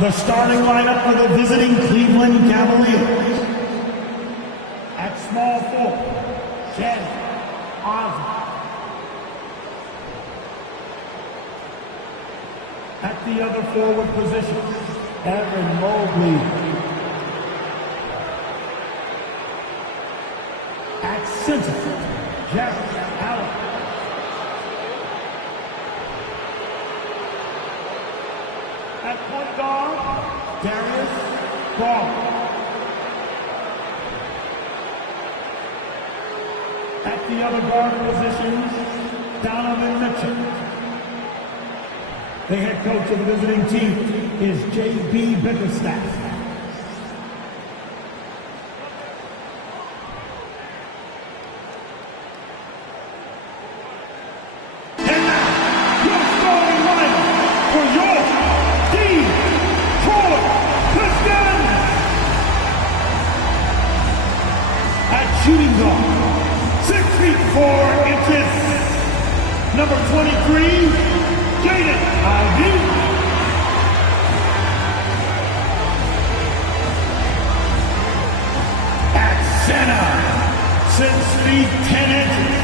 The starting lineup for the visiting Cleveland Cavaliers. At small forward, Jen Osmond. At the other forward position, Evan Mobley. At center, Jeff Allen. At point guard, Darius Ball. At the other guard positions, Donovan Mitchell. The head coach of the visiting team is J.B. Bickerstaff. And now, your starting lineup for your Detroit Pistons. At shooting guard, 6 feet 4 inches, number 23, Jaden Ivey. At center, 6 feet 10 inches,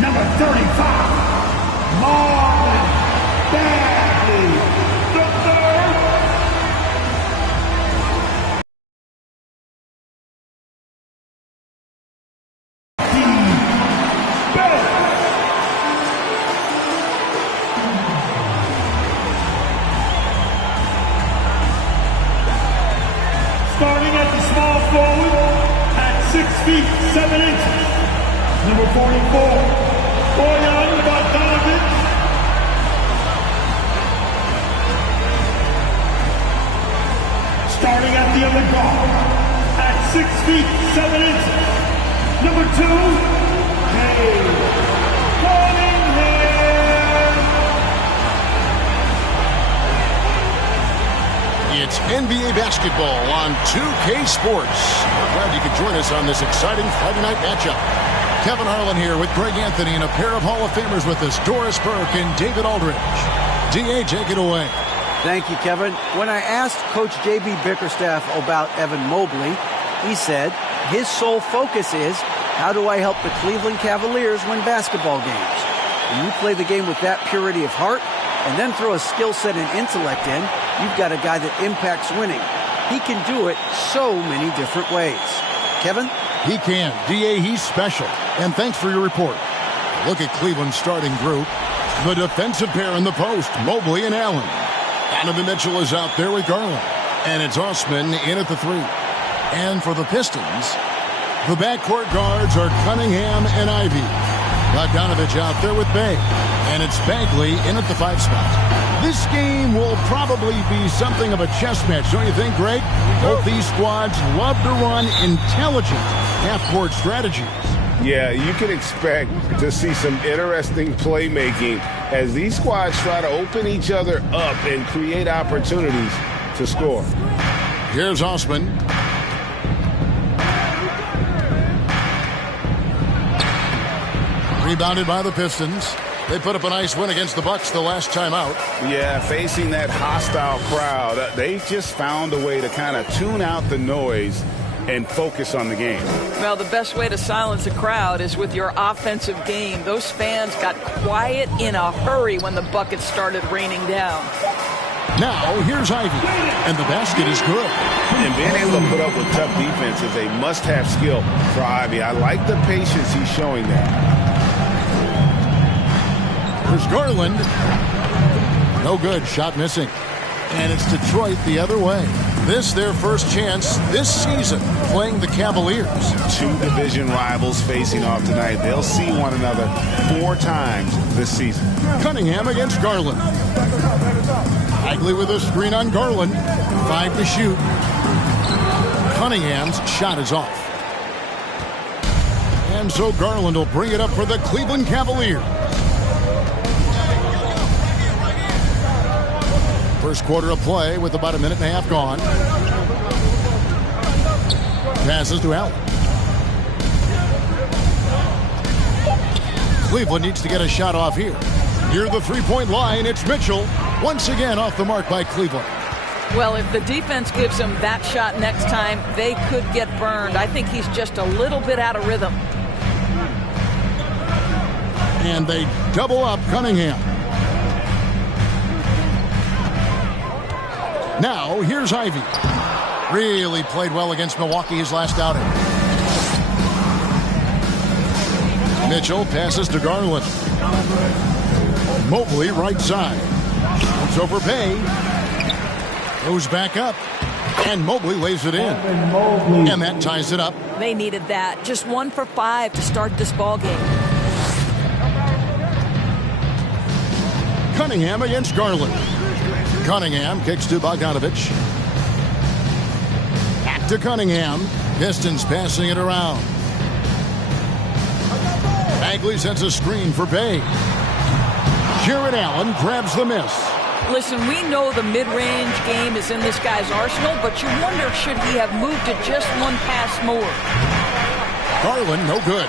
number 35, Marvin Bagley III. Starting at the small forward at 6 feet 7 inches, number 44, Bojan Bogdanovic. Starting at the other guard at 6 feet 7 inches, number 2, It's NBA basketball on 2K Sports. We're glad you could join us on this exciting Friday night matchup. Kevin Harlan here with Greg Anthony and a pair of Hall of Famers with us, Doris Burke and David Aldridge. DA, take it away. Thank you, Kevin. When I asked Coach J.B. Bickerstaff about Evan Mobley, he said his sole focus is, how do I help the Cleveland Cavaliers win basketball games? When you play the game with that purity of heart and then throw a skill set and intellect in, you've got a guy that impacts winning. He can do it so many different ways. Kevin? He can. DA, he's special. And thanks for your report. Look at Cleveland's starting group. The defensive pair in the post, Mobley and Allen. Donovan Mitchell is out there with Garland. And it's Osman in at the 3. And for the Pistons, the backcourt guards are Cunningham and Ivey. Bogdanovich out there with Bay. And it's Bagley in at the 5 spot. This game will probably be something of a chess match, don't you think, Greg? Both these squads love to run intelligent half-court strategies. Yeah, you can expect to see some interesting playmaking as these squads try to open each other up and create opportunities to score. Here's Osman. Rebounded by the Pistons. They put up a nice win against the Bucks the last time out. Yeah, facing that hostile crowd, they just found a way to kind of tune out the noise and focus on the game. Well, the best way to silence a crowd is with your offensive game. Those fans got quiet in a hurry when the buckets started raining down. Now, here's Ivey, and the basket is good. And being able to put up with tough defense is a must-have skill for Ivey. I like the patience he's showing there. There's Garland. No good. Shot missing. And it's Detroit the other way. This their first chance this season playing the Cavaliers. 2 division rivals facing off tonight. They'll see one another 4 times this season. Cunningham against Garland. Bagley with a screen on Garland. 5 to shoot. Cunningham's shot is off. And so Garland will bring it up for the Cleveland Cavaliers. First quarter of play with about a minute and a half gone. Passes to Allen. Cleveland needs to get a shot off here. Near the three-point line, it's Mitchell. Once again off the mark by Cleveland. Well, if the defense gives him that shot next time, they could get burned. I think he's just a little bit out of rhythm. And they double up Cunningham. Now, here's Ivy. Really played well against Milwaukee his last outing. Mitchell passes to Garland. Mobley right side. Comes over Bay. Goes back up. And Mobley lays it in. And that ties it up. They needed that. Just 1 for 5 to start this ball game. Cunningham against Garland. Cunningham kicks to Bogdanovich. Back to Cunningham. Pistons passing it around. Bagley sends a screen for Bay. Jared Allen grabs the miss. Listen, we know the mid-range game is in this guy's arsenal, but you wonder, should he have moved to just 1 pass more? Garland, no good.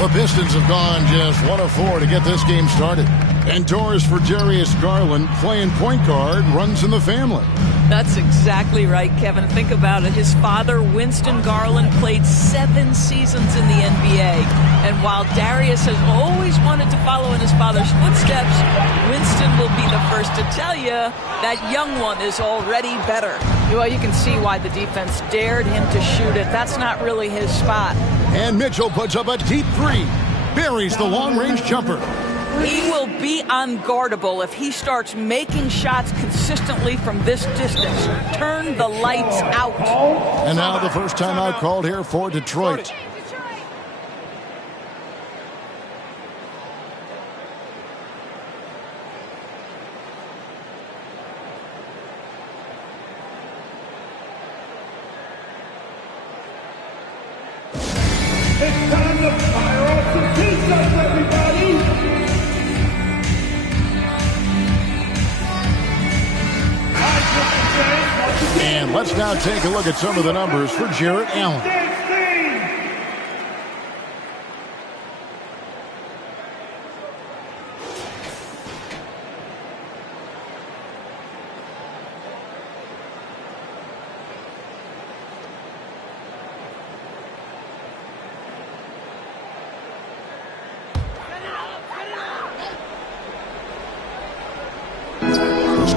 The Pistons have gone just 1 of 4 to get this game started. And doors for Darius Garland, playing point guard, runs in the family. That's exactly right, Kevin. Think about it. His father, Winston Garland, played 7 seasons in the NBA. And while Darius has always wanted to follow in his father's footsteps, Winston will be the first to tell you that young one is already better. Well, you can see why the defense dared him to shoot it. That's not really his spot. And Mitchell puts up a deep 3. Buries the long-range jumper. He will be unguardable if he starts making shots consistently from this distance. Turn the lights out. And now the first timeout called here for Detroit. It's time to fire off some pizza, everybody! And let's now take a look at some of the numbers for Jared Allen.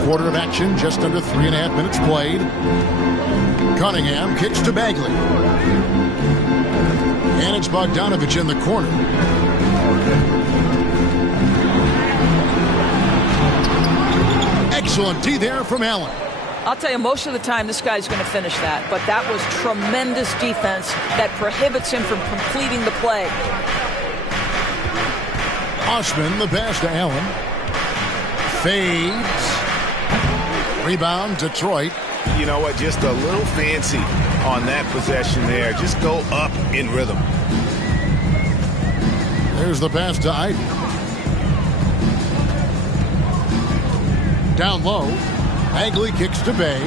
Quarter of action, just under 3.5 minutes played. Cunningham kicks to Bagley. And it's Bogdanovich in the corner. Excellent D there from Allen. I'll tell you, most of the time this guy's going to finish that, but that was tremendous defense that prohibits him from completing the play. Osman, the pass to Allen. Fades. Rebound, Detroit. You know what? Just a little fancy on that possession there. Just go up in rhythm. There's the pass to Ivy. Down low. Bagley kicks to Bay.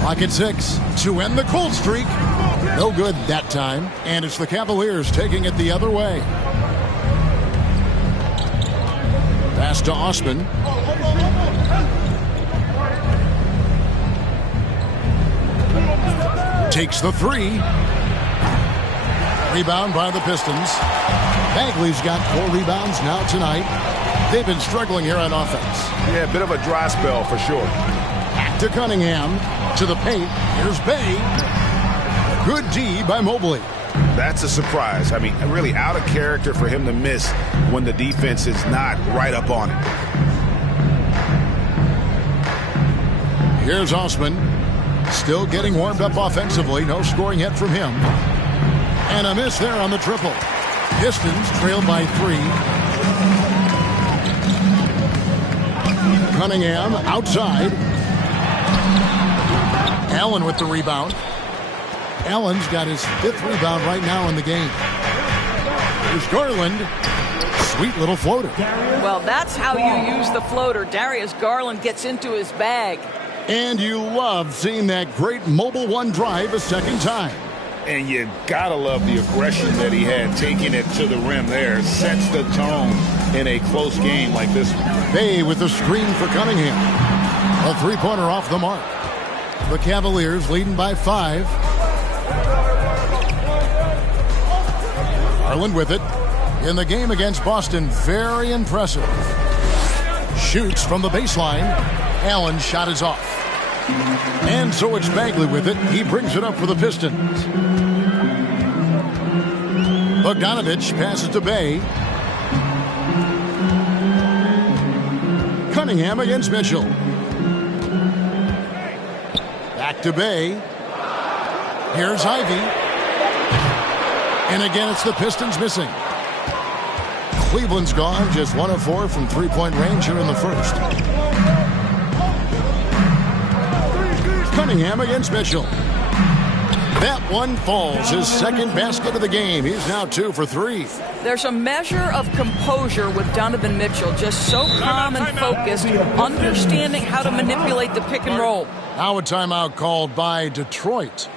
Clock at 6 to end the cold streak. No good that time. And it's the Cavaliers taking it the other way. Pass to Osman. Takes the 3. Rebound by the Pistons. Bagley's got 4 rebounds now tonight. They've been struggling here on offense. Yeah, a bit of a dry spell for sure. Back to Cunningham. To the paint. Here's Bay. Good D by Mobley. That's a surprise. I mean, really out of character for him to miss when the defense is not right up on it. Here's Osman. Still getting warmed up offensively. No scoring yet from him. And a miss there on the triple. Pistons trailed by 3. Cunningham outside. Allen with the rebound. Allen's got his 5th rebound right now in the game. Here's Garland. Sweet little floater. Well, that's how you use the floater. Darius Garland gets into his bag. And you love seeing that great mobile 1 drive a second time. And you gotta love the aggression that he had taking it to the rim there. Sets the tone in a close game like this one. Bay with the screen for Cunningham. A three-pointer off the mark. The Cavaliers leading by 5. Garland with it. In the game against Boston, very impressive. Shoots from the baseline. Allen's shot is off. And so it's Bagley with it. He brings it up for the Pistons. Bogdanovich passes to Bay. Cunningham against Mitchell. Back to Bay. Here's Ivy. And again, it's the Pistons missing. Cleveland's gone, just 1 of 4 from three-point range here in the first. Cunningham against Mitchell. That one falls, his second basket of the game. He's now 2 for 3. There's a measure of composure with Donovan Mitchell, just so calm and focused, understanding how to manipulate the pick and roll. Now a timeout called by Detroit.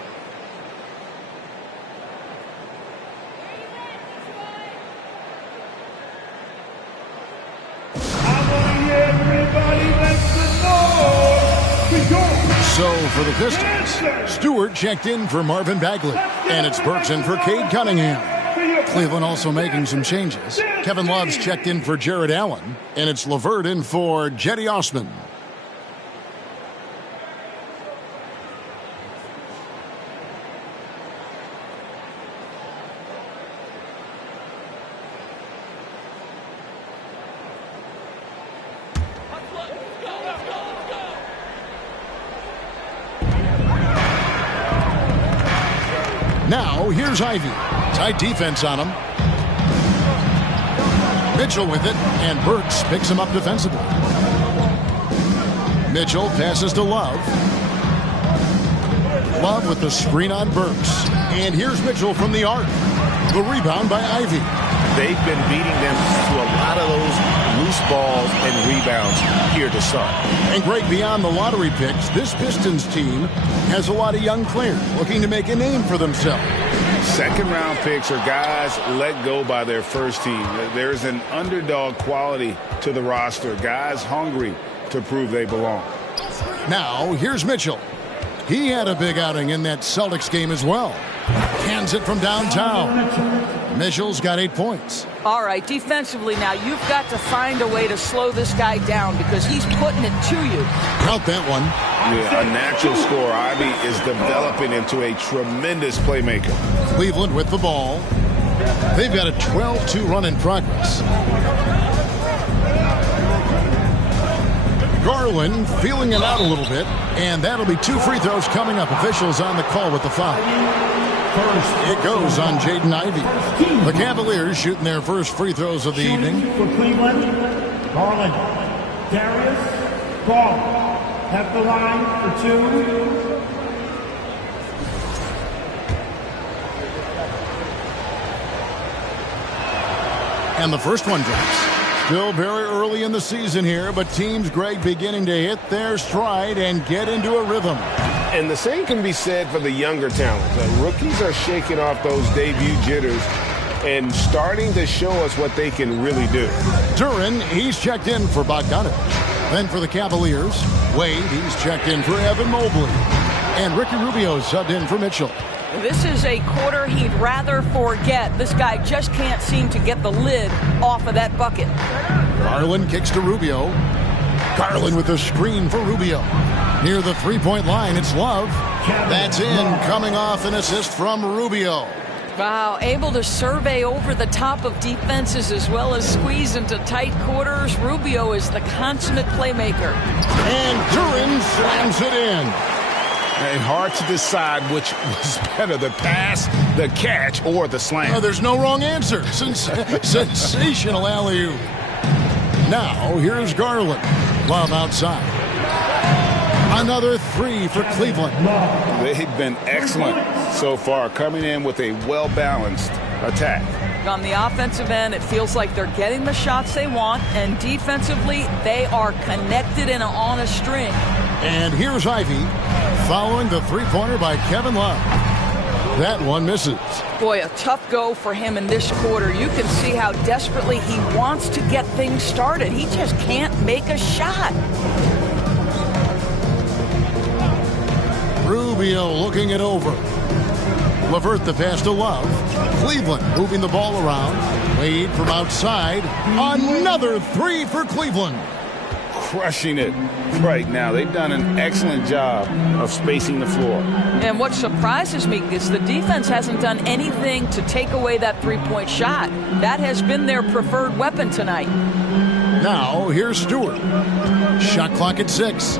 So for the Pistons, Stewart checked in for Marvin Bagley, and it's Burks in for Cade Cunningham. Cleveland also making some changes. Kevin Love's checked in for Jared Allen, and it's LeVert in for Jetty Osman. Now, here's Ivy. Tight defense on him. Mitchell with it, and Burks picks him up defensively. Mitchell passes to Love. Love with the screen on Burks. And here's Mitchell from the arc. The rebound by Ivy. They've been beating them to a lot of those loose balls and rebounds here to start. And great beyond the lottery picks, this Pistons team has a lot of young players looking to make a name for themselves. Second-round picks are guys let go by their first team. There's an underdog quality to the roster. Guys hungry to prove they belong. Now, here's Mitchell. He had a big outing in that Celtics game as well. Hands it from downtown. Mitchell's got 8 points. All right, defensively now, you've got to find a way to slow this guy down because he's putting it to you. Count that one. Yeah, a natural scorer. Ivy is developing into a tremendous playmaker. Cleveland with the ball. They've got a 12-2 run in progress. Garland feeling it out a little bit, and that'll be 2 free throws coming up. Officials on the call with the foul. First, it goes on Jaden Ivey. The Cavaliers shooting their first free throws of the evening. For Cleveland, Garland, Darius, Ball at the line for 2. And the first one drops. Still very early in the season here, but teams, Greg, beginning to hit their stride and get into a rhythm. And the same can be said for the younger talent. Rookies are shaking off those debut jitters and starting to show us what they can really do. Duran, he's checked in for Bogdanovich. Then for the Cavaliers, Wade, he's checked in for Evan Mobley. And Ricky Rubio subbed in for Mitchell. This is a quarter he'd rather forget. This guy just can't seem to get the lid off of that bucket. Garland kicks to Rubio. Garland with the screen for Rubio. Near the three-point line, it's Love. That's in, coming off an assist from Rubio. Wow, able to survey over the top of defenses as well as squeeze into tight quarters. Rubio is the consummate playmaker. And Duran slams it in. And hard to decide which was better, the pass, the catch, or the slam. Oh, there's no wrong answer. Sensational alley-oop. Now, here's Garland. Love outside. Another 3 for Cleveland. They've been excellent so far, coming in with a well-balanced attack. On the offensive end, it feels like they're getting the shots they want, and defensively, they are connected and on a string. And here's Ivy, following the three-pointer by Kevin Love. That one misses. Boy, a tough go for him in this quarter. You can see how desperately he wants to get things started. He just can't make a shot. Rubio looking it over. Levert the pass to Love. Cleveland moving the ball around. Wade from outside. Another three for Cleveland. Crushing it right now. They've done an excellent job of spacing the floor. And what surprises me is the defense hasn't done anything to take away that three-point shot. That has been their preferred weapon tonight. Now, here's Stewart. Shot clock at 6.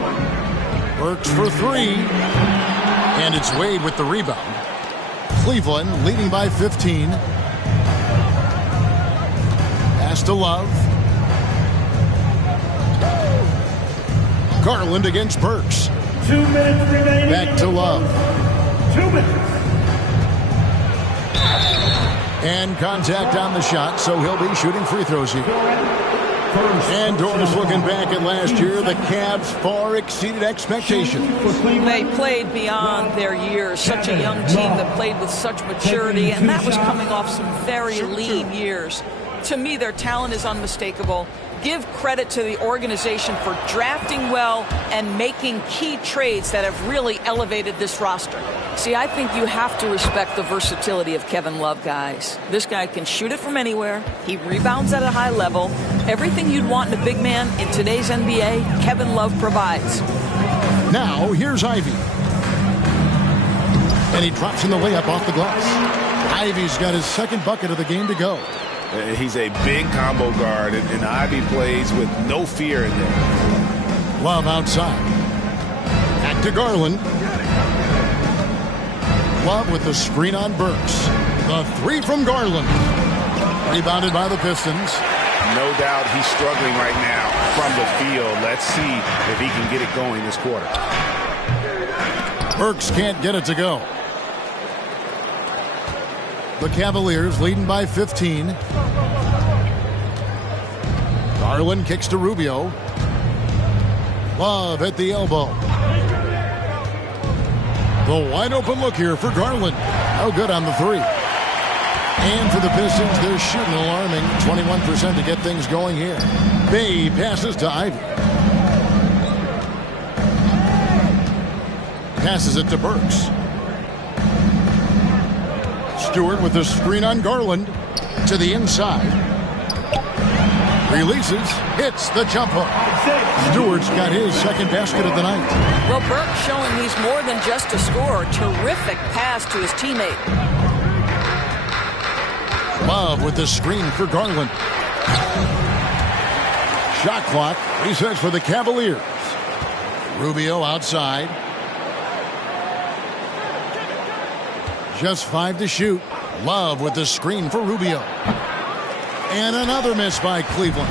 Burks for 3. And it's Wade with the rebound. Cleveland leading by 15. Pass to Love. Garland against Burks. 2 minutes remaining. Back to Love. 2 minutes. And contact on the shot, so he'll be shooting free throws here. And Doris looking back at last year, the Cavs far exceeded expectations. They played beyond their years. Such a young team that played with such maturity, and that was coming off some very lean years. To me, their talent is unmistakable. Give credit to the organization for drafting well and making key trades that have really elevated this roster. See, I think you have to respect the versatility of Kevin Love, guys. This guy can shoot it from anywhere. He rebounds at a high level. Everything you'd want in a big man in today's NBA, Kevin Love provides. Now, here's Ivy. And he drops in the layup off the glass. Ivy's got his second bucket of the game to go. He's a big combo guard, and Ivy plays with no fear in there. Love outside. Back to Garland. Love with the screen on Burks. The three from Garland. Rebounded by the Pistons. No doubt he's struggling right now from the field. Let's see if he can get it going this quarter. Burks can't get it to go. The Cavaliers leading by 15. Garland kicks to Rubio. Love at the elbow. The wide open look here for Garland. No good on the three. And for the Pistons, they're shooting alarming. 21% to get things going here. Bay passes to Ivy. Passes it to Burks. Stewart with the screen on Garland to the inside. Releases, hits the jump hook. Stewart's got his second basket of the night. Well, Burks showing he's more than just a scorer. Terrific pass to his teammate. Love with the screen for Garland. Shot clock resets for the Cavaliers. Rubio outside. Just 5 to shoot. Love with the screen for Rubio. And another miss by Cleveland.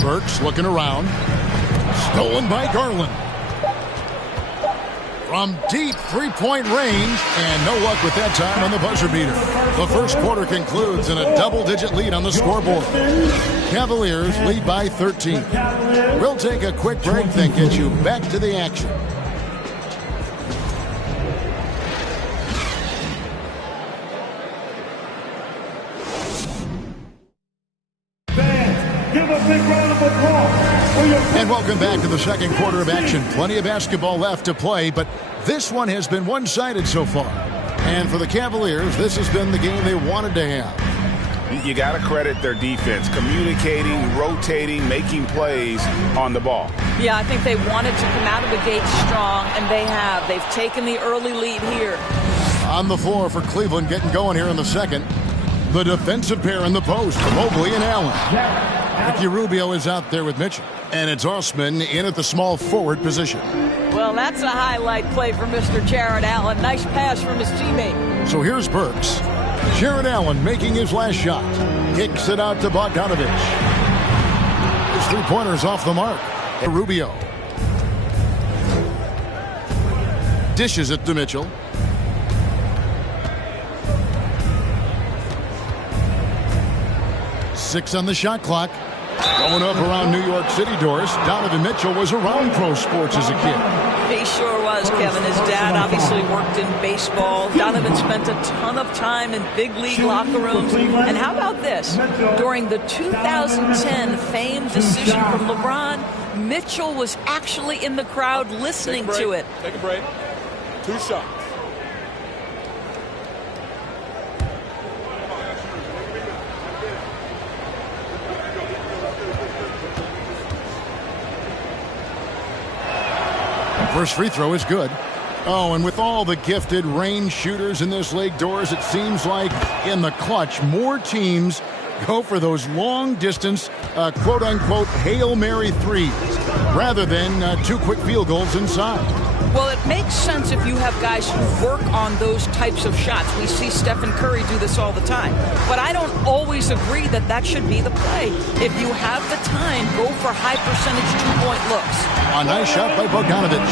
Burks looking around. Stolen by Garland. From deep three-point range, and no luck with that time on the buzzer beater. The first quarter concludes in a double-digit lead on the scoreboard. Cavaliers lead by 13. We'll take a quick break, then get you back to the action. And welcome back to the second quarter of action. Plenty of basketball left to play, but this one has been one-sided so far. And for the Cavaliers, this has been the game they wanted to have. You got to credit their defense, communicating, rotating, making plays on the ball. Yeah, I think they wanted to come out of the gate strong, and they have. They've taken the early lead here. On the floor for Cleveland, getting going here in the second. The defensive pair in the post, Mobley and Allen. Ricky Rubio is out there with Mitchell. And it's Osman in at the small forward position. Well, that's a highlight play for Mr. Jared Allen. Nice pass from his teammate. So here's Burks. Jared Allen making his last shot. Kicks it out to Bogdanovich. His three-pointer's off the mark. And Rubio. Dishes it to Mitchell. Six on the shot clock. Growing up around New York City, Doris, Donovan Mitchell was around pro sports as a kid. He sure was, Kevin. His dad obviously worked in baseball. Donovan spent a ton of time in big league locker rooms. And how about this? During the 2010 famed decision from LeBron, Mitchell was actually in the crowd listening to it. Take a break. 2 shots. First free throw is good. Oh, and with all the gifted range shooters in this league, Doors, it seems like in the clutch, more teams go for those long-distance, quote-unquote, Hail Mary threes rather than 2 quick field goals inside. Well, it makes sense if you have guys who work on those types of shots. We see Stephen Curry do this all the time. But I don't always agree that that should be the play. If you have the time, go for high-percentage 2-point looks. A nice shot by Bogdanovic.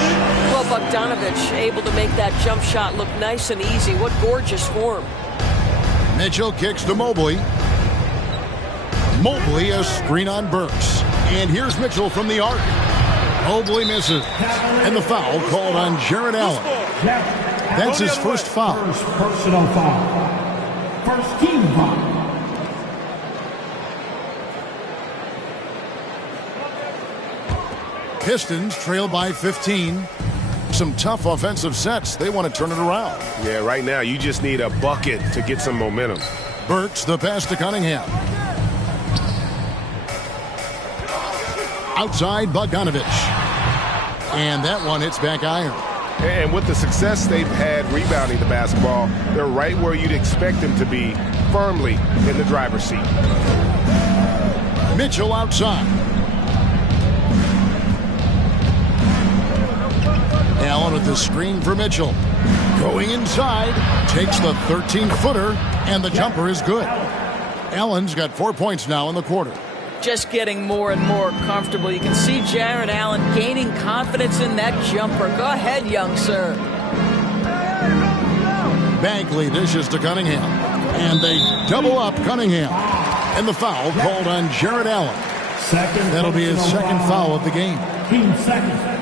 Well, Bogdanovic able to make that jump shot look nice and easy. What gorgeous form. Mitchell kicks to Mobley. Mobley a screen on Burks. And here's Mitchell from the arc. Mobley misses. And the foul called on Jared Allen. That's his first foul. First personal foul. First team foul. Pistons trail by 15. Some tough offensive sets. They want to turn it around. Yeah, right now you just need a bucket to get some momentum. Burks the pass to Cunningham. Outside Bogdanovic. And that one hits back iron. And with the success they've had rebounding the basketball, they're right where you'd expect them to be, firmly in the driver's seat. Mitchell outside. Allen with the screen for Mitchell. Going inside, takes the 13-footer, and the jumper is good. Allen's got 4 points now in the quarter. Just getting more and more comfortable. You can see Jared Allen gaining confidence in that jumper. Go ahead, young sir. Bagley dishes to Cunningham. And they double up Cunningham. And the foul called on Jared Allen. That'll be his second foul of the game. Team second.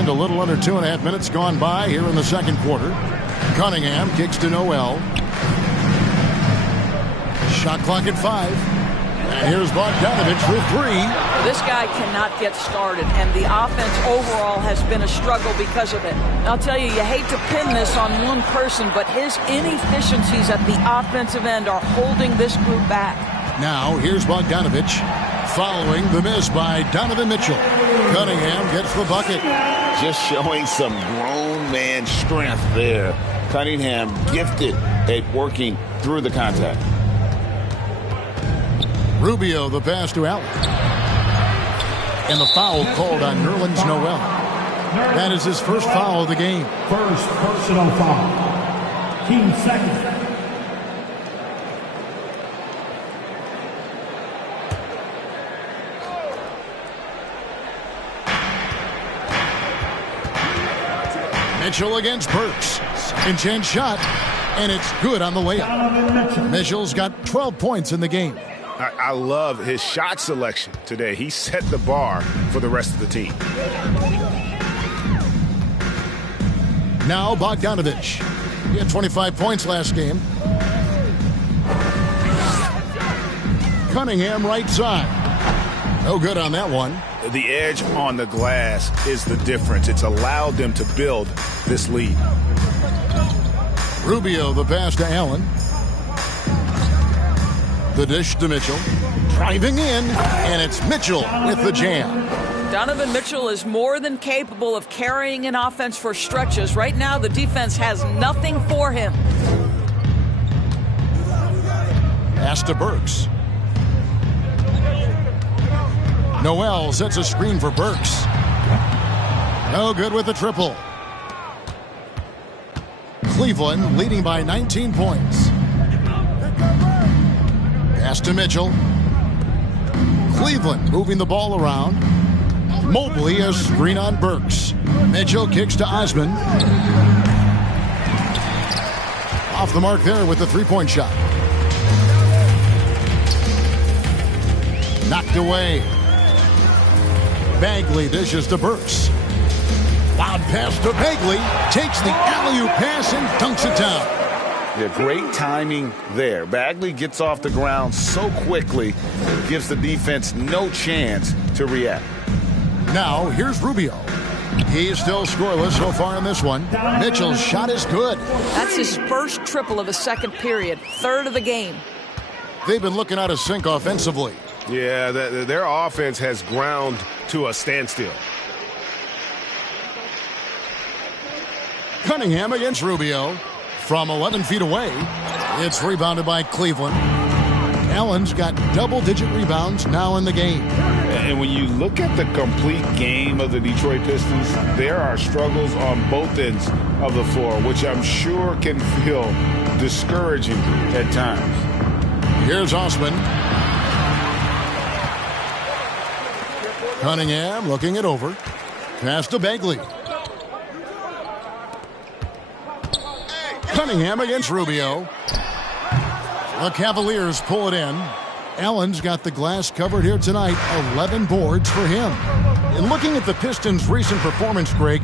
A little under 2.5 minutes gone by here in the second quarter. Cunningham kicks to Noel. Shot clock at 5. And here's Bogdanovic for 3. This guy cannot get started, and the offense overall has been a struggle because of it. I'll tell you, you hate to pin this on one person, but his inefficiencies at the offensive end are holding this group back. Now, here's Bogdanovic following the miss by Donovan Mitchell. Cunningham gets the bucket. Just showing some grown man strength there. Cunningham gifted at working through the contact. Rubio the pass to Allen. And the foul called on Nerlens Noel. That is his first foul of the game. First personal foul. Team second. Mitchell against Burks. Second chance shot, and it's good on the layup. Mitchell's got 12 points in the game. I love his shot selection today. He set the bar for the rest of the team. Now Bogdanovic. He had 25 points last game. Cunningham right side. No good on that one. The edge on the glass is the difference. It's allowed them to build this lead. Rubio the pass to Allen. The dish to Mitchell. Driving in, and it's Mitchell with the jam. Donovan Mitchell is more than capable of carrying an offense for stretches. Right now, the defense has nothing for him. Pass to Burks. Noel sets a screen for Burks. No good with the triple. Cleveland leading by 19 points. Pass to Mitchell. Cleveland moving the ball around. Mobley a screen on Burks. Mitchell kicks to Osman. Off the mark there with the three-point shot. Knocked away. Bagley dishes to Burks. Loud pass to Bagley. Takes the alley-oop pass and dunks it down. Yeah, great timing there. Bagley gets off the ground so quickly, gives the defense no chance to react. Now, here's Rubio. He's still scoreless so far in this one. Mitchell's shot is good. That's his first triple of the second period, third of the game. They've been looking out of sync offensively. Yeah, their offense has ground to a standstill. Cunningham against Rubio. From 11 feet away, it's rebounded by Cleveland. Allen's got double-digit rebounds now in the game. And when you look at the complete game of the Detroit Pistons, there are struggles on both ends of the floor, which I'm sure can feel discouraging at times. Here's Osman. Cunningham looking it over. Pass to Bagley. Cunningham against Rubio. The Cavaliers pull it in. Allen's got the glass covered here tonight. 11 boards for him. And looking at the Pistons' recent performance, Greg,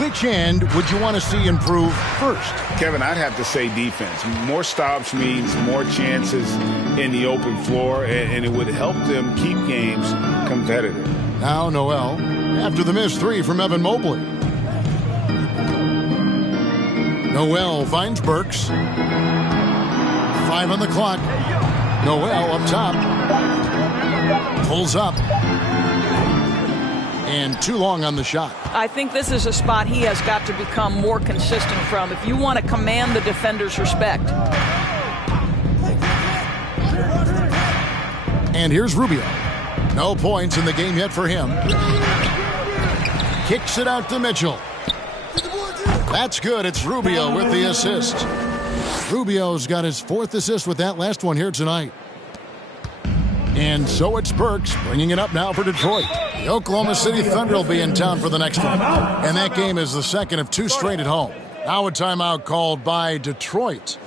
which end would you want to see improve first? Kevin, I'd have to say defense. More stops means more chances in the open floor, and it would help them keep games competitive. Now Noel, after the missed three from Evan Mobley. Noel finds Burks. 5 on the clock. Noel up top. Pulls up. And too long on the shot. I think this is a spot he has got to become more consistent from if you want to command the defender's respect. And here's Rubio. No points in the game yet for him. Kicks it out to Mitchell. That's good. It's Rubio with the assist. Rubio's got his 4th assist with that last one here tonight. And so it's Burks bringing it up now for Detroit. The Oklahoma City Thunder will be in town for the next one. And that game is the second of 2 straight at home. Now a timeout called by Detroit.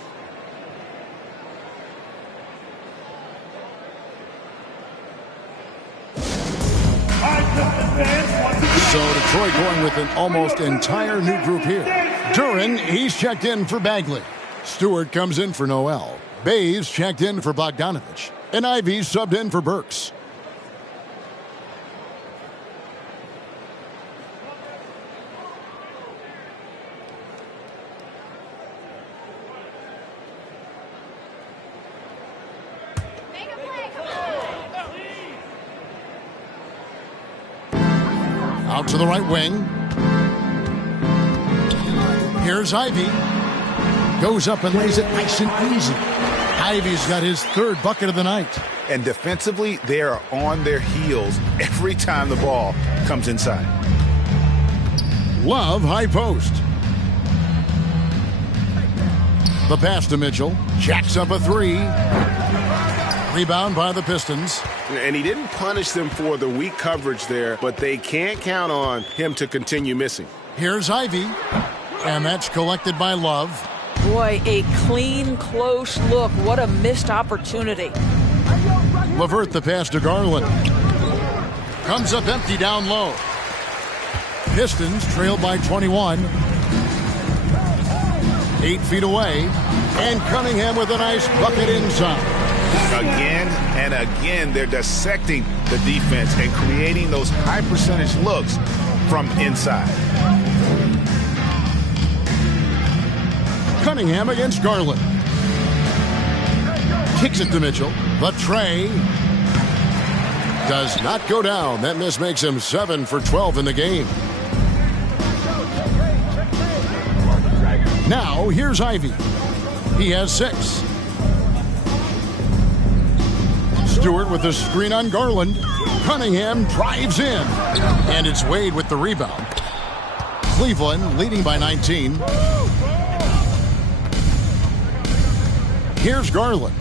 So Detroit going with an almost entire new group here. Duran, he's checked in for Bagley. Stewart comes in for Noel. Bays checked in for Bogdanovich. And Ivy subbed in for Burks. Out to the right wing. Here's Ivy. Goes up and lays it nice and easy. Ivy's got his 3rd bucket of the night. And defensively, they are on their heels every time the ball comes inside. Love high post. The pass to Mitchell. Jacks up a 3. Rebound by the Pistons. And he didn't punish them for the weak coverage there, but they can't count on him to continue missing. Here's Ivy. And that's collected by Love. Boy, a clean, close look. What a missed opportunity. LeVert the pass to Garland. Comes up empty down low. Pistons trail by 21. 8 feet away. And Cunningham with a nice bucket inside. Again and again, they're dissecting the defense and creating those high percentage looks from inside. Cunningham against Garland. Kicks it to Mitchell. The tray does not go down. That miss makes him 7 for 12 in the game. Now, here's Ivy. He has 6. Stewart with the screen on Garland. Cunningham drives in. And it's Wade with the rebound. Cleveland leading by 19. Here's Garland.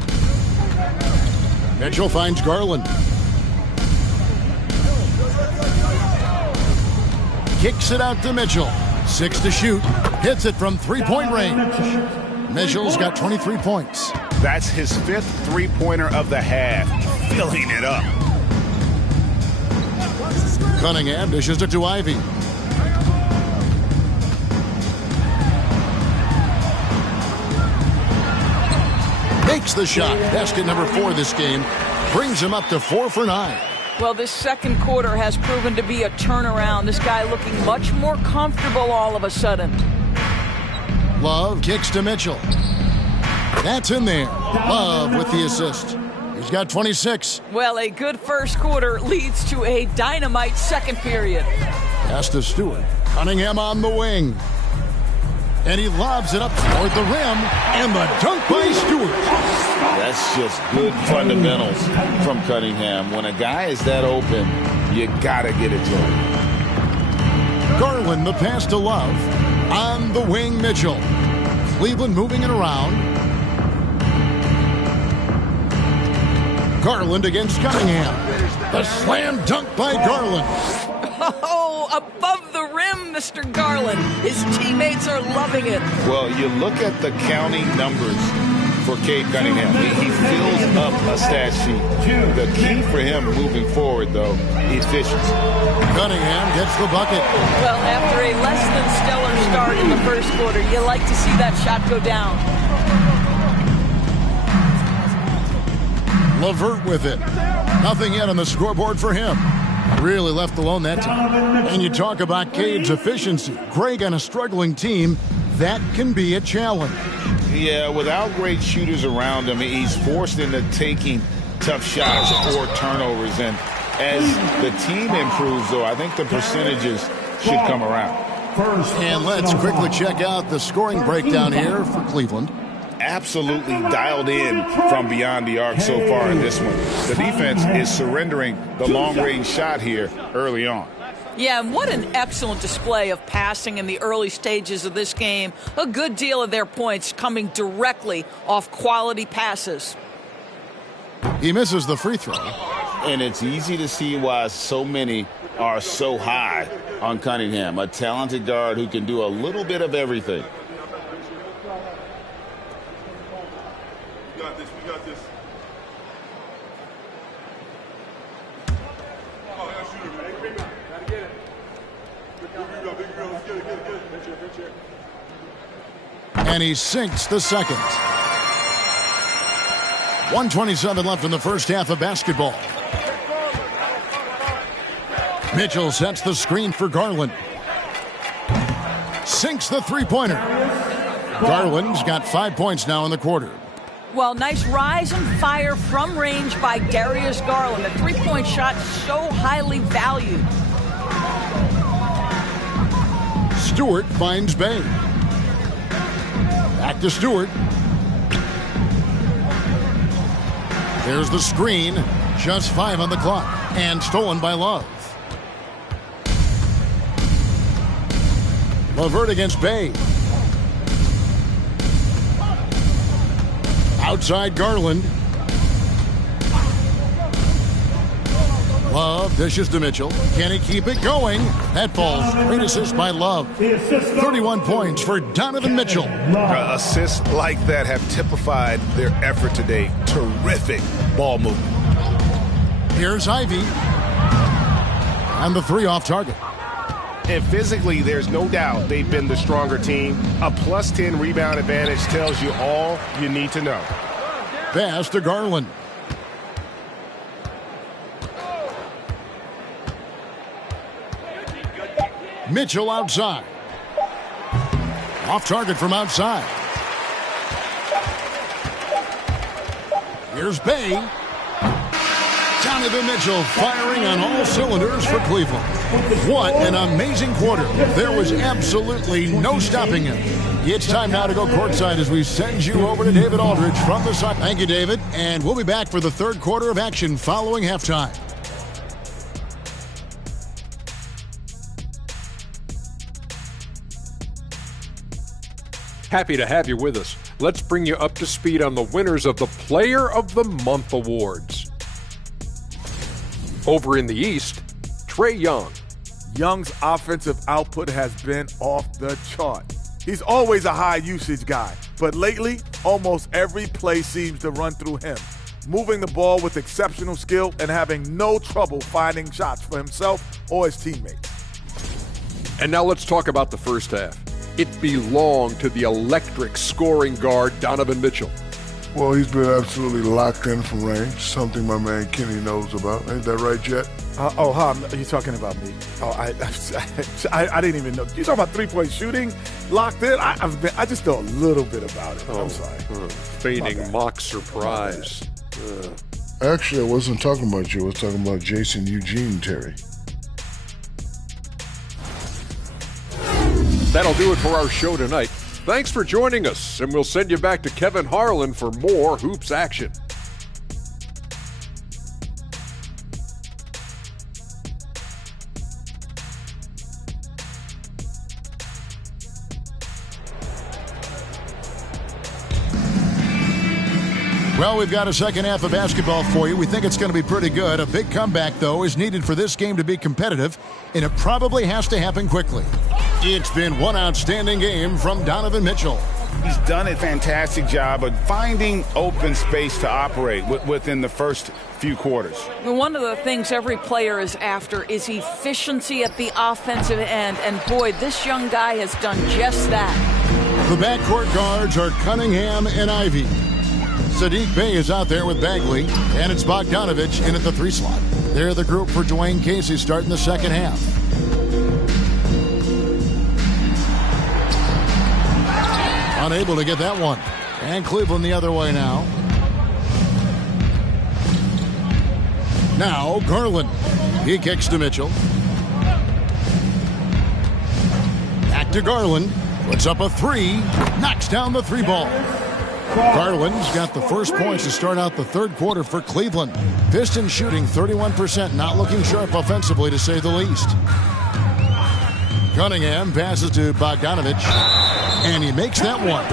Mitchell finds Garland. Kicks it out to Mitchell. 6 to shoot. Hits it from 3-point range. Mitchell's got 23 points. That's his 5th 3-pointer of the half. Filling it up. Cunningham dishes it to Ivy. takes the shot. Basket number 4 this game brings him up to 4 for 9. Well, this second quarter has proven to be a turnaround. This guy looking much more comfortable all of a sudden. Love kicks to Mitchell. That's in there. Love with the assist. He's got 26. Well, a good first quarter leads to a dynamite second period. Pass to Stewart. Cunningham on the wing. And he lobs it up toward the rim. And the dunk by Stewart. That's just good fundamentals from Cunningham. When a guy is that open, you got to get it to him. Garland, the pass to Love. On the wing, Mitchell. Cleveland moving it around. Garland against Cunningham. The slam dunk by Garland. Oh, above the rim, Mr. Garland. His teammates are loving it. Well, you look at the counting numbers for Cade Cunningham. He fills up a stat sheet. The key for him moving forward, though, efficiency. Cunningham gets the bucket. Well, after a less than stellar start in the first quarter, you like to see that shot go down. LeVert with it. Nothing yet on the scoreboard for him. Really left alone that time. And you talk about Cade's efficiency. Greg on a struggling team, that can be a challenge. Yeah, without great shooters around him, he's forced into taking tough shots or turnovers. And as the team improves, though, I think the percentages should come around. And let's quickly check out the scoring breakdown here for Cleveland. Absolutely dialed in from beyond the arc so far in this one. The defense is surrendering the long-range shot here early on. Yeah, and what an excellent display of passing in the early stages of this game. A good deal of their points coming directly off quality passes. He misses the free throw. And it's easy to see why so many are so high on Cunningham, a talented guard who can do a little bit of everything. And he sinks the second. 1:27 left in the first half of basketball. Mitchell sets the screen for Garland. Sinks the three-pointer. Garland's got 5 points now in the quarter. Well, nice rise and fire from range by Darius Garland. A three-point shot so highly valued. Stewart finds Bay. Back to Stewart. There's the screen. Just 5 on the clock. And stolen by Love. LeVert against Bay. Outside Garland. Love dishes to Mitchell. Can he keep it going? That falls. Great assist by Love. 31 points for Donovan Mitchell. Assists like that have typified their effort today. Terrific ball movement. Here's Ivy. And the 3 off target. And physically, there's no doubt they've been the stronger team. A plus 10 rebound advantage tells you all you need to know. Pass to Garland. Mitchell outside. Off target from outside. Here's Bay. Donovan Mitchell firing on all cylinders for Cleveland. What an amazing quarter. There was absolutely no stopping him. It's time now to go courtside as we send you over to David Aldridge from the side. Thank you, David. And we'll be back for the third quarter of action following halftime. Happy to have you with us. Let's bring you up to speed on the winners of the Player of the Month awards. Over in the East, Trae Young. Young's offensive output has been off the chart. He's always a high usage guy, but lately, almost every play seems to run through him, moving the ball with exceptional skill and having no trouble finding shots for himself or his teammates. And now let's talk about the first half. It belonged to the electric scoring guard, Donovan Mitchell. Well, he's been absolutely locked in from range, something my man Kenny knows about. Ain't that right, Jet? You're talking about me. I didn't even know. You talking about three-point shooting? Locked in? I just know a little bit about it. I'm sorry. Feigning mock surprise. Actually, I wasn't talking about you. I was talking about Jason Eugene, Terry. That'll do it for our show tonight. Thanks for joining us, and we'll send you back to Kevin Harlan for more hoops action. Well, we've got a second half of basketball for you. We think it's going to be pretty good. A big comeback, though, is needed for this game to be competitive, and it probably has to happen quickly. It's been one outstanding game from Donovan Mitchell. He's done a fantastic job of finding open space to operate within the first few quarters. One of the things every player is after is efficiency at the offensive end, and boy, this young guy has done just that. The backcourt guards are Cunningham and Ivy. Sadiq Bey is out there with Bagley, and it's Bogdanovich in at the 3 slot. They're the group for Dwayne Casey starting the second half. Unable to get that one. And Cleveland the other way now. Now Garland. He kicks to Mitchell. Back to Garland. Puts up a 3. Knocks down the 3 ball. Garland's got the first points to start out the third quarter for Cleveland. Pistons shooting 31%, not looking sharp offensively to say the least. Cunningham passes to Bogdanovich, and he makes that one.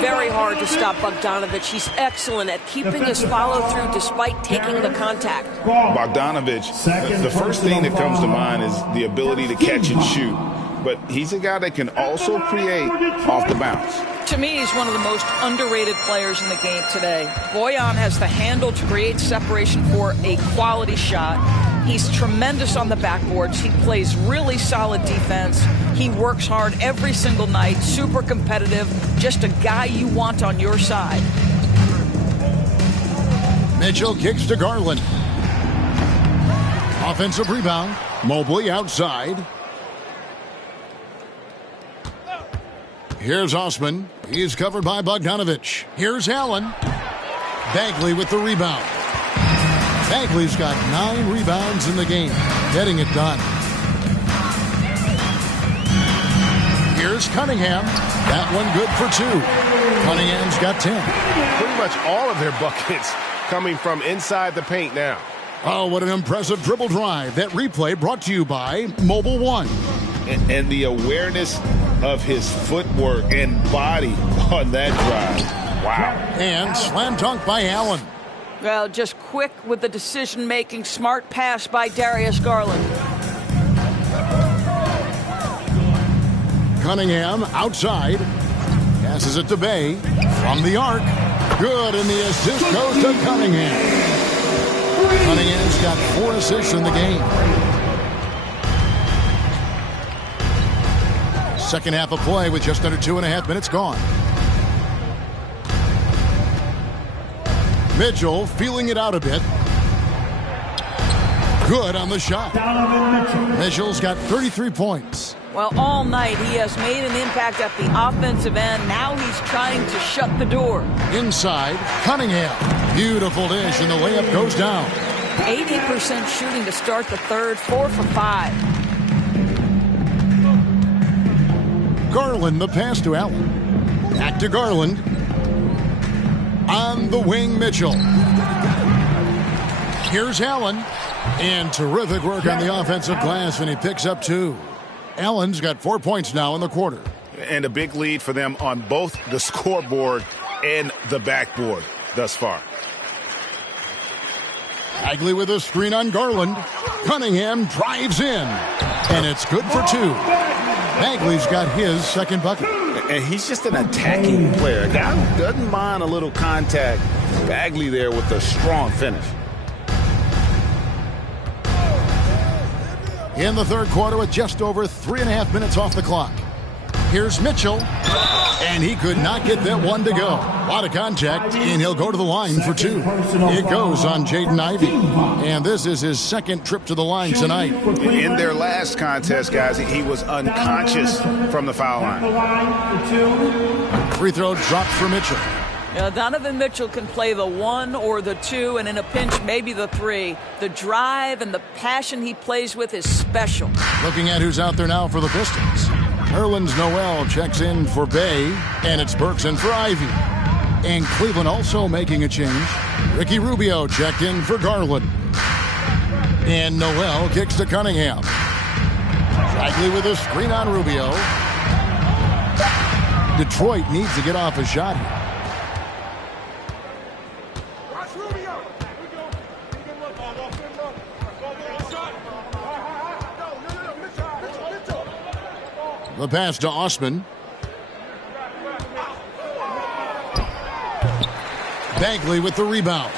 Very hard to stop Bogdanovich. He's excellent at keeping his follow-through despite taking the contact. Bogdanovich, the first thing that comes to mind is the ability to catch and shoot. But he's a guy that can also create off the bounce. To me, he's one of the most underrated players in the game today. Bojan has the handle to create separation for a quality shot. He's tremendous on the backboards. He plays really solid defense. He works hard every single night, super competitive, just a guy you want on your side. Mitchell kicks to Garland. Offensive rebound. Mobley outside. Here's Osman. He's covered by Bogdanovich. Here's Allen. Bagley with the rebound. Bagley's got 9 rebounds in the game, getting it done. Here's Cunningham. That one good for 2. Cunningham's got 10. Pretty much all of their buckets coming from inside the paint now. Oh, what an impressive dribble drive. That replay brought to you by Mobile One. And the awareness of his footwork and body on that drive. Wow. And slam dunk by Allen. Well, just quick with the decision-making, smart pass by Darius Garland. Cunningham outside. Passes it to Bey. From the arc. Good, and the assist goes to Cunningham. Cunningham's got 4 assists in the game. Second half of play with just under 2.5 minutes gone. Mitchell feeling it out a bit. Good on the shot. Mitchell's got 33 points. Well, all night he has made an impact at the offensive end. Now he's trying to shut the door. Inside, Cunningham. Beautiful dish, and the layup goes down. 80% shooting to start the third, 4 for 5. Garland, the pass to Allen. Back to Garland. On the wing, Mitchell. Here's Allen. And terrific work on the offensive glass, and he picks up 2. Allen's got 4 points now in the quarter. And a big lead for them on both the scoreboard and the backboard thus far. Bagley with a screen on Garland. Cunningham drives in. And it's good for 2. Bagley's got his second bucket. And he's just an attacking player. A guy who doesn't mind a little contact. Bagley there with a strong finish. In the third quarter with just over 3.5 minutes off the clock. Here's Mitchell, and he could not get that one to go. A lot of contact, and he'll go to the line for two. It goes on Jaden Ivey, and this is his second trip to the line tonight. In their last contest, guys, he was unconscious from the foul line. Free throw dropped for Mitchell. Donovan Mitchell can play the 1 or the 2, and in a pinch, maybe the 3. The drive and the passion he plays with is special. Looking at who's out there now for the Pistons. Nerlens Noel checks in for Bay, and it's Burks in for Ivy. And Cleveland also making a change. Ricky Rubio checked in for Garland. And Noel kicks to Cunningham. Bagley with a screen on Rubio. Detroit needs to get off a shot here. The pass to Osman. Bagley with the rebound.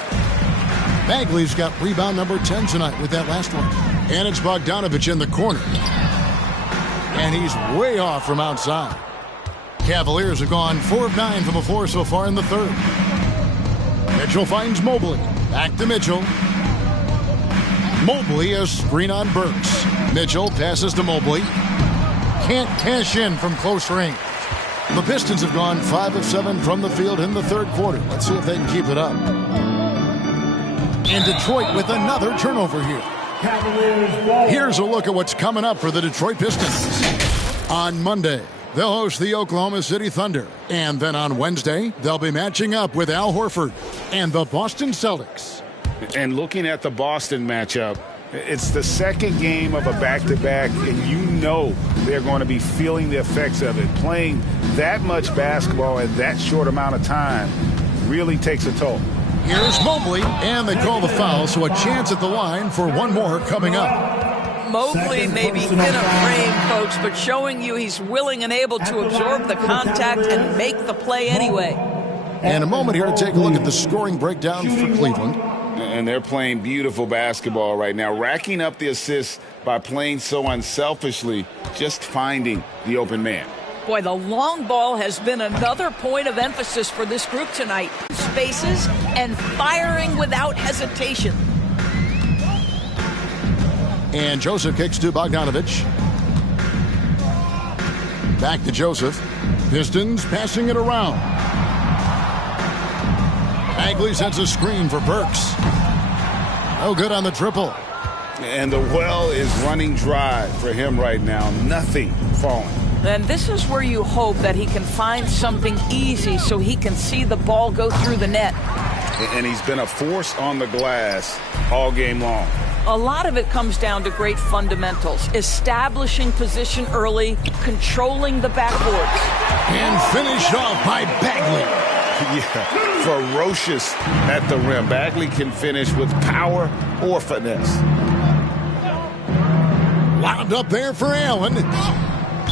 Bagley's got rebound number 10 tonight with that last one. And it's Bogdanovich in the corner. And he's way off from outside. Cavaliers have gone 4 of 9 from the floor so far in the third. Mitchell finds Mobley. Back to Mitchell. Mobley a screen on Burks. Mitchell passes to Mobley. Can't cash in from close range. The Pistons have gone 5 of 7 from the field in the third quarter. Let's see if they can keep it up. And Detroit with another turnover here. Here's a look at what's coming up for the Detroit Pistons. On Monday, they'll host the Oklahoma City Thunder. And then on Wednesday, they'll be matching up with Al Horford and the Boston Celtics. And looking at the Boston matchup, it's the second game of a back-to-back, and you know they're going to be feeling the effects of it. Playing that much basketball in that short amount of time really takes a toll. Here's Mobley, and they call the foul, so a chance at the line for one more coming up. Mobley may be in a frame, folks, but showing you he's willing and able to absorb the contact and make the play anyway. And a moment here to take a look at the scoring breakdown for Cleveland. And they're playing beautiful basketball right now, racking up the assists by playing so unselfishly, just finding the open man. Boy, the long ball has been another point of emphasis for this group tonight. Spaces and firing without hesitation. And Joseph kicks to Bogdanovich. Back to Joseph. Pistons passing it around. Bagley sets a screen for Burks. No good on the triple. And the well is running dry for him right now. Nothing falling. And this is where you hope that he can find something easy so he can see the ball go through the net. And he's been a force on the glass all game long. A lot of it comes down to great fundamentals. Establishing position early, controlling the backboards. And finished off by Bagley. Yeah, ferocious at the rim. Bagley can finish with power or finesse. Wound up there for Allen.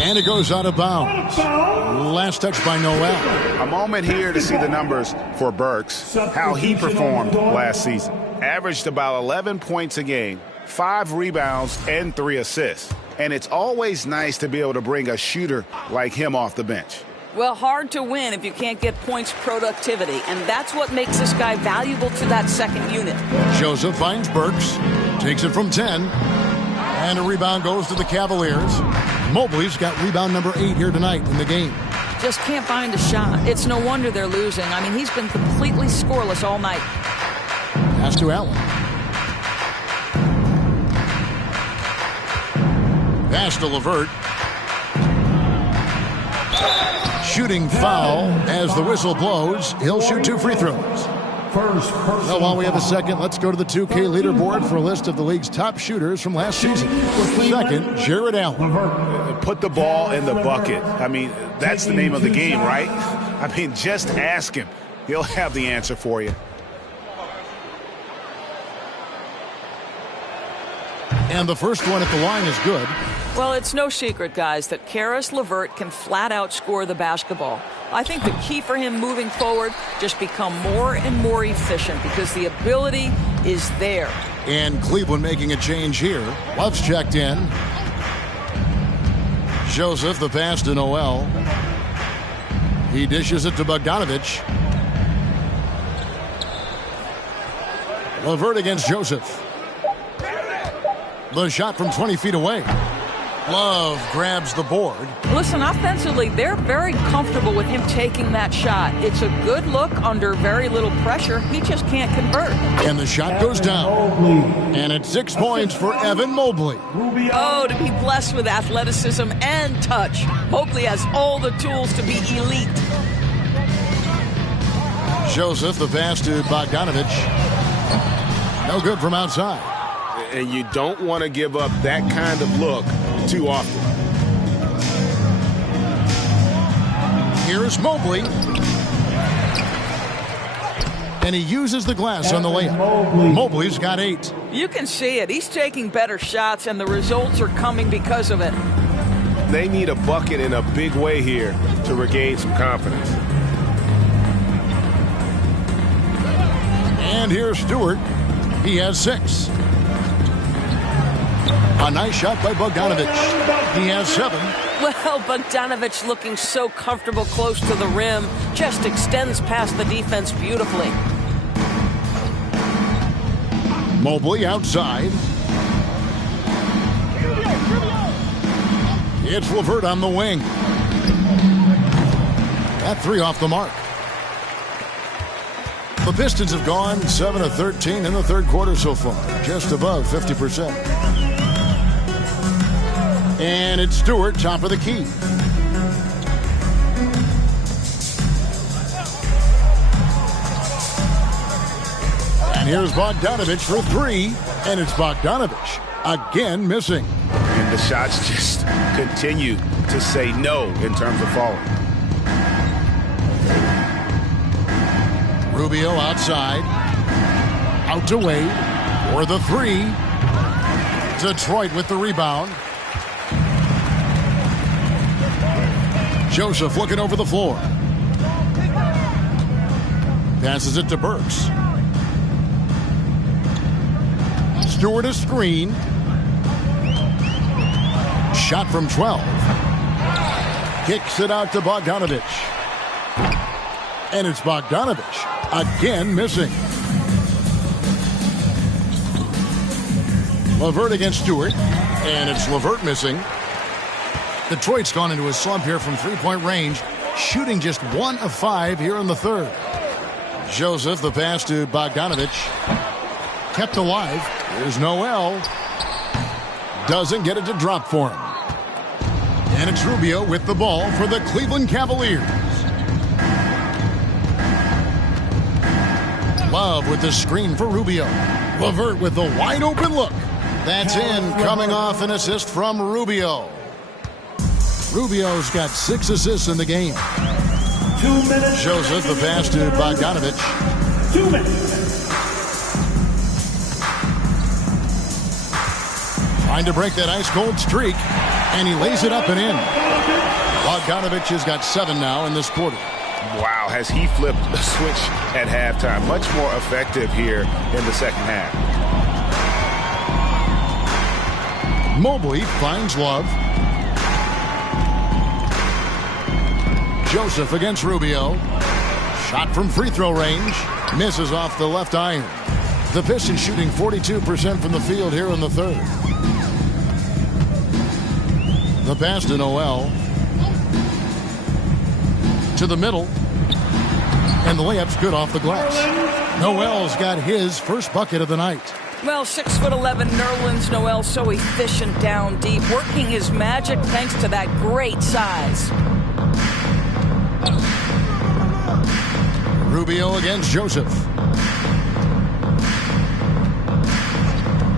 And it goes out of bounds. Last touch by Noel. A moment here to see the numbers for Burks, how he performed last season. Averaged about 11 points a game, 5 rebounds, and 3 assists. And it's always nice to be able to bring a shooter like him off the bench. Well, hard to win if you can't get points productivity, and that's what makes this guy valuable to that second unit. Joseph finds Burks, takes it from 10, and a rebound goes to the Cavaliers. Mobley's got rebound number 8 here tonight in the game. Just can't find a shot. It's no wonder they're losing. I mean, he's been completely scoreless all night. Pass to Allen. Pass to LeVert. Shooting foul as the whistle blows. He'll shoot 2 free throws. Well, while we have a second, let's go to the 2K leaderboard for a list of the league's top shooters from last season. Second, Jared Allen. Put the ball in the bucket. I mean, that's the name of the game, right? I mean, just ask him. He'll have the answer for you. And the first one at the line is good. Well, it's no secret, guys, that Karis LeVert can flat out score the basketball. I think the key for him moving forward, just become more and more efficient because the ability is there. And Cleveland making a change here. Love's checked in. Joseph, the pass to Noel. He dishes it to Bogdanovich. Levert against Joseph. The shot from 20 feet away. Love grabs the board. Listen, offensively, they're very comfortable with him taking that shot. It's a good look under very little pressure. He just can't convert. And the shot goes down. And it's 6 points for Evan Mobley. Oh, to be blessed with athleticism and touch. Mobley has all the tools to be elite. Joseph, the pass to Bogdanovich. No good from outside. And you don't want to give up that kind of look too often. Here's Mobley. And he uses the glass on the layup. Mobley's got 8. You can see it. He's taking better shots, and the results are coming because of it. They need a bucket in a big way here to regain some confidence. And here's Stewart. He has 6. A nice shot by Bogdanovich. He has 7. Well, Bogdanovich looking so comfortable close to the rim, just extends past the defense beautifully. Mobley outside. It's Levert on the wing. That 3 off the mark. The Pistons have gone 7 of 13 in the third quarter so far, just above 50%. And it's Stewart, top of the key. And here's Bogdanovich for 3, and it's Bogdanovich again missing. And the shots just continue to say no in terms of falling. Rubio outside. Out to Wade for the 3. Detroit with the rebound. Joseph looking over the floor. Passes it to Burks. Stewart a screen. Shot from 12. Kicks it out to Bogdanovich. And it's Bogdanovich again missing. Levert against Stewart. And it's Levert missing. Detroit's gone into a slump here from three-point range, shooting just 1 of 5 here in the third. Joseph, the pass to Bogdanovich. Kept alive. Here's Noel. Doesn't get it to drop for him. And it's Rubio with the ball for the Cleveland Cavaliers. Love with the screen for Rubio. Levert with the wide open look. That's in, coming off an assist from Rubio. Rubio's got 6 assists in the game. 2 minutes. Joseph, the pass to Bogdanovich. 2 minutes. Trying to break that ice-cold streak, and he lays it up and in. Bogdanovich has got 7 now in this quarter. Wow, has he flipped a switch at halftime. Much more effective here in the second half. Mobley finds Love. Joseph against Rubio. Shot from free throw range. Misses off the left iron. The Pistons shooting 42% from the field here in the third. The pass to Noel. To the middle. And the layup's good off the glass. Noel's got his first bucket of the night. Well, 6'11" Nerlens Noel, so efficient down deep, working his magic thanks to that great size. Rubio against Joseph.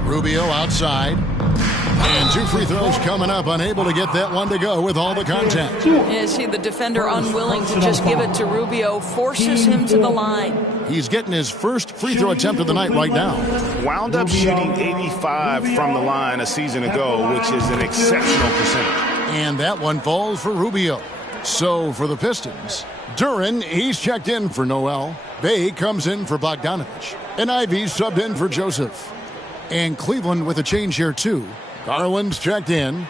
Rubio outside. And 2 free throws coming up, unable to get that one to go with all the contact. Yeah, see the defender unwilling to just give it to Rubio, forces him to the line. He's getting his first free throw attempt of the night right now. Wound up shooting 85 from the line a season ago, which is an exceptional percentage. And that one falls for Rubio. So for the Pistons, Duran, he's checked in for Noel. Bay comes in for Bogdanovich. And Ivey's subbed in for Joseph. And Cleveland with a change here too. Garland's checked in.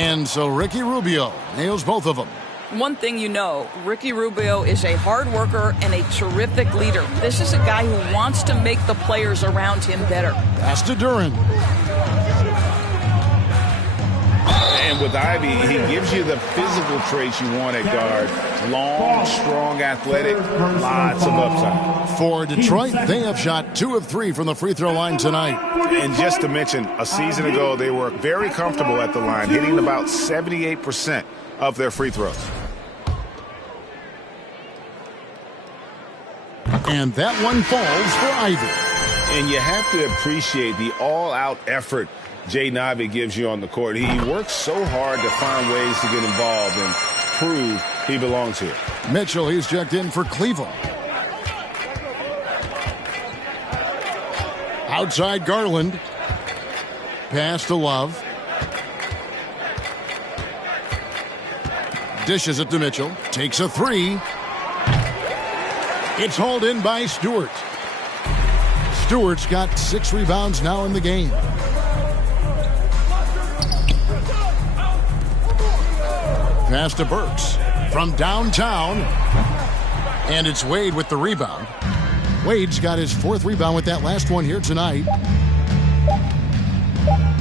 And so Ricky Rubio nails both of them. One thing you know, Ricky Rubio is a hard worker and a terrific leader. This is a guy who wants to make the players around him better. Pass to Duran. And with Ivy, he gives you the physical traits you want at guard. Long, strong, athletic, lots of upside. For Detroit, they have shot 2 of 3 from the free throw line tonight. And just to mention, a season ago, they were very comfortable at the line, hitting about 78% of their free throws. And that one falls for Ivy. And you have to appreciate the all-out effort Jaden Ivey gives you on the court. He works so hard to find ways to get involved and prove he belongs here. Mitchell, he's checked in for Cleveland. Outside Garland. Pass to Love. Dishes it to Mitchell. Takes a 3. It's hauled in by Stewart. Stewart's got 6 rebounds now in the game. Pass to Burks from downtown. And it's Wade with the rebound. Wade's got his 4th rebound with that last one here tonight.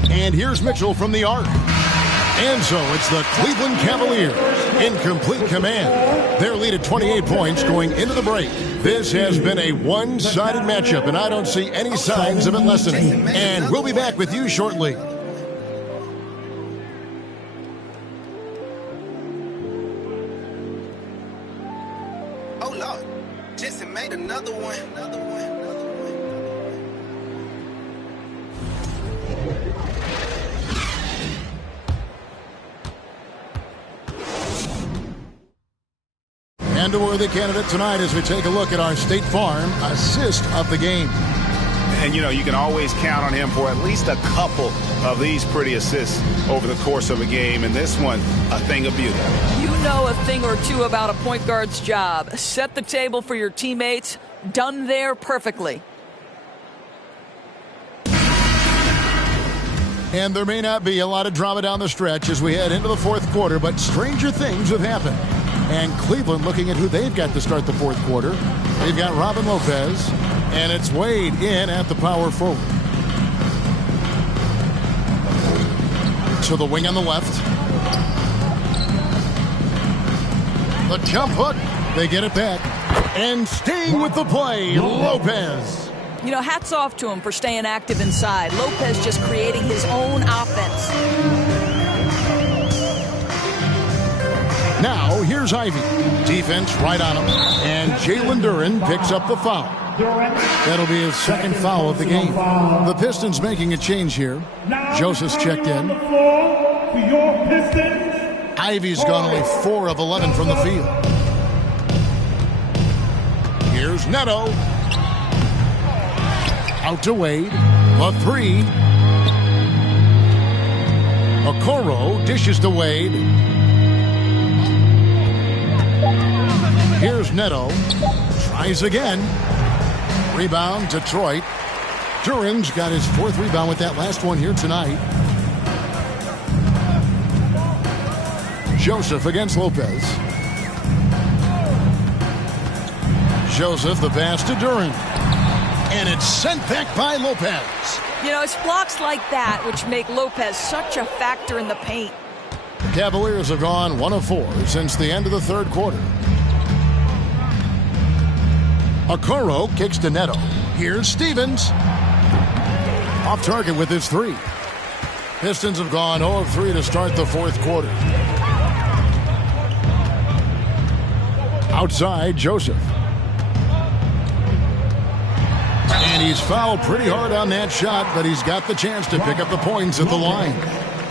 And here's Mitchell from the arc. And so it's the Cleveland Cavaliers in complete command. Their lead at 28 points going into the break. This has been a one-sided matchup, and I don't see any signs of it lessening. And we'll be back with you shortly. Oh, Lord. Jensen made another one. And a worthy candidate tonight as we take a look at our State Farm assist of the game. And, you know, you can always count on him for at least a couple of these pretty assists over the course of a game. And this one, a thing of beauty. You know a thing or two about a point guard's job. Set the table for your teammates. Done there perfectly. And there may not be a lot of drama down the stretch as we head into the 4th quarter, but stranger things have happened. And Cleveland looking at who they've got to start the 4th quarter. They've got Robin Lopez, and it's Wade in at the power forward. To the wing on the left. The jump hook. They get it back. And staying with the play, Lopez. You know, hats off to him for staying active inside. Lopez just creating his own offense. Now, here's Ivy. Defense right on him. And Jalen Duran picks up the foul. That'll be his 2nd foul of the game. The Pistons making a change here. Joseph's checked in. Ivy's gone only 4 of 11 from the field. Here's Neto. Out to Wade. A 3. Okoro dishes to Wade. Here's Neto. Tries again. Rebound, Detroit. Duran's got his 4th rebound with that last one here tonight. Joseph against Lopez. Joseph, the pass to Duran. And it's sent back by Lopez. You know, it's blocks like that which make Lopez such a factor in the paint. The Cavaliers have gone 1 of 4 since the end of the 3rd quarter. Okoro kicks to Neto. Here's Stevens. Off target with his 3. Pistons have gone 0 of 3 to start the 4th quarter. Outside, Joseph. And he's fouled pretty hard on that shot, but he's got the chance to pick up the points at the line.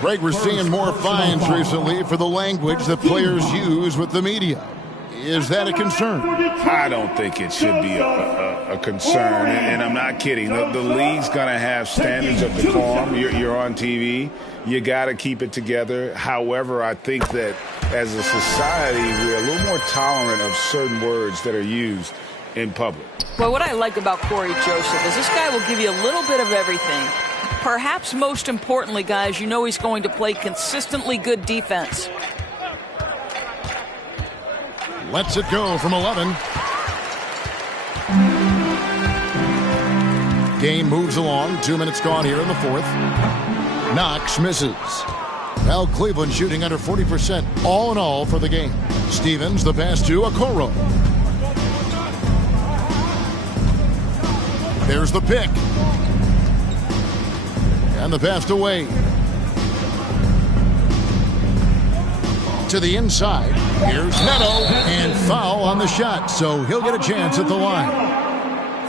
Greg, we're seeing more fines recently for the language that players use with the media. Is that a concern? I don't think it should be a concern, and I'm not kidding. The league's going to have standards of decorum. You're on TV. You got to keep it together. However, I think that as a society, we're a little more tolerant of certain words that are used in public. Well, what I like about Corey Joseph is this guy will give you a little bit of everything. perhaps most importantly, guys, you know he's going to play consistently good defense. Lets it go from 11. Game moves along. 2 minutes gone here in the fourth. Knox misses. Now Cleveland shooting under 40% all in all for the game. Stevens, the pass to Okoro. There's the pick. And the pass to Wade. To the inside. Here's Neto. And foul on the shot, so he'll get a chance at the line.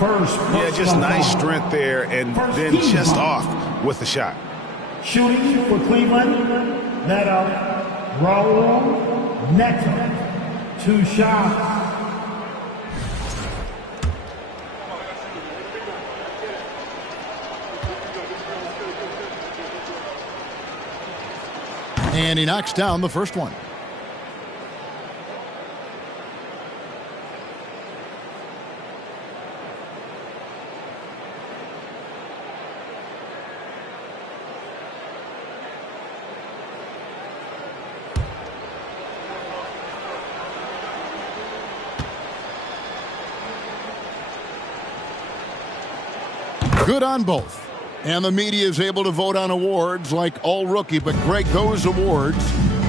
Yeah, just nice strength there, and then just off with the shot. Shooting for Cleveland, Neto, Raul, Neto. 2 shots. And he knocks down the first one. Good on both. And the media is able to vote on awards like all rookie. But, Greg, those awards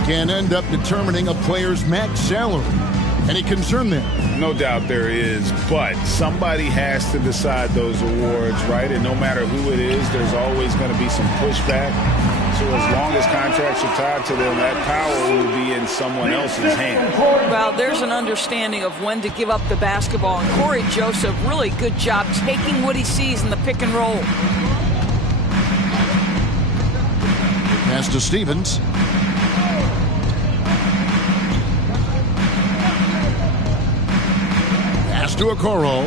can end up determining a player's max salary. Any concern there? No doubt there is, but somebody has to decide those awards, right? And no matter who it is, there's always going to be some pushback. So as long as contracts are tied to them, that power will be in someone else's hands. Well, there's an understanding of when to give up the basketball. And Corey Joseph, really good job taking what he sees in the pick and roll. Pass to Stevens. Pass to Okoro.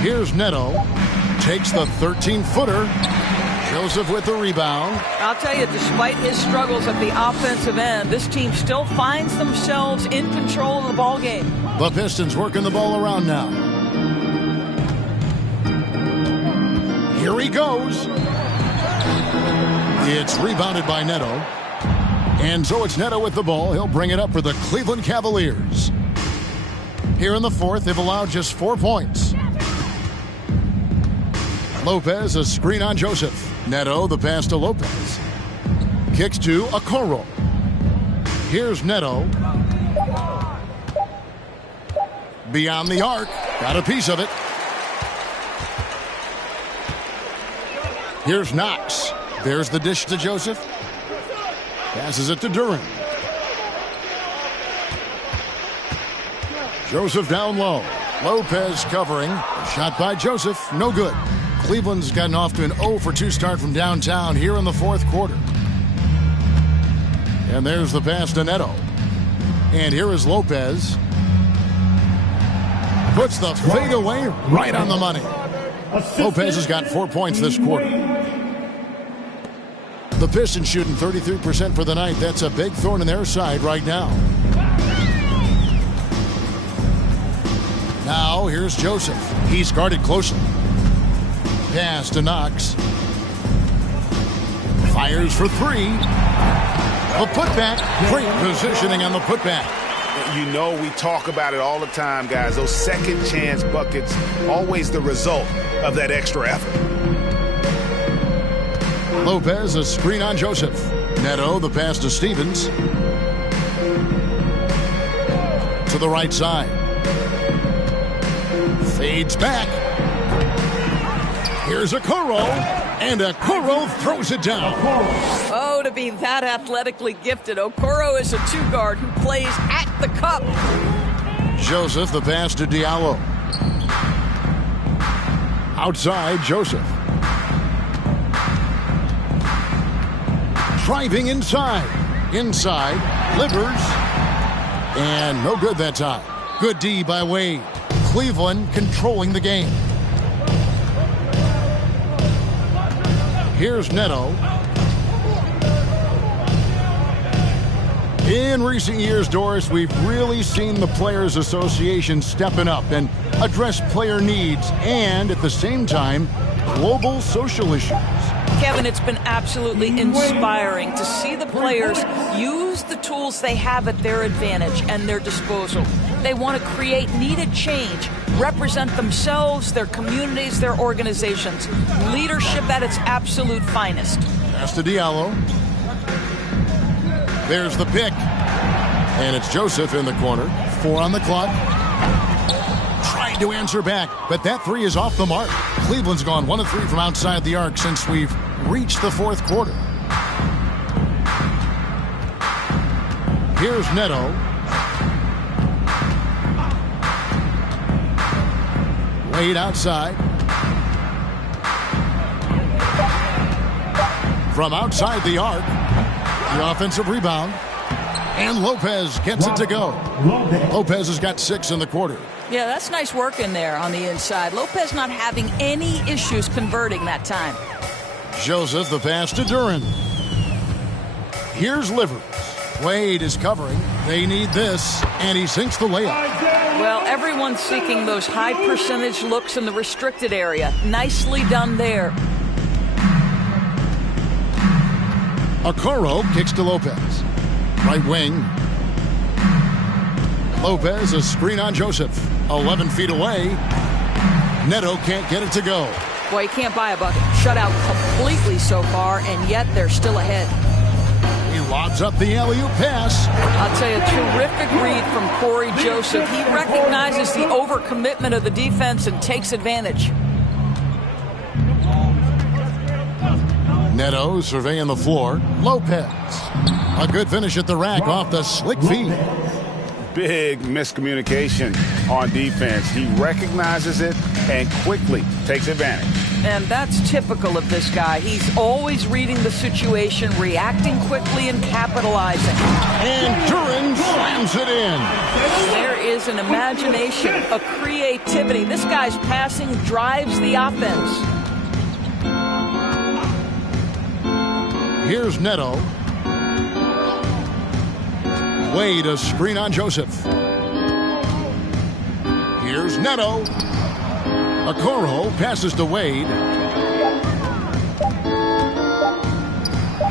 Here's Neto. Takes the 13-footer. Joseph with the rebound. I'll tell you, despite his struggles at the offensive end, this team still finds themselves in control of the ball game. The Pistons working the ball around now. Here he goes. It's rebounded by Neto. And so it's Neto with the ball. He'll bring it up for the Cleveland Cavaliers. Here in the fourth, they've allowed just 4 points. Lopez, a screen on Joseph. Neto, the pass to Lopez. Kicks to Okoro. Here's Neto. Beyond the arc. Got a piece of it. Here's Knox. There's the dish to Joseph. Passes it to Duran. Joseph down low. Lopez covering. Shot by Joseph. No good. Cleveland's gotten off to an 0-for-2 start from downtown here in the fourth quarter. And there's the pass to Neto. And here is Lopez. Puts the fade away right on the money. Lopez has got 4 points this quarter. The Pistons shooting 33% for the night. That's a big thorn in their side right now. Now here's Joseph. He's guarded closely. Pass to Knox. Fires for 3. A putback. Great positioning on the putback. You know, we talk about it all the time, guys. Those second chance buckets, always the result of that extra effort. Lopez, a screen on Joseph. Neto, the pass to Stevens. To the right side. Fades back. Here's Okoro, and Okoro throws it down. Oh, to be that athletically gifted. Okoro is a 2-guard who plays at the cup. Joseph, the pass to Diallo. Outside, Joseph. Driving inside. Inside, Livers. And no good that time. Good D by Wade. Cleveland controlling the game. Here's Neto. In recent years, Doris, we've really seen the Players Association stepping up and address player needs and, at the same time, global social issues. Kevin, it's been absolutely inspiring to see the players use the tools they have at their advantage and their disposal. They want to create needed change, represent themselves, their communities, their organizations. Leadership at its absolute finest. Pass to Diallo. There's the pick. And it's Joseph in the corner. 4 on the clock. Tried to answer back, but that 3 is off the mark. Cleveland's gone 1 of 3 from outside the arc since we've reached the 4th quarter. Here's Neto. Wade outside. From outside the arc. The offensive rebound. And Lopez gets it to go. Lopez has got 6 in the quarter. Yeah, that's nice work in there on the inside. Lopez not having any issues converting that time. Joseph, the pass to Duran. Here's Livers. Wade is covering. They need this, and he sinks the layup. Well, everyone's seeking those high percentage looks in the restricted area. Nicely done there. Okoro kicks to Lopez. Right wing. Lopez, a screen on Joseph. 11 feet away. Neto can't get it to go. Boy, he can't buy a bucket. Shut out completely so far, and yet they're still ahead. He lobs up the alley-oop pass. I'll tell you, a terrific read from Corey Joseph. He recognizes the overcommitment of the defense and takes advantage. Neto surveying the floor. Lopez. A good finish at the rack off the slick feed. Big miscommunication on defense. He recognizes it and quickly takes advantage. And that's typical of this guy. He's always reading the situation, reacting quickly, and capitalizing. And Duran slams it in. There is an imagination, a creativity. This guy's passing drives the offense. Here's Neto. Wade, a screen on Joseph. Here's Neto. Okoro passes to Wade.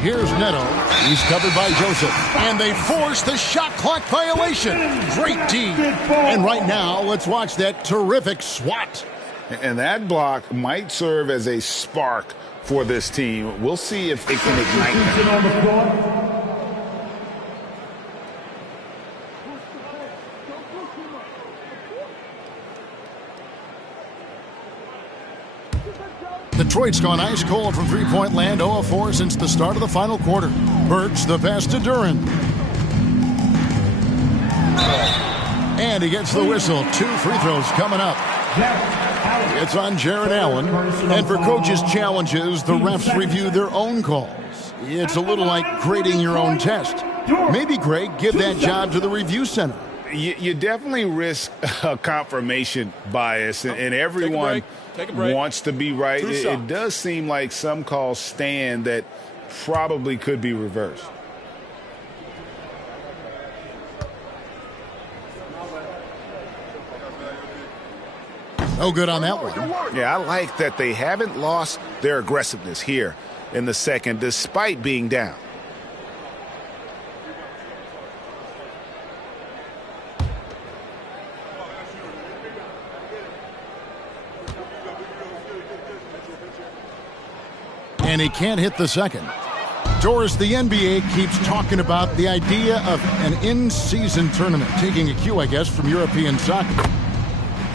Here's Neto. He's covered by Joseph. And they force the shot clock violation. Great D. And right now, let's watch that terrific swat. And that block might serve as a spark for this team. We'll see if it can ignite them. Detroit's gone ice cold from three-point land, 0 of 4 since the start of the final quarter. Birch, the pass to Duran. And he gets the whistle. 2 free throws coming up. It's on Jared Allen. And for coaches' challenges, the refs review their own calls. It's a little like grading your own test. Maybe, Greg, give that job to the review center. You definitely risk a confirmation bias, and everyone wants to be right. It does seem like some calls stand that probably could be reversed. No good on that one. Yeah, I like that they haven't lost their aggressiveness here in the second, despite being down. And he can't hit the second. Doris, the NBA keeps talking about the idea of an in-season tournament, taking a cue, I guess, from European soccer.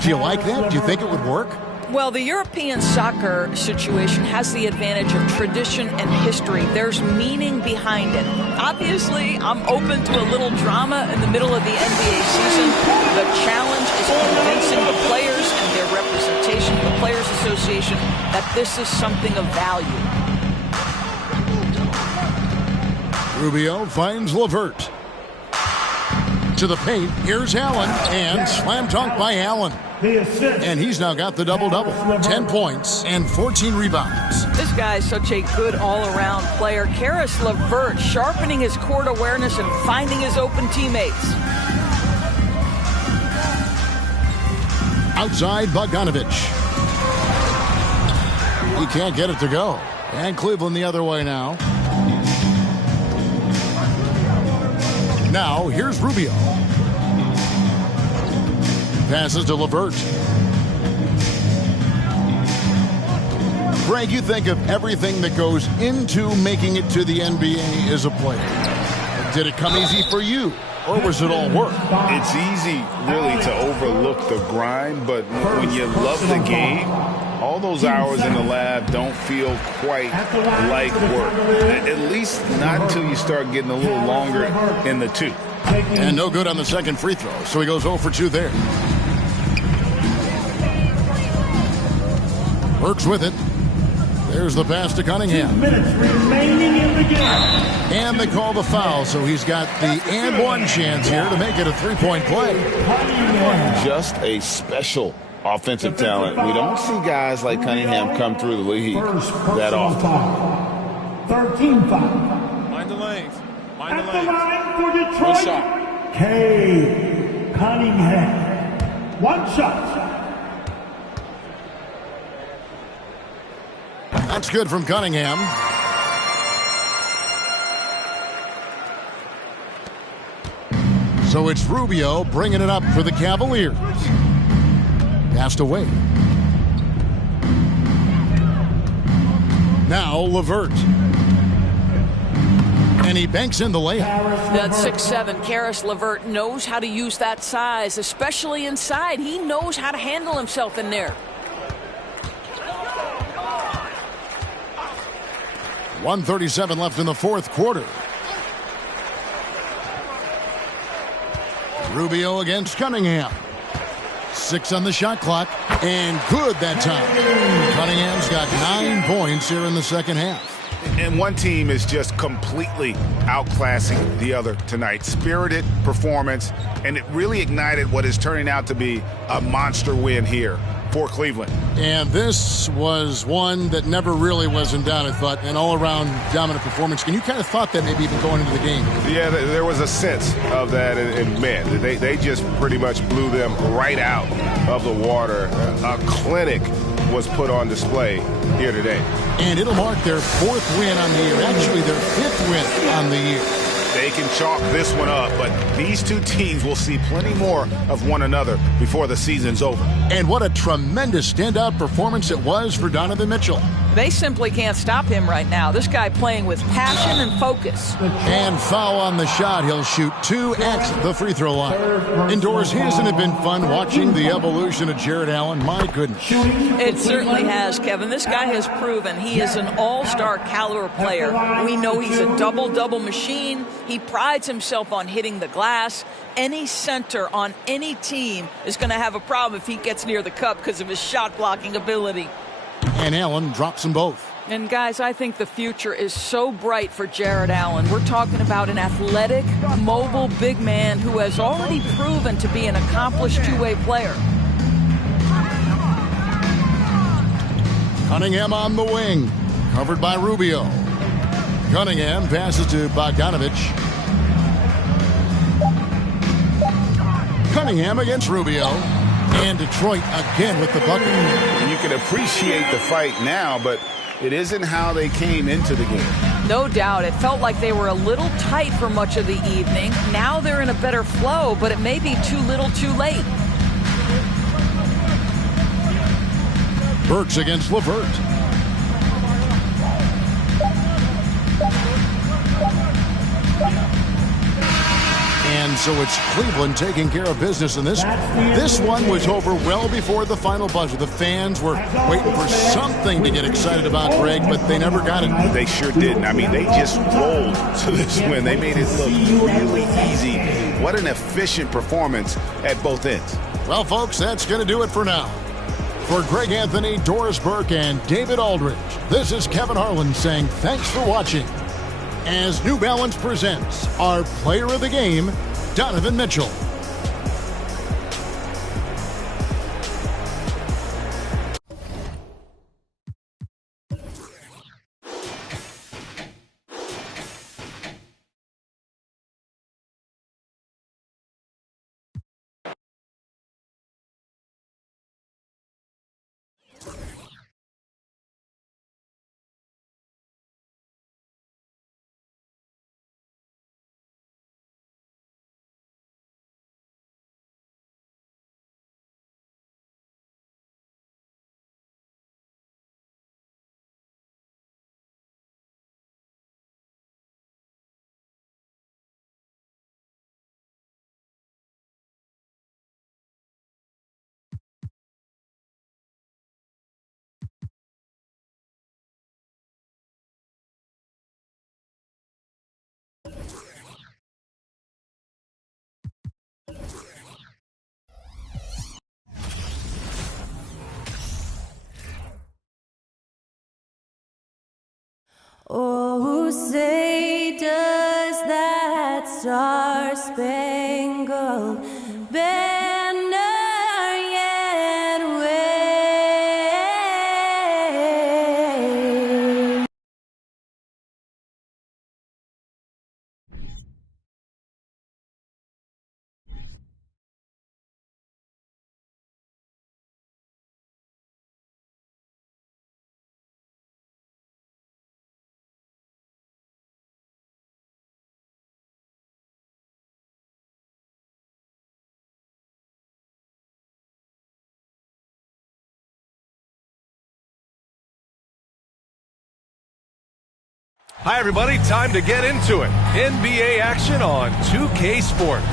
Do you like that? Do you think it would work? Well, the European soccer situation has the advantage of tradition and history. There's meaning behind it. Obviously, I'm open to a little drama in the middle of the NBA season. The challenge is convincing the players and their representation, the Players Association, that this is something of value. Rubio finds LeVert. To the paint, here's Allen, and slam dunk by Allen. And he's now got the double-double, 10 points and 14 rebounds. This guy is such a good all-around player. Caris LeVert sharpening his court awareness and finding his open teammates. Outside, Bogdanovich. He can't get it to go. And Cleveland the other way now. Now, here's Rubio. Passes to LeVert. Greg, you think of everything that goes into making it to the NBA as a player. Did it come easy for you, or was it all work? It's easy, really, to overlook the grind, but when you love the game, all those hours in the lab don't feel quite like work. At least not until you start getting a little longer in the tooth. And no good on the second free throw, so he goes 0 for 2 there. Burks with it. There's the pass to Cunningham. 2 minutes remaining in the game. And they call the foul, so he's got the and one chance here to make it a three-point play. Just a special offensive talent. We don't see guys like Cunningham come through the league that often. 13-5. Mind the lanes. Mind At the the lanes. line for Detroit, One shot. K. Cunningham. One shot. That's good from Cunningham. So it's Rubio bringing it up for the Cavaliers. Passed away. Now LeVert. And he banks in the layup. That's 6'7". Caris LeVert knows how to use that size, especially inside. He knows how to handle himself in there. 1:37 left in the fourth quarter. Rubio against Cunningham. 6 on the shot clock, and good that time. Cunningham's got 9 points here in the second half. And one team is just completely outclassing the other tonight. Spirited performance, and it really ignited what is turning out to be a monster win here for Cleveland. And this was one that never really was in doubt, I thought, an all-around dominant performance. And you kind of thought that maybe even going into the game. Yeah, there was a sense of that, and man, they just pretty much blew them right out of the water. A clinic was put on display here today. And it'll mark their 4th win on the year. Actually, their 5th win on the year. They can chalk this one up, but these two teams will see plenty more of one another before the season's over. And what a tremendous standout performance it was for Donovan Mitchell. They simply can't stop him right now. This guy playing with passion and focus. And foul on the shot. He'll shoot 2 at the free throw line. Indoors, hasn't it been fun watching the evolution of Jared Allen? My goodness. It certainly has, Kevin. This guy has proven he is an all-star caliber player. We know he's a double-double machine. He prides himself on hitting the glass. Any center on any team is going to have a problem if he gets near the cup because of his shot-blocking ability. And Allen drops them both. And guys, I think the future is so bright for Jared Allen. We're talking about an athletic, mobile big man who has already proven to be an accomplished two-way player. Cunningham on the wing, covered by Rubio. Cunningham passes to Bogdanovich. Cunningham against Rubio. And Detroit again with the bucket. You can appreciate the fight now, but it isn't how they came into the game. No doubt. It felt like they were a little tight for much of the evening. Now they're in a better flow, but it may be too little too late. Burks against LeVert. And so it's Cleveland taking care of business in this one. This one was over well before the final buzzer. The fans were waiting for something to get excited about, Greg, but they never got it. They sure didn't. I mean, they just rolled to this win. They made it look really easy. What an efficient performance at both ends. Well, folks, that's going to do it for now. For Greg Anthony, Doris Burke, and David Aldridge, this is Kevin Harlan saying thanks for watching. As New Balance presents our Player of the Game, Donovan Mitchell. Oh, say does that star-spangled banner yet wave? Hi, everybody. Time to get into it. NBA action on 2K Sports.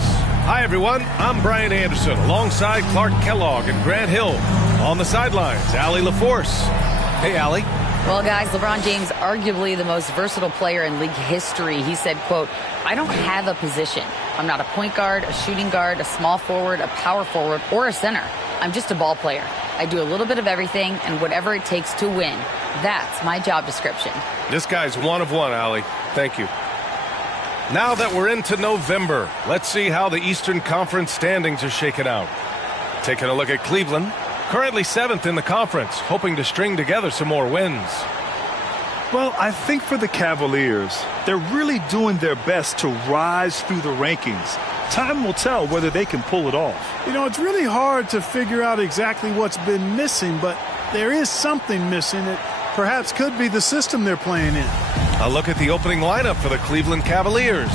Hi, everyone. I'm Brian Anderson alongside Clark Kellogg and Grant Hill. On the sidelines, Allie LaForce. Hey, Allie. Well, guys, LeBron James, arguably the most versatile player in league history. He said, quote, "I don't have a position. I'm not a point guard, a shooting guard, a small forward, a power forward, or a center. I'm just a ball player. I do a little bit of everything and whatever it takes to win. That's my job description." This guy's one of one, Allie. Thank you. Now that we're into November, let's see how the Eastern Conference standings are shaken out. Taking a look at Cleveland, currently 7th in the conference, hoping to string together some more wins. Well, I think for the Cavaliers, they're really doing their best to rise through the rankings. Time will tell whether they can pull it off. You know, it's really hard to figure out exactly what's been missing, but there is something missing that perhaps could be the system they're playing in. A look at the opening lineup for the Cleveland Cavaliers.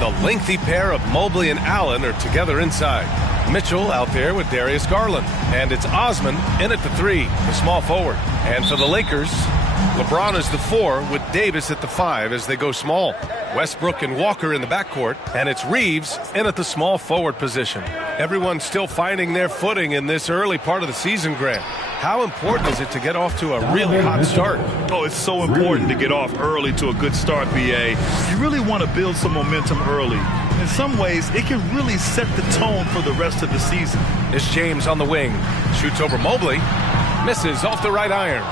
The lengthy pair of Mobley and Allen are together inside. Mitchell out there with Darius Garland. And it's Osman in at the 3, the small forward. And for the Lakers, LeBron is the 4 with Davis at the 5 as they go small. Westbrook and Walker in the backcourt, and it's Reeves in at the small forward position. Everyone's still finding their footing in this early part of the season, Grant. How important is it to get off to a really hot start? Oh, it's so important to get off early to a good start, BA. You really want to build some momentum early. In some ways, it can really set the tone for the rest of the season. It's James on the wing. Shoots over Mobley. Misses off the right iron.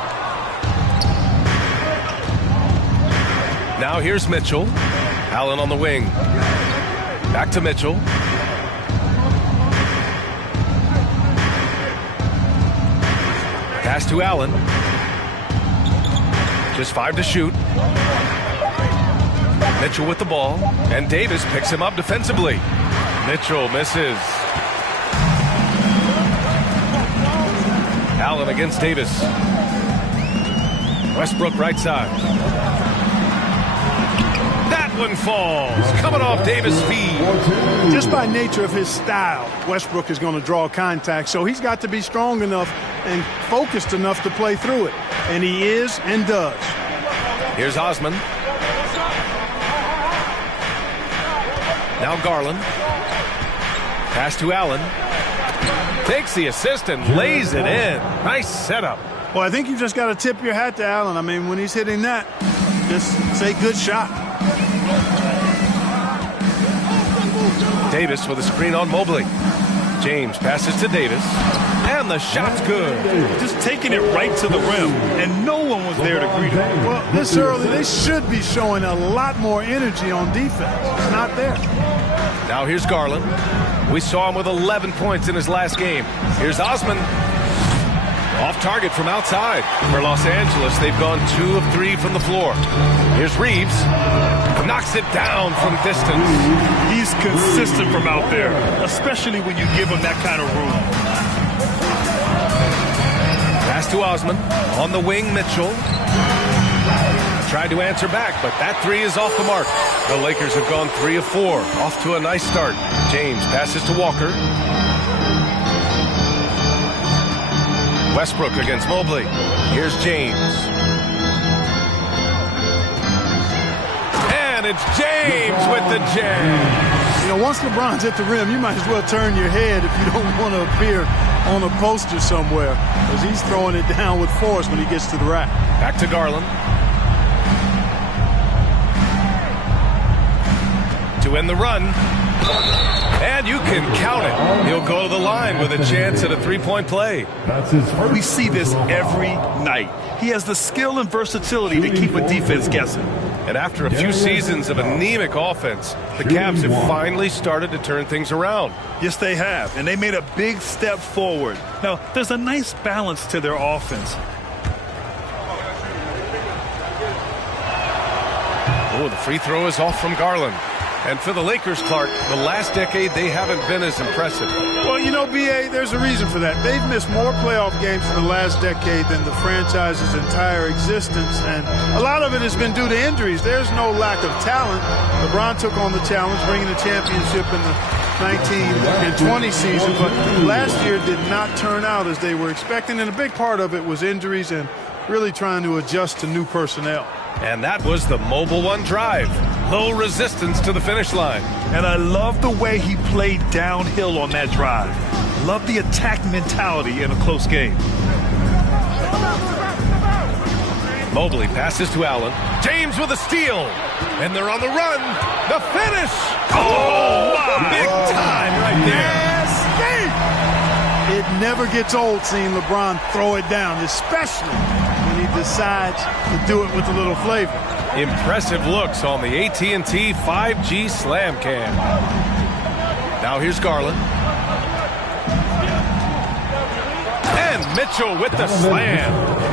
Now here's Mitchell. Allen on the wing. Back to Mitchell. Pass to Allen. Just 5 to shoot. Mitchell with the ball. And Davis picks him up defensively. Mitchell misses. Allen against Davis. Westbrook right side. That one falls. Coming off Davis' feet. Just by nature of his style, Westbrook is going to draw contact, so he's got to be strong enough and focused enough to play through it. And he is and does. Here's Osman. Now Garland. Pass to Allen. Takes the assist and lays it in. Nice setup. Well, I think you just got to tip your hat to Allen. I mean, when he's hitting that, just say good shot. Davis with a screen on Mobley. James passes to Davis. And And the shot's good. Just taking it right to the rim, and no one was there to greet him. Well, this early, they should be showing a lot more energy on defense. It's not there. Now here's Garland. We saw him with 11 points in his last game. Here's Osman. Off target from outside. For Los Angeles, they've gone 2 of 3 from the floor. Here's Reeves. Knocks it down from distance. He's consistent from out there, especially when you give him that kind of room. Pass to Osman. On the wing, Mitchell. Tried to answer back, but that 3 is off the mark. The Lakers have gone 3 of 4. Off to a nice start. James passes to Walker. Westbrook against Mobley. Here's James. And it's James with the jam. You know, once LeBron's at the rim, you might as well turn your head if you don't want to appear on a poster somewhere, because he's throwing it down with force when he gets to the rack. Back to Garland. To end the run. And you can count it. He'll go to the line with a chance at a three-point play. We see this every night. He has the skill and versatility to keep a defense guessing. And after a few seasons of anemic offense, the Cavs have finally started to turn things around. Yes, they have, and they made a big step forward. Now, there's a nice balance to their offense. Oh, the free throw is off from Garland. And for the Lakers, Clark, the last decade, they haven't been as impressive. Well, you know, B.A., there's a reason for that. They've missed more playoff games in the last decade than the franchise's entire existence, and a lot of it has been due to injuries. There's no lack of talent. LeBron took on the challenge, bringing the championship in the 19 and 20 season, but last year did not turn out as they were expecting, and a big part of it was injuries and really trying to adjust to new personnel. And that was the Mobile One drive. Low resistance to the finish line. And I love the way he played downhill on that drive. Love the attack mentality in a close game. Mobley passes to Allen. James with a steal. And they're on the run. The finish. Oh, wow. Big time right there. It never gets old seeing LeBron throw it down, especially when he decides to do it with a little flavor. Impressive looks on the AT&T 5G Slam Cam. Now here's Garland. And Mitchell with the slam.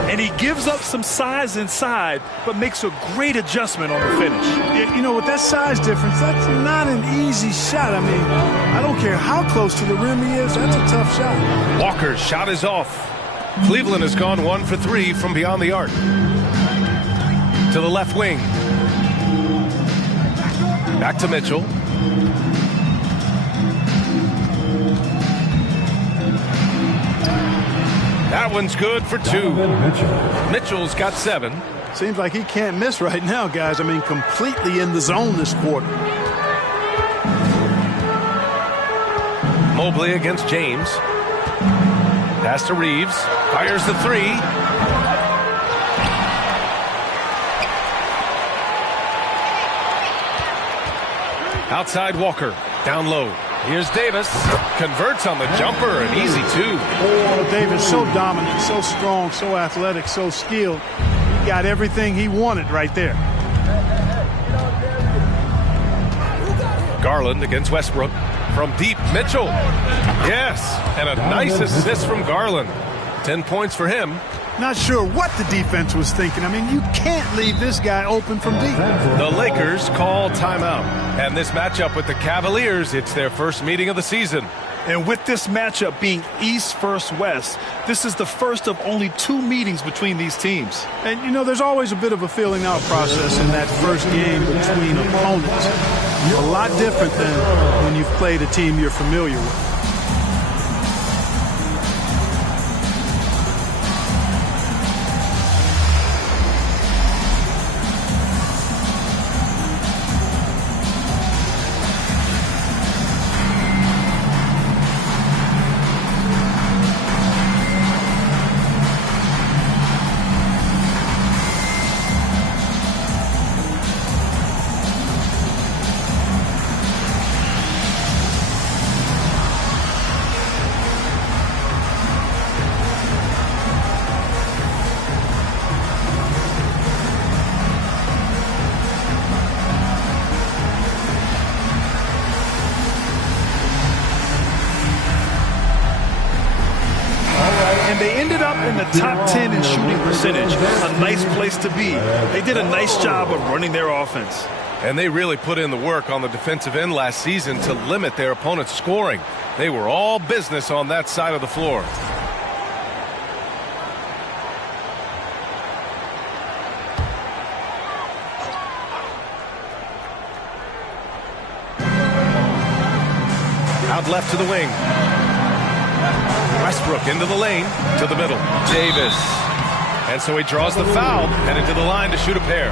And he gives up some size inside, but makes a great adjustment on the finish. You know, with that size difference, that's not an easy shot. I mean, I don't care how close to the rim he is, that's a tough shot. Walker's shot is off. Cleveland has gone 1 for 3 from beyond the arc. To the left wing. Back to Mitchell. That one's good for 2. Mitchell's got 7. Seems like he can't miss right now, guys. I mean, completely in the zone this quarter. Mobley against James. Pass to Reeves. Fires the 3. Outside Walker. Down low. Here's Davis. Converts on the jumper. An easy 2. Oh, Davis so dominant, so strong, so athletic, so skilled. He got everything he wanted right there. Garland against Westbrook. From deep, Mitchell. Yes, and a nice assist from Garland. 10 points for him. Not sure what the defense was thinking. I mean, you can't leave this guy open from deep. The Lakers call timeout. And this matchup with the Cavaliers, it's their first meeting of the season. And with this matchup being East versus West, this is the first of only 2 meetings between these teams. And, you know, there's always a bit of a feeling out process in that first game between opponents. A lot different than when you've played a team you're familiar with. and they ended up in the top 10 in shooting percentage. A nice place to be. They did a nice job of running their offense. And they really put in the work on the defensive end last season to limit their opponent's scoring. They were all business on that side of the floor. Out left to the wing. Westbrook into the lane, to the middle. Davis. And so he draws the foul, headed to the line to shoot a pair.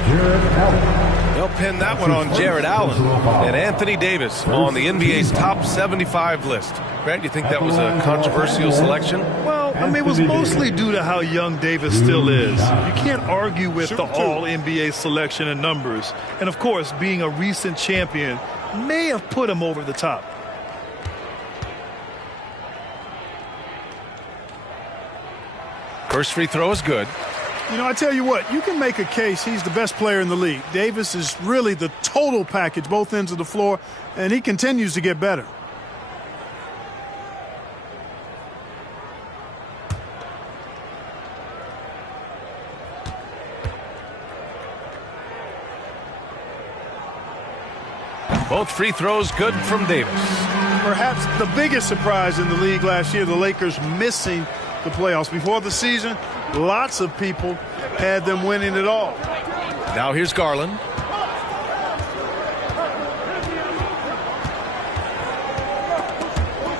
They'll pin that one on Jared Allen and Anthony Davis on the NBA's top 75 list. Grant, you think that was a controversial selection? Well, I mean, it was mostly due to how young Davis still is. You can't argue with the all-NBA selection and numbers. And, of course, being a recent champion may have put him over the top. First free throw is good. You know, I tell you what, you can make a case he's the best player in the league. Davis is really the total package, both ends of the floor, and he continues to get better. Both free throws good from Davis. Perhaps the biggest surprise in the league last year, the Lakers missing the playoffs. Before the season, lots of people had them winning it all. Now here's Garland.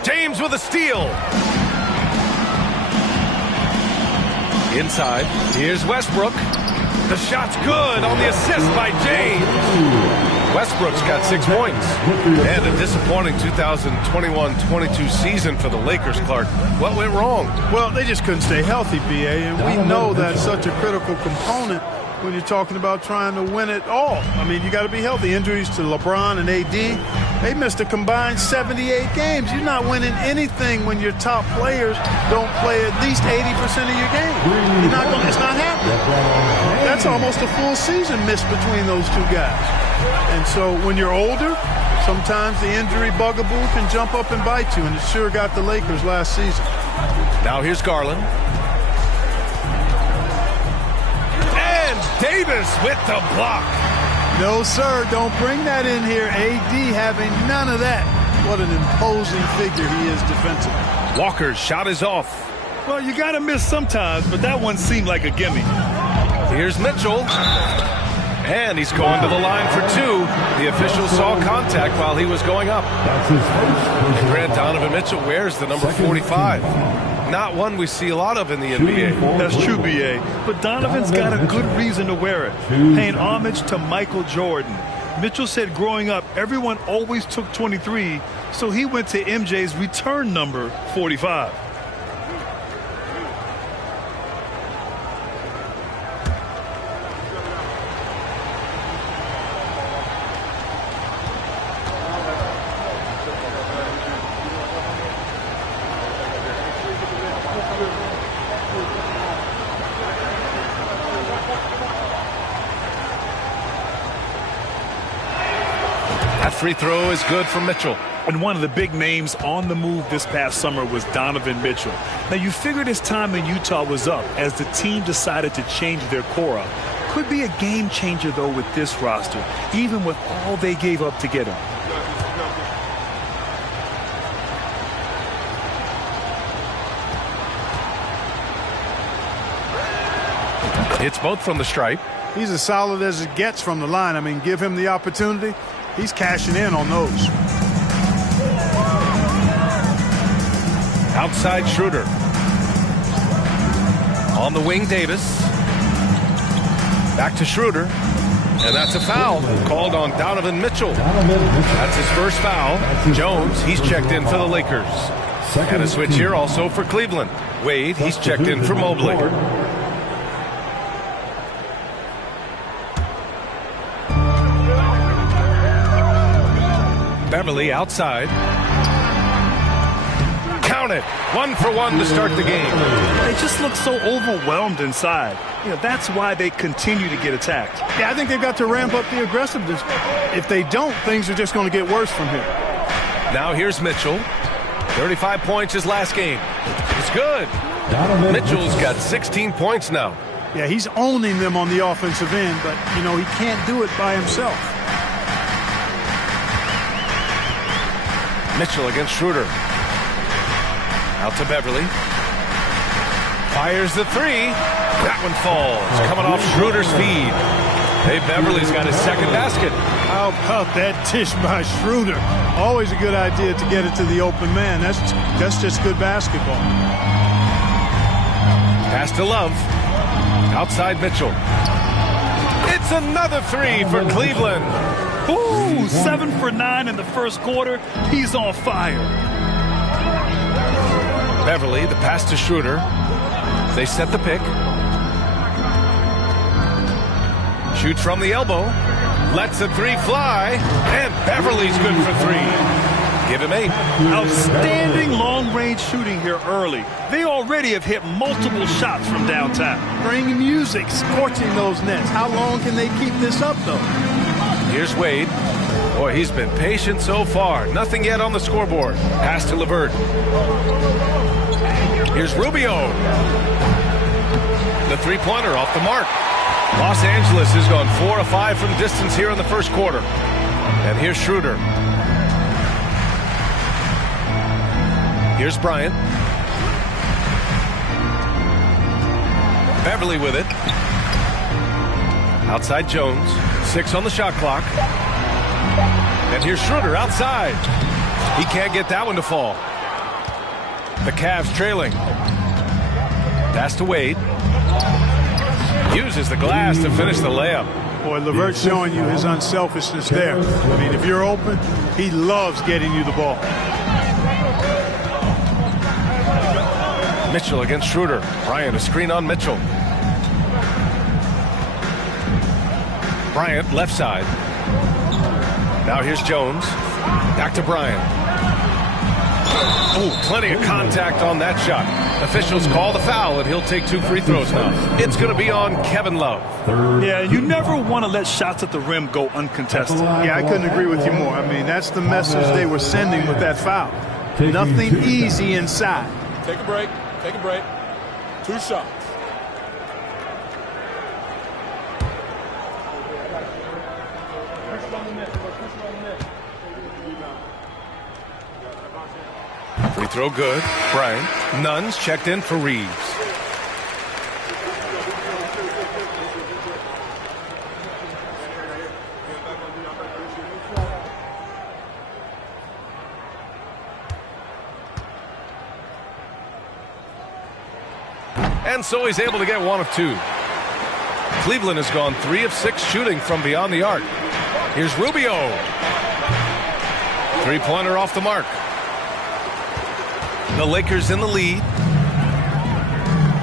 James with a steal. Inside, here's Westbrook. The shot's good on the assist by James. Westbrook's got 6 points. And a disappointing 2021-22 season for the Lakers, Clark. What went wrong? Well, they just couldn't stay healthy, B.A., and we know that's such a critical component when you're talking about trying to win it all. I mean, you got to be healthy. Injuries to LeBron and AD, they missed a combined 78 games. You're not winning anything when your top players don't play at least 80% of your game. It's not happening. That's almost a full season missed between those two guys. And so when you're older, sometimes the injury bugaboo can jump up and bite you, and it sure got the Lakers last season. Now here's Garland. And Davis with the block. No, sir, don't bring that in here. AD having none of that. What an imposing figure he is defensively. Walker's shot is off. Well, you got to miss sometimes, but that one seemed like a gimme. Here's Mitchell. And he's going to the line for two. The official saw contact while he was going up. And Grant, Donovan Mitchell wears the number 45. Not one we see a lot of in the NBA. That's true, B.A. But Donovan's got a good reason to wear it. Paying homage to Michael Jordan. Mitchell said growing up, everyone always took 23, so he went to MJ's return number 45. Free throw is good from Mitchell. And one of the big names on the move this past summer was Donovan Mitchell. Now, you figured his time in Utah was up as the team decided to change their core up. Could be a game changer, though, with this roster, even with all they gave up to get him. It's both from the stripe. He's as solid as it gets from the line. I mean, give him the opportunity. He's cashing in on those. Outside Schroeder. On the wing, Davis. Back to Schroeder. And that's a foul called on Donovan Mitchell. That's his first foul. Jones, he's checked in for the Lakers. And a switch here also for Cleveland. Wade, he's checked in for Mobley. Beverly outside. Count it. 1 for 1 to start the game. They just look so overwhelmed inside. You know, that's why they continue to get attacked. Yeah, I think they've got to ramp up the aggressiveness. If they don't, things are just going to get worse from here. Now here's Mitchell. 35 points his last game. It's good. Mitchell's got 16 points now. Yeah, he's owning them on the offensive end, but, you know, he can't do it by himself. Mitchell against Schroeder. Out to Beverly. Fires the three. That one falls. Coming off Schroeder's feed. Hey, Beverly's got his second basket. How about that dish by Schroeder? Always a good idea to get it to the open man. That's just good basketball. Pass to Love. Outside Mitchell. It's another three for Cleveland. Ooh, 7 for 9 in the first quarter. He's on fire. Beverly, the pass to Schroeder. They set the pick. Shoots from the elbow. Lets the three fly. And Beverly's good for three. Give him 8. Outstanding long-range shooting here early. They already have hit multiple shots from downtown. Bring music, scorching those nets. How long can they keep this up, though? Here's Wade. Boy, he's been patient so far. Nothing yet on the scoreboard. Pass to LeVert. Here's Rubio. The three-pointer off the mark. Los Angeles has gone 4 of 5 from distance here in the first quarter. And here's Schroeder. Here's Bryant. Beverly with it. Outside Jones. 6 on the shot clock. And here's Schroeder outside. He can't get that one to fall. The Cavs trailing. Pass to Wade. Uses the glass to finish the layup. Boy, LeVert showing you his unselfishness there. I mean, if you're open, he loves getting you the ball. Mitchell against Schroeder. Bryant, a screen on Mitchell. Bryant, left side. Now here's Jones. Back to Bryant. Oh, plenty of contact on that shot. Officials call the foul, and he'll take 2 free throws now. It's going to be on Kevin Love. Yeah, you never want to let shots at the rim go uncontested. Yeah, I couldn't agree with you more. I mean, that's the message they were sending with that foul. Nothing easy inside. Take a break. Take a break. 2 shots. Free throw good. Bryant. Nunn's checked in for Reeves. And so he's able to get 1 of 2. Cleveland has gone 3 of 6 shooting from beyond the arc. Here's Rubio. Three-pointer off the mark. The Lakers in the lead.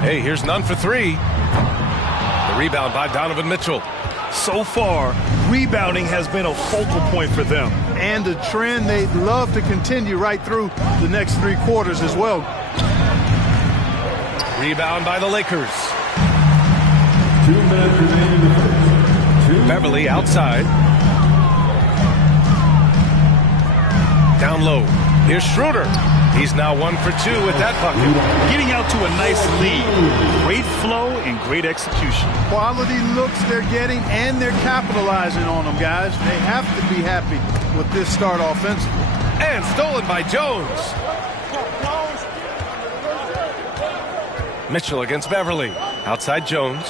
Hey, here's Nunn for 3. The rebound by Donovan Mitchell. So far, rebounding has been a focal point for them. And a trend they'd love to continue right through the next 3 quarters as well. Rebound by the Lakers. 2 minutes remaining in the first. Beverly outside. Down low. Here's Schroeder. He's now 1 for 2 with that bucket. Getting out to a nice lead. Great flow and great execution. Quality looks they're getting, and they're capitalizing on them, guys. They have to be happy with this start offensively. And stolen by Jones. Mitchell against Beverly. Outside Jones.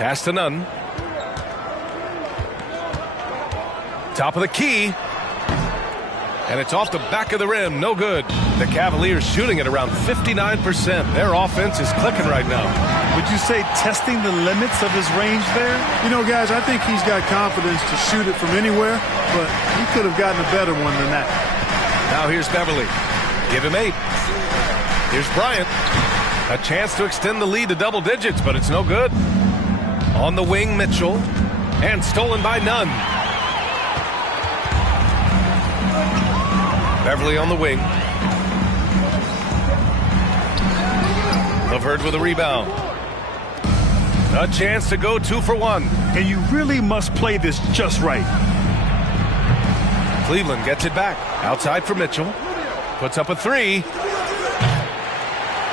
Pass to Nunn. Top of the key. And it's off the back of the rim. No good. The Cavaliers shooting at around 59%. Their offense is clicking right now. Would you say testing the limits of his range there? You know, guys, I think he's got confidence to shoot it from anywhere, but he could have gotten a better one than that. Now here's Beverly. Give him 8. Here's Bryant. A chance to extend the lead to double digits, but it's no good. On the wing, Mitchell. And stolen by Nunn. Beverly on the wing. LeVert with a rebound. A chance to go 2 for 1. And you really must play this just right. Cleveland gets it back. Outside for Mitchell. puts up a three.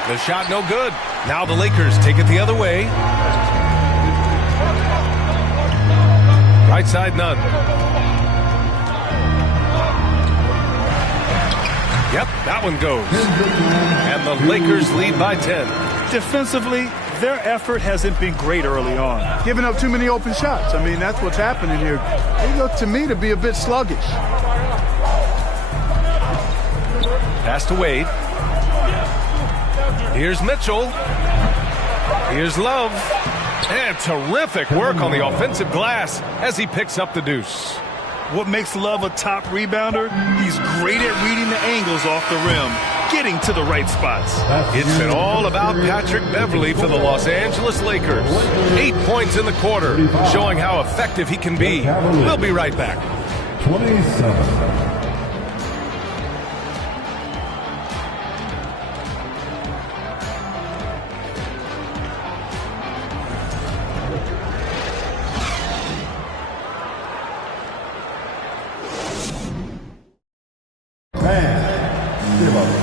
The shot no good. Now the Lakers take it the other way. Right side, none. Yep, that one goes. And the Lakers lead by 10. Defensively, their effort hasn't been great early on. Giving up too many open shots. I mean, that's what's happening here. They look to me to be a bit sluggish. Pass to Wade. Here's Mitchell. Here's Love. And terrific work on the offensive glass as he picks up the deuce. What makes Love a top rebounder? He's great at reading the angles off the rim, getting to the right spots. It's been all about Patrick Beverley for the Los Angeles Lakers. 8 points in the quarter, showing how effective he can be. We'll be right back. 27.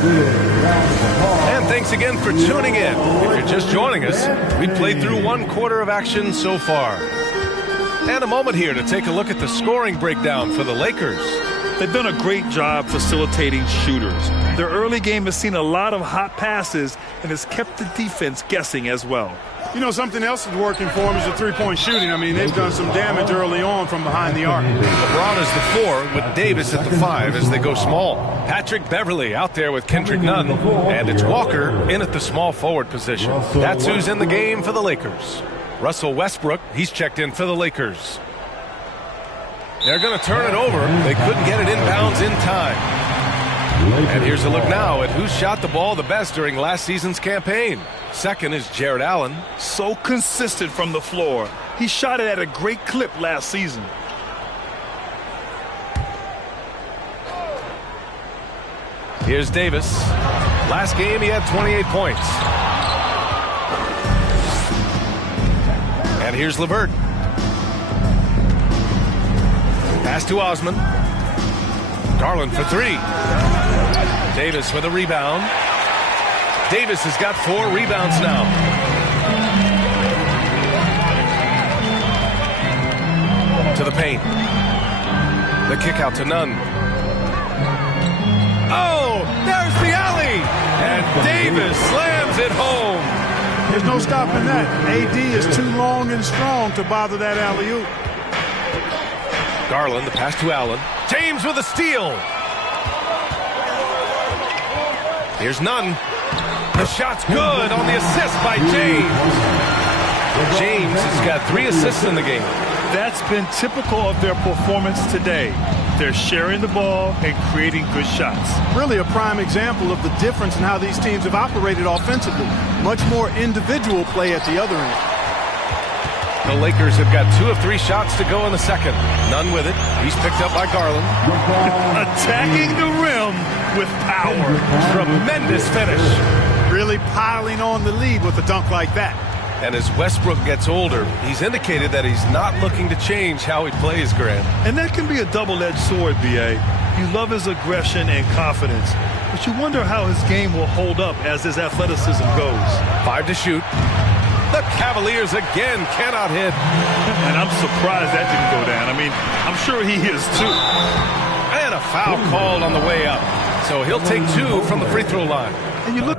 And thanks again for tuning in. If you're just joining us, we played through 1 quarter of action so far. And a moment here to take a look at the scoring breakdown for the Lakers. They've done a great job facilitating shooters. Their early game has seen a lot of hot passes and has kept the defense guessing as well. You know, something else is working for them is the three-point shooting. I mean, they've done some damage early on from behind the arc. LeBron is the 4 with Davis at the 5 as they go small. Patrick Beverley out there with Kendrick Nunn. And it's Walker in at the small forward position. That's who's in the game for the Lakers. Russell Westbrook, he's checked in for the Lakers. They're going to turn it over. They couldn't get it inbounds in time. And here's a look now at who shot the ball the best during last season's campaign. Second is Jared Allen. So consistent from the floor. He shot it at a great clip last season. Here's Davis. Last game he had 28 points. And here's LeVert. Pass to Osman. Garland for 3. Davis with a rebound. Davis has got 4 rebounds now. To the paint. The kick out to Nunn. Oh, there's the alley. And Davis slams it home. There's no stopping that. AD is too long and strong to bother that alley-oop. Garland, the pass to Allen. James with a steal. Here's Nunn. The shot's good on the assist by James. James has got 3 assists in the game. That's been typical of their performance today. They're sharing the ball and creating good shots. Really a prime example of the difference in how these teams have operated offensively. Much more individual play at the other end. The Lakers have got 2 of 3 shots to go in the second. Nunn with it. He's picked up by Garland. Attacking the rim with power. Tremendous finish. Really piling on the lead with a dunk like that. And as Westbrook gets older, he's indicated that he's not looking to change how he plays, Grant. And that can be a double-edged sword, B.A. You love his aggression and confidence, but you wonder how his game will hold up as his athleticism goes. 5 to shoot. The Cavaliers again cannot hit. And I'm surprised that didn't go down. I mean, I'm sure he is too. And a foul called on the way up. So he'll take 2 from the free throw line. And you look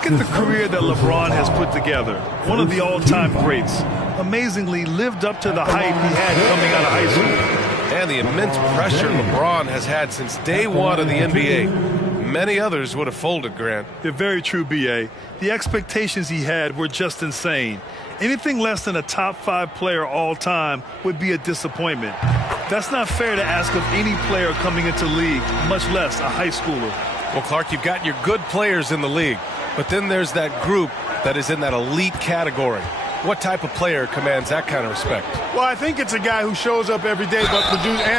at the career that LeBron has put together. One of the all-time greats. Amazingly lived up to the hype he had coming out of high school. And the immense pressure LeBron has had since day 1 of the NBA. Many others would have folded, Grant. They're very true, B.A. The expectations he had were just insane. Anything less than a top 5 player all time would be a disappointment. That's not fair to ask of any player coming into league, much less a high schooler. Well, Clark, you've got your good players in the league, but then there's that group that is in that elite category. What type of player commands that kind of respect? Well, I think it's a guy who shows up every day but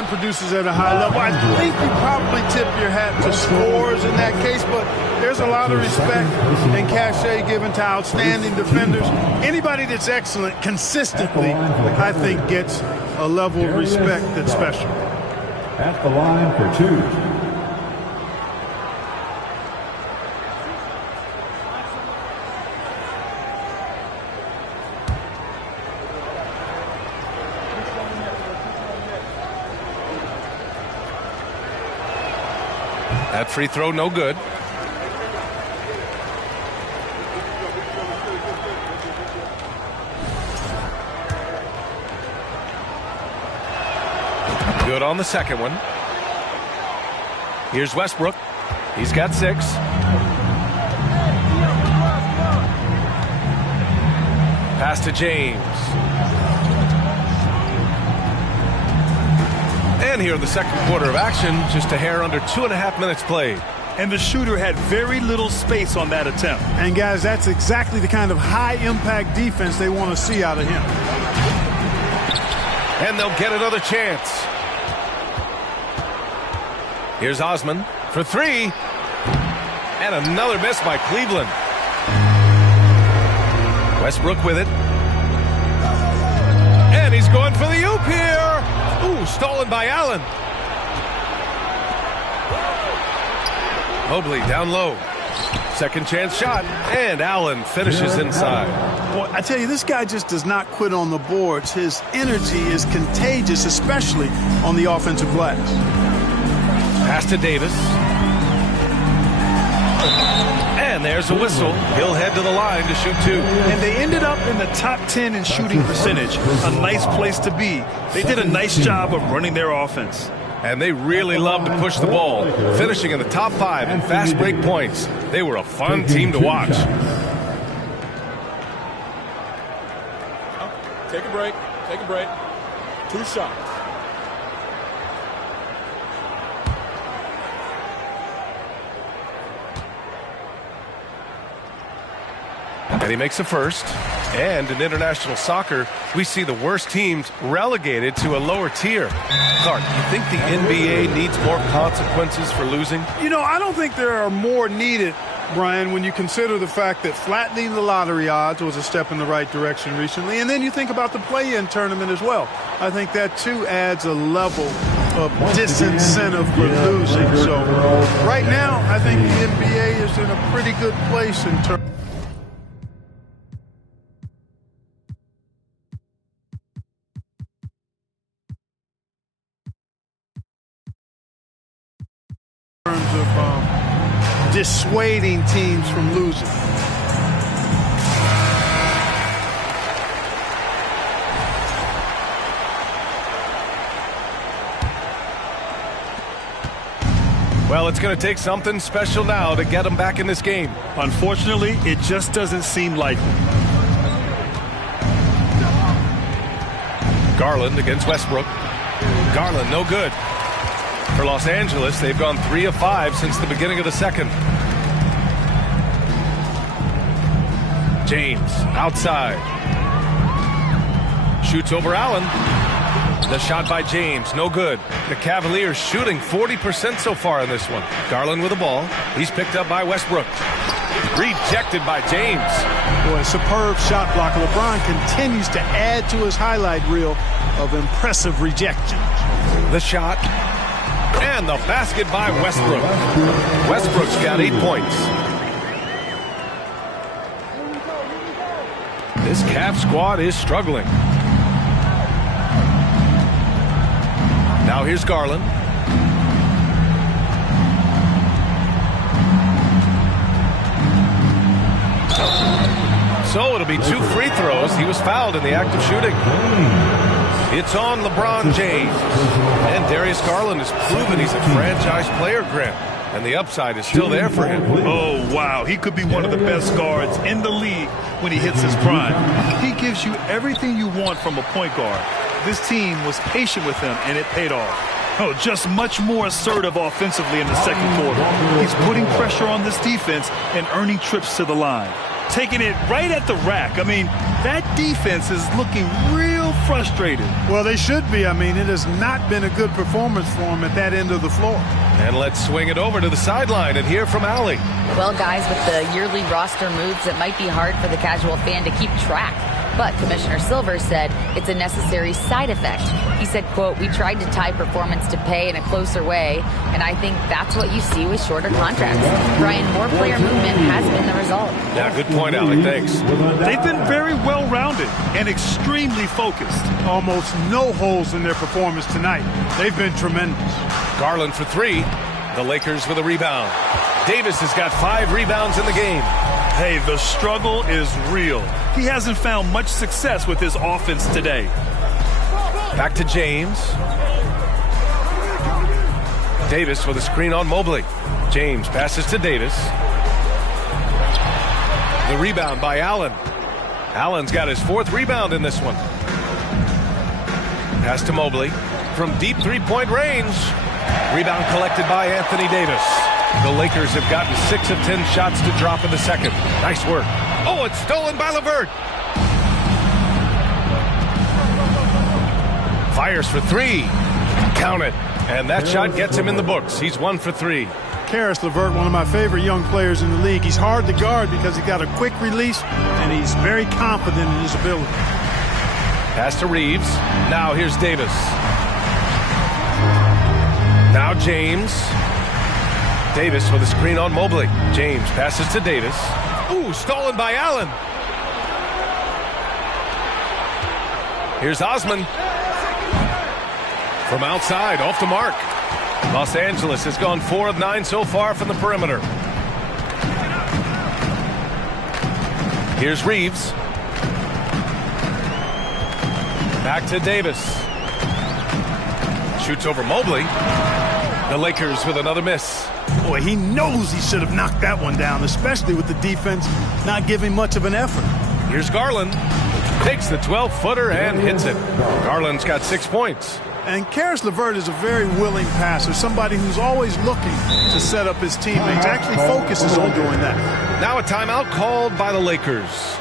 produces at a high level. I think you probably tip your hat to scores in that case, but there's a lot of respect and cachet given to outstanding defenders. Anybody that's excellent consistently, I think, gets a level of respect that's special. At the line for 2. That free throw, no good. Good on the second one. Here's Westbrook. He's got 6. Pass to James. And here in the second quarter of action, just a hair under 2.5 minutes played. And the shooter had very little space on that attempt. And guys, that's exactly the kind of high-impact defense they want to see out of him. And they'll get another chance. Here's Osman for 3. And another miss by Cleveland. Westbrook with it. And he's going for the oop here. Ooh, stolen by Allen. Mobley down low. Second chance shot. And Allen finishes inside. Boy, I tell you, this guy just does not quit on the boards. His energy is contagious, especially on the offensive glass. Pass to Davis. And there's a whistle. He'll head to the line to shoot 2. And they ended up in the top 10 in shooting percentage. A nice place to be. They did a nice job of running their offense. And they really love to push the ball, finishing in the top 5 in fast break points. They were a fun team to watch. Take a break. Take a break. 2 shots. And he makes a first. And in international soccer, we see the worst teams relegated to a lower tier. Clark, you think the NBA needs more consequences for losing? You know, I don't think there are more needed, Brian, when you consider the fact that flattening the lottery odds was a step in the right direction recently. And then you think about the play-in tournament as well. I think that, too, adds a level of disincentive for losing. So right now, I think the NBA is in a pretty good place in terms of dissuading teams from losing. Well, it's going to take something special now to get them back in this game. Unfortunately, it just doesn't seem likely. Garland against Westbrook. Garland, no good. For Los Angeles, they've gone 3 of 5 since the beginning of the second. James, outside. Shoots over Allen. The shot by James, no good. The Cavaliers shooting 40% so far in this one. Garland with the ball. He's picked up by Westbrook. Rejected by James. Boy, superb shot blocker. LeBron continues to add to his highlight reel of impressive rejection. The shot. And the basket by Westbrook. Westbrook's got 8 points. This Cavs squad is struggling. Now here's Garland. So it'll be 2 free throws. He was fouled in the act of shooting. It's on LeBron James. And Darius Garland has proven he's a franchise player, Grant. And the upside is still there for him. Oh, wow. He could be one of the best guards in the league when he hits his prime. He gives you everything you want from a point guard. This team was patient with him, and it paid off. Oh, just much more assertive offensively in the second quarter. He's putting pressure on this defense and earning trips to the line. taking it right at the rack. I mean, that defense is looking real frustrated. Well, they should be. I mean, it has not been a good performance for them at that end of the floor. And let's swing it over to the sideline and hear from Allie. Well, guys, with the yearly roster moves, it might be hard for the casual fan to keep track. But Commissioner Silver said it's a necessary side effect. He said, quote, "We tried to tie performance to pay in a closer way, and I think that's what you see with shorter contracts." Brian, more player movement has been the result. Yeah, good point, Allie. Thanks. They've been very well-rounded and extremely focused. Almost no holes in their performance tonight. They've been tremendous. Garland for three. The Lakers with a rebound. Davis has got 5 rebounds in the game. Hey, the struggle is real. He hasn't found much success with his offense today. Back to James. Davis with a screen on Mobley. James passes to Davis. The rebound by Allen. Allen's got his 4th rebound in this one. Pass to Mobley from deep three-point range. Rebound collected by Anthony Davis. The Lakers have gotten 6 of 10 shots to drop in the second. Nice work. Oh, it's stolen by LeVert. Fires for 3. Count it. And that shot gets him in the books. He's 1 for 3. Caris LeVert, one of my favorite young players in the league. He's hard to guard because he's got a quick release, and he's very confident in his ability. Pass to Reeves. Now here's Davis. Now James. Davis with a screen on Mobley. James passes to Davis. Ooh, stolen by Allen. Here's Osman. From outside, off the mark. Los Angeles has gone 4 of 9 so far from the perimeter. Here's Reeves. Back to Davis. Shoots over Mobley. The Lakers with another miss. Boy, he knows he should have knocked that one down, especially with the defense not giving much of an effort. Here's Garland. Takes the 12-footer and hits it. Garland's got 6 points. And Caris LeVert is a very willing passer, somebody who's always looking to set up his teammates, actually focuses on doing that. Now a timeout called by the Lakers.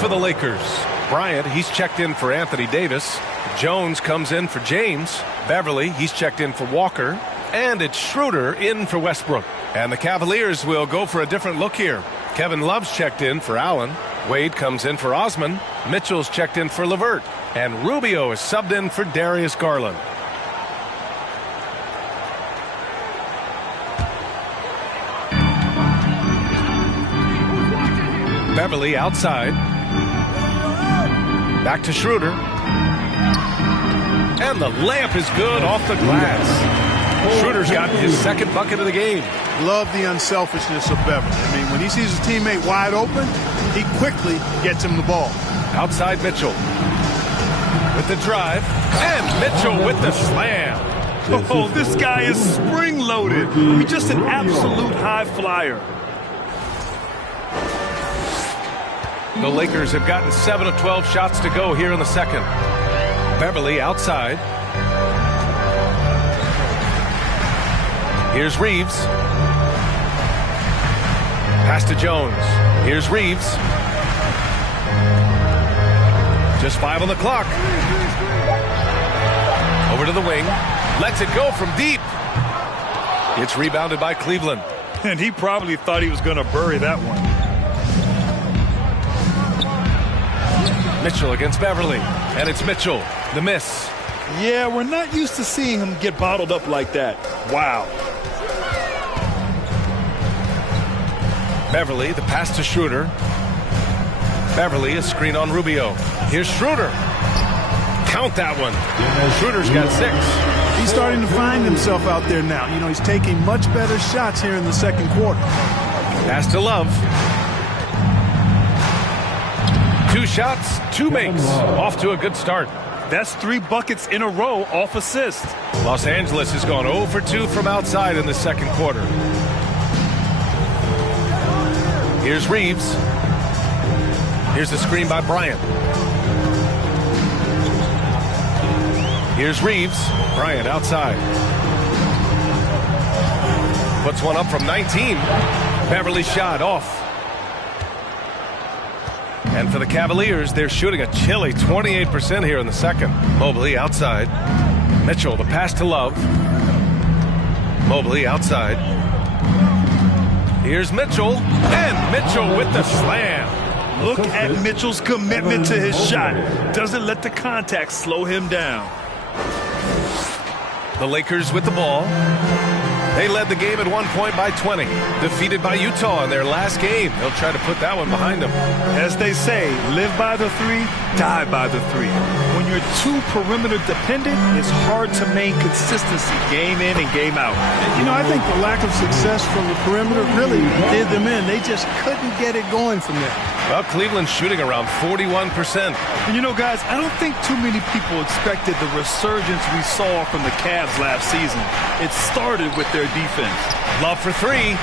For the Lakers. Bryant, he's checked in for Anthony Davis. Jones comes in for James. Beverly, he's checked in for Walker. And it's Schroeder in for Westbrook. And the Cavaliers will go for a different look here. Kevin Love's checked in for Allen. Wade comes in for Osman. Mitchell's checked in for LeVert. And Rubio is subbed in for Darius Garland. Beverly outside. Back to Schroeder. And the layup is good off the glass. Schroeder's got his 2nd bucket of the game. Love the unselfishness of Beverly. I mean, when he sees his teammate wide open, he quickly gets him the ball. Outside Mitchell. With the drive. And Mitchell with the slam. Oh, this guy is spring-loaded. He's just an absolute high flyer. The Lakers have gotten 7 of 12 shots to go here in the second. Beverly outside. Here's Reeves. Pass to Jones. Here's Reeves. Just 5 on the clock. Over to the wing. Lets it go from deep. It's rebounded by Cleveland. And he probably thought he was going to bury that one. Mitchell against Beverly. And it's Mitchell. The miss. Yeah, we're not used to seeing him get bottled up like that. Wow. Beverly, the pass to Schroeder. Beverly, a screen on Rubio. Here's Schroeder. Count that one. Schroeder's got 6. He's starting to find himself out there now. You know, he's taking much better shots here in the second quarter. Pass to Love. 2 shots, 2 makes. Off to a good start. That's 3 buckets in a row off assist. Los Angeles has gone 0 for 2 from outside in the second quarter. Here's Reeves. Here's the screen by Bryant. Here's Reeves. Bryant outside. Puts one up from 19. Beverly shot off. And for the Cavaliers, they're shooting a chilly 28% here in the second. Mobley outside. Mitchell, the pass to Love. Mobley outside. Here's Mitchell. And Mitchell with the slam. Look at Mitchell's commitment to his shot. Doesn't let the contact slow him down. The Lakers with the ball. They led the game at one point by 20. Defeated by Utah in their last game. They'll try to put that one behind them. As they say, live by the 3, die by the 3. When you're too perimeter dependent, it's hard to maintain consistency game in and game out. You know, I think the lack of success from the perimeter really did them in. They just couldn't get it going from there. Well, Cleveland's shooting around 41%. And you know, guys, I don't think too many people expected the resurgence we saw from the Cavs last season. It started with their defense. Love for 3.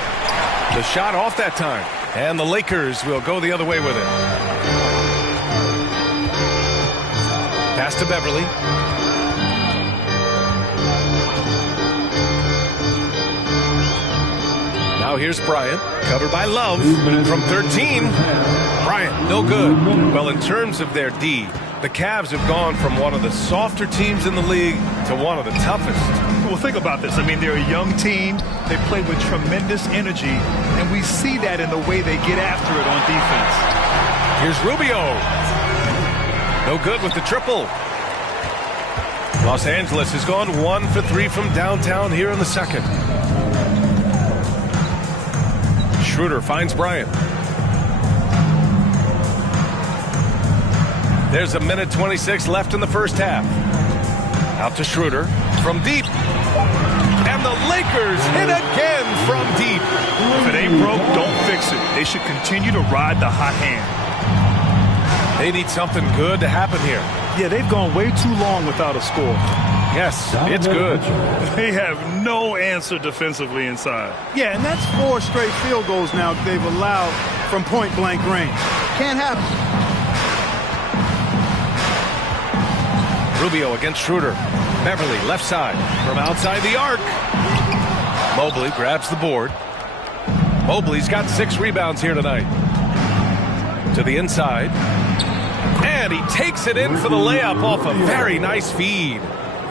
The shot off that time. And the Lakers will go the other way with it. Pass to Beverly. Now here's Bryant. Covered by Love from 13. Bryant, no good. Well, in terms of their D, the Cavs have gone from one of the softer teams in the league to one of the toughest. Well, think about this. I mean, they're a young team. They play with tremendous energy, and we see that in the way they get after it on defense. Here's Rubio. No good with the triple. Los Angeles has gone 1 for 3 from downtown here in the second. Schroeder finds Bryant. There's a minute 26 left in the first half. Out to Schroeder from deep. And the Lakers hit again from deep. If it ain't broke, don't fix it. They should continue to ride the hot hand. They need something good to happen here. Yeah, they've gone way too long without a score. Yes, it's good. They have no answer defensively inside. Yeah, and that's 4 straight field goals now they've allowed from point-blank range. Can't happen. Rubio against Schroeder. Beverly left side from outside the arc. Mobley grabs the board. Mobley's got 6 rebounds here tonight. To the inside. And he takes it in for the layup off a very nice feed.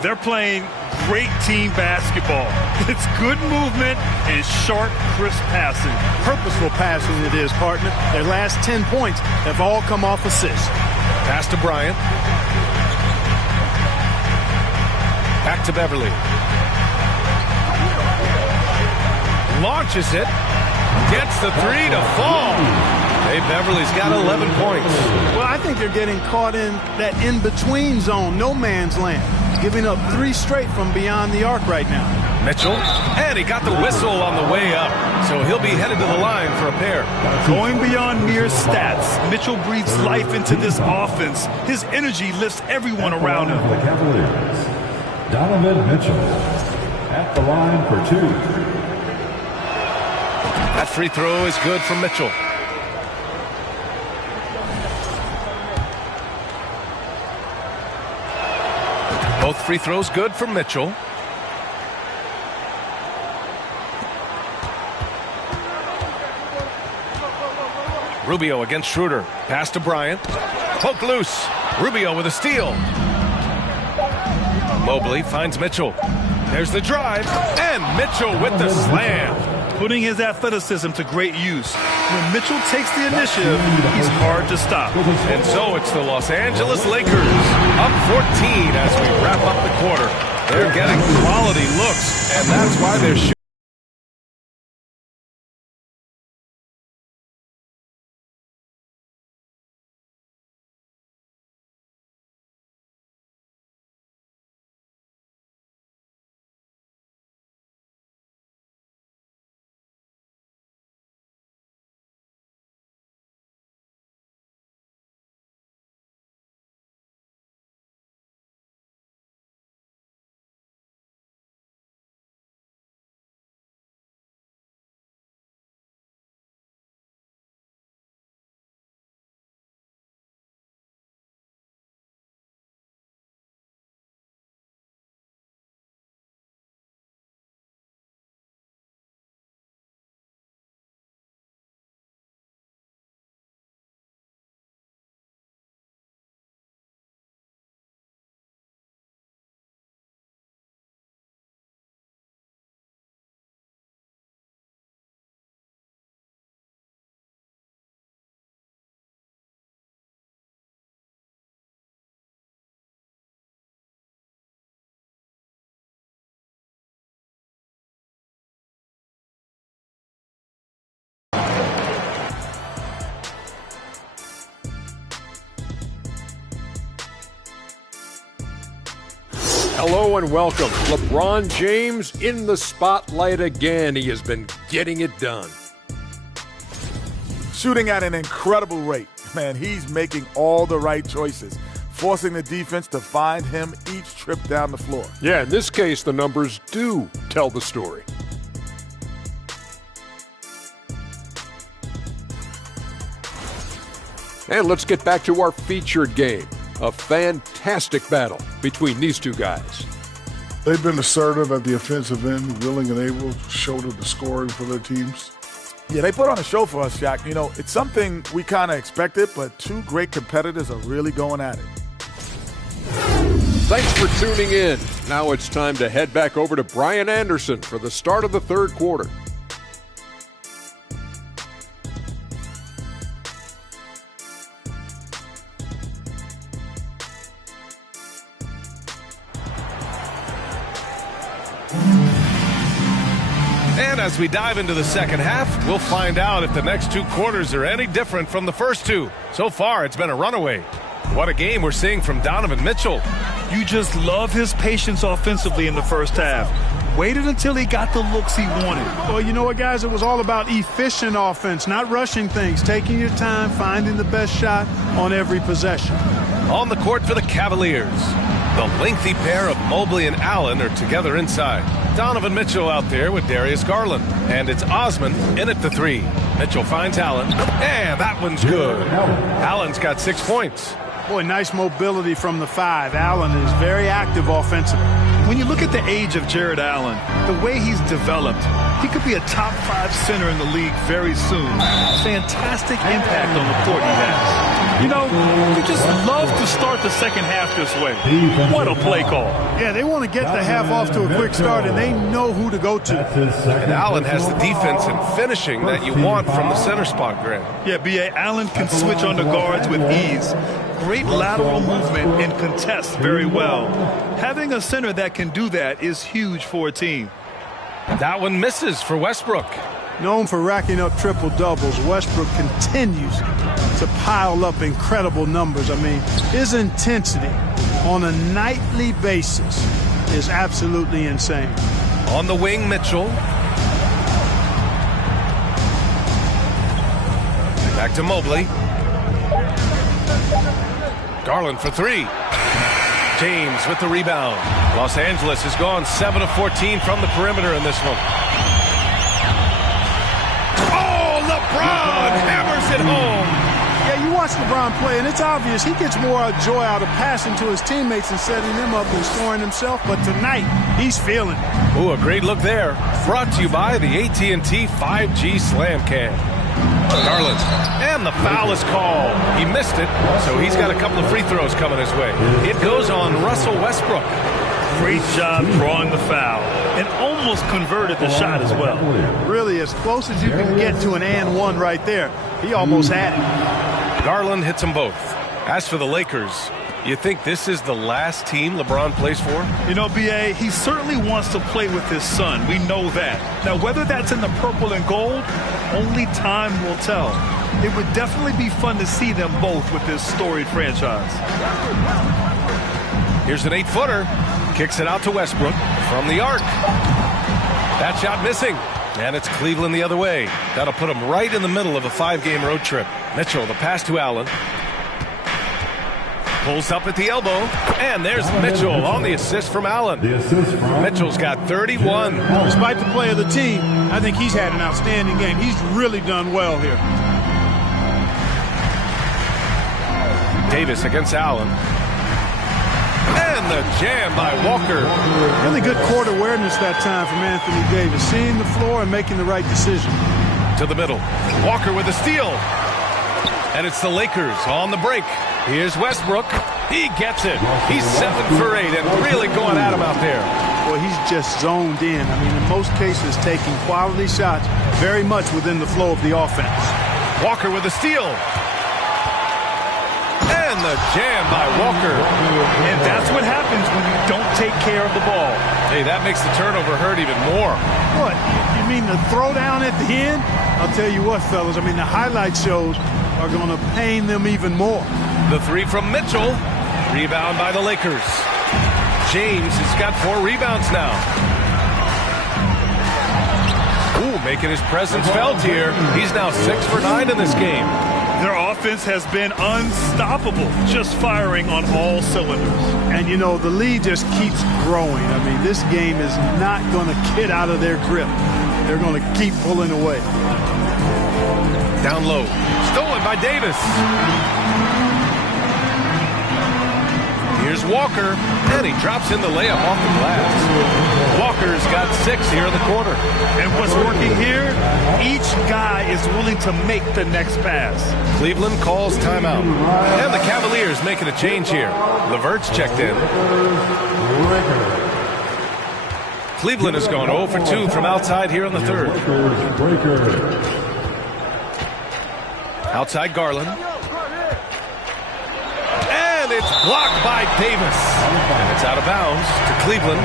They're playing great team basketball. It's good movement and sharp, crisp passing. Purposeful passing it is, partner. Their last 10 points have all come off assists. Pass to Bryant. Back to Beverly. Launches it. Gets the 3 to fall. Hey, Beverly's got 11 points. Well, I think they're getting caught in that in-between zone, no man's land. Giving up 3 straight from beyond the arc right now. Mitchell, and he got the whistle on the way up, so he'll be headed to the line for a pair. Going beyond mere stats, Mitchell breathes life into this offense. His energy lifts everyone around him. The Cavaliers, Donovan Mitchell at the line for 2. That free throw is good from Mitchell. Both free throws good from Mitchell. Rubio against Schroeder. Pass to Bryant. Poke loose. Rubio with a steal. Mobley finds Mitchell. There's the drive. And Mitchell with the slam. Putting his athleticism to great use. When Mitchell takes the initiative, he's hard to stop. And so it's the Los Angeles Lakers up 14 as we wrap up the quarter. They're getting quality looks, and that's why they're shooting. Hello and welcome. LeBron James in the spotlight again. He has been getting it done. Shooting at an incredible rate. Man, he's making all the right choices, forcing the defense to find him each trip down the floor. Yeah, in this case, the numbers do tell the story. And let's get back to our featured game. A fantastic battle between these two guys. They've been assertive at the offensive end, willing and able to shoulder the scoring for their teams. Yeah, they put on a show for us, Shaq. You know, it's something we kind of expected, but two great competitors are really going at it. Thanks for tuning in. Now it's time to head back over to Brian Anderson for the start of the third quarter. And as we dive into the second half, we'll find out if the next two quarters are any different from the first two. So far, it's been a runaway. What a game we're seeing from Donovan Mitchell. You just love his patience offensively in the first half. Waited until he got the looks he wanted. Well, you know what, guys? It was all about efficient offense, not rushing things, taking your time, finding the best shot on every possession. On the court for the Cavaliers, the lengthy pair of Mobley and Allen are together inside. Donovan Mitchell out there with Darius Garland. And it's Osman in at the three. Mitchell finds Allen, and that one's good. Allen's got 6 points. Boy, nice mobility from the five. Allen is very active offensively. When you look at the age of Jared Allen, the way he's developed, he could be a top 5 center in the league very soon. Fantastic impact on the court he has. You know, you just love to start the second half this way. What a play call. Yeah, they want to get the half off to a quick start, and they know who to go to. And Allen has the defense and finishing that you want from the center spot, Greg. Yeah, B.A. Allen can switch under guards with ease. Great lateral movement and contests very well. Having a center that can do that is huge for a team. That one misses for Westbrook. Known for racking up triple-doubles, Westbrook continues to pile up incredible numbers. I mean, his intensity on a nightly basis is absolutely insane. On the wing, Mitchell. Back to Mobley. Garland for three. James with the rebound. Los Angeles has gone 7 of 14 from the perimeter in this one. Oh, LeBron hammers it home. Yeah, you watch LeBron play, and it's obvious he gets more joy out of passing to his teammates and setting them up and scoring himself. But tonight, he's feeling it. Ooh, a great look there. Brought to you by the AT&T 5G Slam Cam. Garland, and the foul is called. He missed it, so he's got a couple of free throws coming his way. It goes on Russell Westbrook. Great job drawing the foul, and almost converted the shot as well. Really, as close as you can get to an and one right there. He almost had it. Garland hits them both. As for the Lakers, you think this is the last team LeBron plays for? You know, B.A., he certainly wants to play with his son. We know that. Now, whether that's in the purple and gold, only time will tell. It would definitely be fun to see them both with this storied franchise. Here's an 8-footer. Kicks it out to Westbrook from the arc. That shot missing. And it's Cleveland the other way. That'll put them right in the middle of a 5-game road trip. Mitchell, the pass to Allen. Pulls up at the elbow, and there's Mitchell on the assist from Allen. Mitchell's got 31. Despite the play of the team, I think he's had an outstanding game. He's really done well here. Davis against Allen. And the jam by Walker. Really good court awareness that time from Anthony Davis. Seeing the floor and making the right decision. To the middle. Walker with a steal. And it's the Lakers on the break. Here's Westbrook. He gets it. He's 7 for 8 and really going at him out there. Well, he's just zoned in. I mean, in most cases, taking quality shots very much within the flow of the offense. Walker with a steal. And the jam by Walker. And that's what happens when you don't take care of the ball. Hey, that makes the turnover hurt even more. What? You mean the throwdown at the end? I'll tell you what, fellas. I mean, the highlight shows are going to pain them even more. The three from Mitchell. Rebound by the Lakers. James has got 4 rebounds now. Ooh, making his presence felt here. He's now 6 for 9 in this game. Their offense has been unstoppable, just firing on all cylinders. And, you know, the lead just keeps growing. I mean, this game is not going to get out of their grip. They're going to keep pulling away. Down low. Stolen by Davis. Here's Walker, and he drops in the layup off the glass. Walker's got 6 here in the quarter. And what's working here, each guy is willing to make the next pass. Cleveland calls timeout. And the Cavaliers making a change here. LeVert's checked in. Cleveland has gone 0 for 2 from outside here in the third. Outside Garland. And it's blocked by Davis. And it's out of bounds to Cleveland.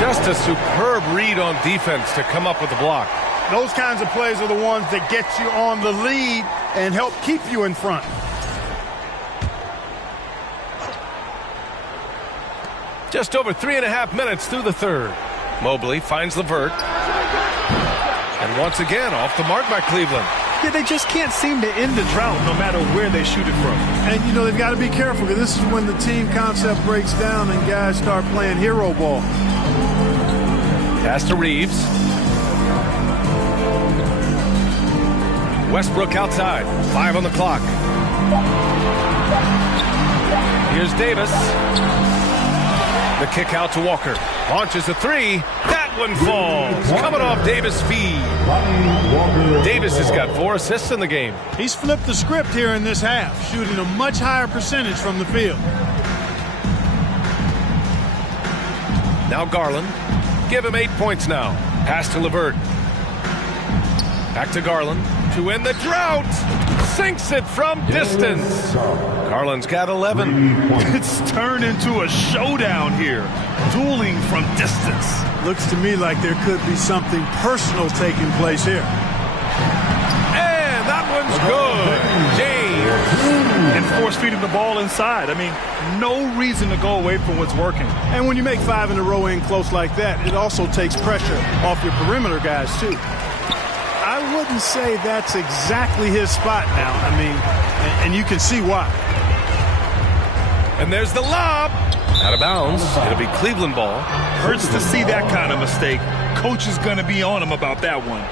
Just a superb read on defense to come up with the block. Those kinds of plays are the ones that get you on the lead and help keep you in front. Just over 3.5 minutes through the third. Mobley finds LeVert. And once again, off the mark by Cleveland. Yeah, they just can't seem to end the drought no matter where they shoot it from. And, you know, they've got to be careful because this is when the team concept breaks down and guys start playing hero ball. Pass to Reeves. Westbrook outside. 5 on the clock. Here's Davis. The kick out to Walker. Launches a 3. That one falls. Coming off Davis' feed. Davis has got 4 assists in the game. He's flipped the script here in this half, shooting a much higher percentage from the field. Now Garland. Give him 8 points now. Pass to LeVert. Back to Garland. To end the drought. Sinks it from distance. Garland's got 11. It's turned into a showdown here. Dueling from distance. Looks to me like there could be something personal taking place here. And that one's good. James. And force feeding the ball inside. I mean, no reason to go away from what's working. And when you make 5 in a row in close like that, it also takes pressure off your perimeter guys, too. I wouldn't say that's exactly his spot now. I mean, and you can see why. And there's the lob. Out of bounds. It'll be Cleveland ball. Hurts to see that kind of mistake. Coach is going to be on him about that one.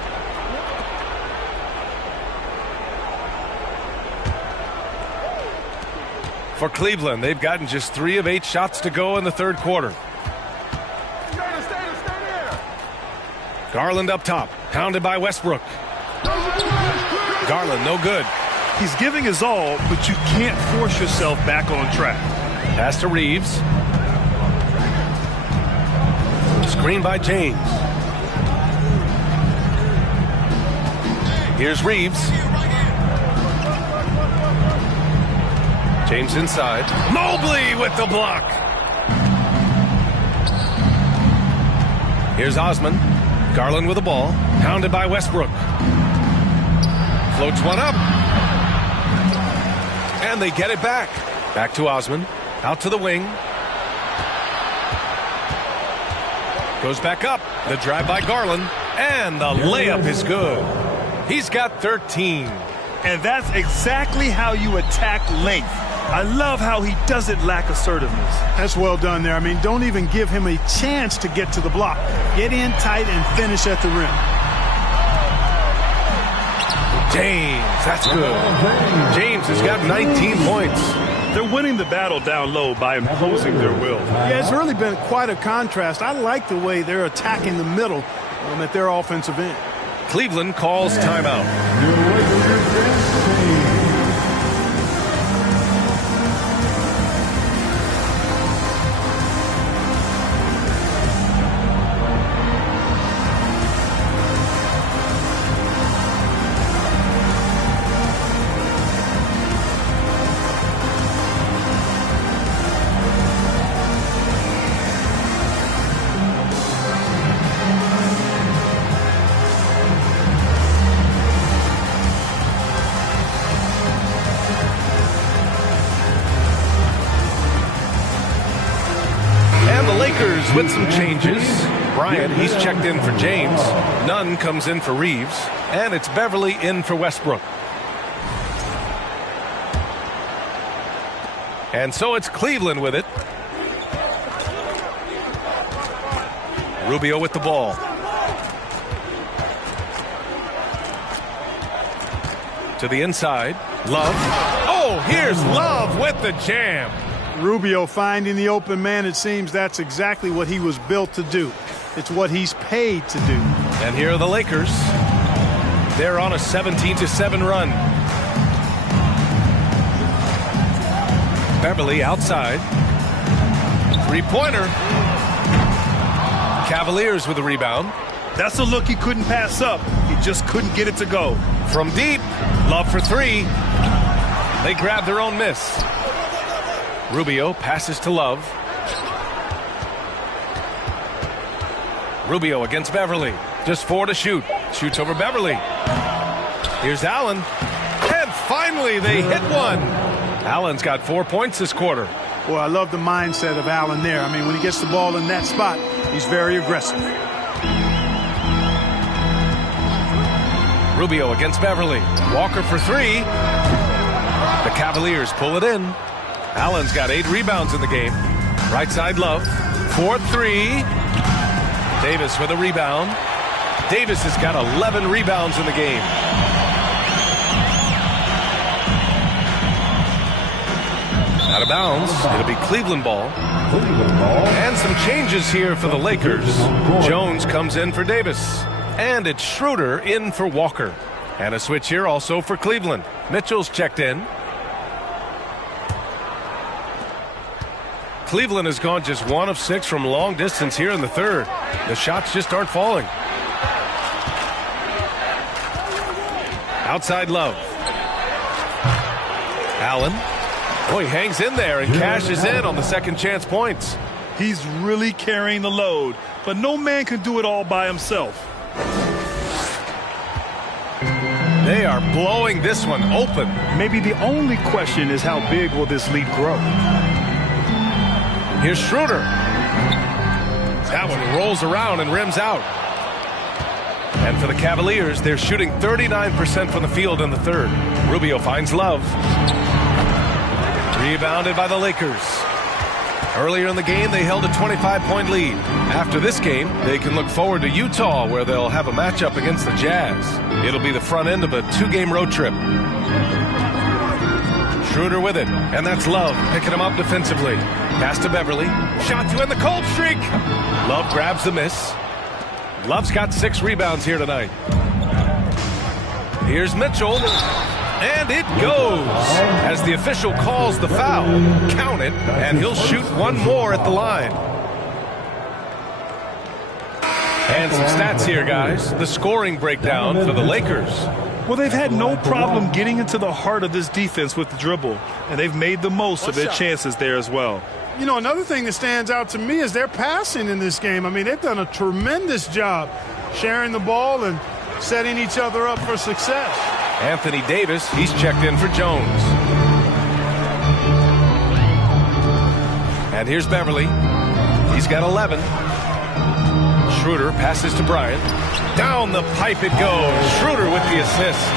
For Cleveland, they've gotten just 3 of 8 shots to go in the third quarter. Garland up top. Pounded by Westbrook. Garland, no good. He's giving his all, but you can't force yourself back on track. Pass to Reeves. Screen by James. Here's Reeves. James inside. Mobley with the block. Here's Osman. Garland with the ball. Pounded by Westbrook. Floats one up. And they get it back. Back to Osman. Out to the wing. Goes back up. The drive by Garland. And the layup is good. He's got 13. And that's exactly how you attack length. I love how he doesn't lack assertiveness. That's well done there. I mean, don't even give him a chance to get to the block. Get in tight and finish at the rim. James, that's good. James has got 19 points. They're winning the battle down low by imposing their will. Yeah, it's really been quite a contrast. I like the way they're attacking the middle at their offensive end. Cleveland calls timeout. with some changes. Bryant, he's checked in for James. Nunn comes in for Reeves. And it's Beverly in for Westbrook. And so it's Cleveland with it. Rubio with the ball. To the inside. Love. Oh, here's Love with the jam. Rubio finding the open man. It seems that's exactly what he was built to do. It's what he's paid to do. And here are the Lakers. They're on a 17-7 run. Beverly outside. Three-pointer. Cavaliers with a rebound. That's a look he couldn't pass up. He just couldn't get it to go. From deep. Love for three. They grab their own miss. Rubio passes to Love. Rubio against Beverly. Just 4 to shoot. Shoots over Beverly. Here's Allen. And finally they hit one. Allen's got 4 points this quarter. Well, I love the mindset of Allen there. I mean, when he gets the ball in that spot, he's very aggressive. Rubio against Beverly. Walker for three. The Cavaliers pull it in. Allen's got 8 rebounds in the game. Right side Love. 4-3. Davis with a rebound. Davis has got 11 rebounds in the game. Out of bounds. It'll be Cleveland ball. And some changes here for the Lakers. Jones comes in for Davis. And it's Schroeder in for Walker. And a switch here also for Cleveland. Mitchell's checked in. Cleveland has gone just 1 of 6 from long distance here in the third. The shots just aren't falling. Outside Love. Allen. Oh, he hangs in there and cashes in on the second chance points. He's really carrying the load, but no man can do it all by himself. They are blowing this one open. Maybe the only question is how big will this lead grow? Here's Schroeder. That one rolls around and rims out. And for the Cavaliers, they're shooting 39% from the field in the third. Rubio finds Love. Rebounded by the Lakers. Earlier in the game, they held a 25-point lead. After this game, they can look forward to Utah, where they'll have a matchup against the Jazz. It'll be the front end of a 2-game road trip. Schroeder with it, and that's Love picking him up defensively. Pass to Beverly. Shot to end the cold streak. Love grabs the miss. Love's got 6 rebounds here tonight. Here's Mitchell. And it goes as the official calls the foul. Count it, and he'll shoot one more at the line. And some stats here, guys. The scoring breakdown for the Lakers. Well, they've had no problem getting into the heart of this defense with the dribble, and they've made the most of their chances there as well. You know, another thing that stands out to me is their passing in this game. I mean, they've done a tremendous job sharing the ball and setting each other up for success. Anthony Davis, he's checked in for Jones. And here's Beverly. He's got 11. Schroeder passes to Bryant. Down the pipe it goes. Schroeder with the assist.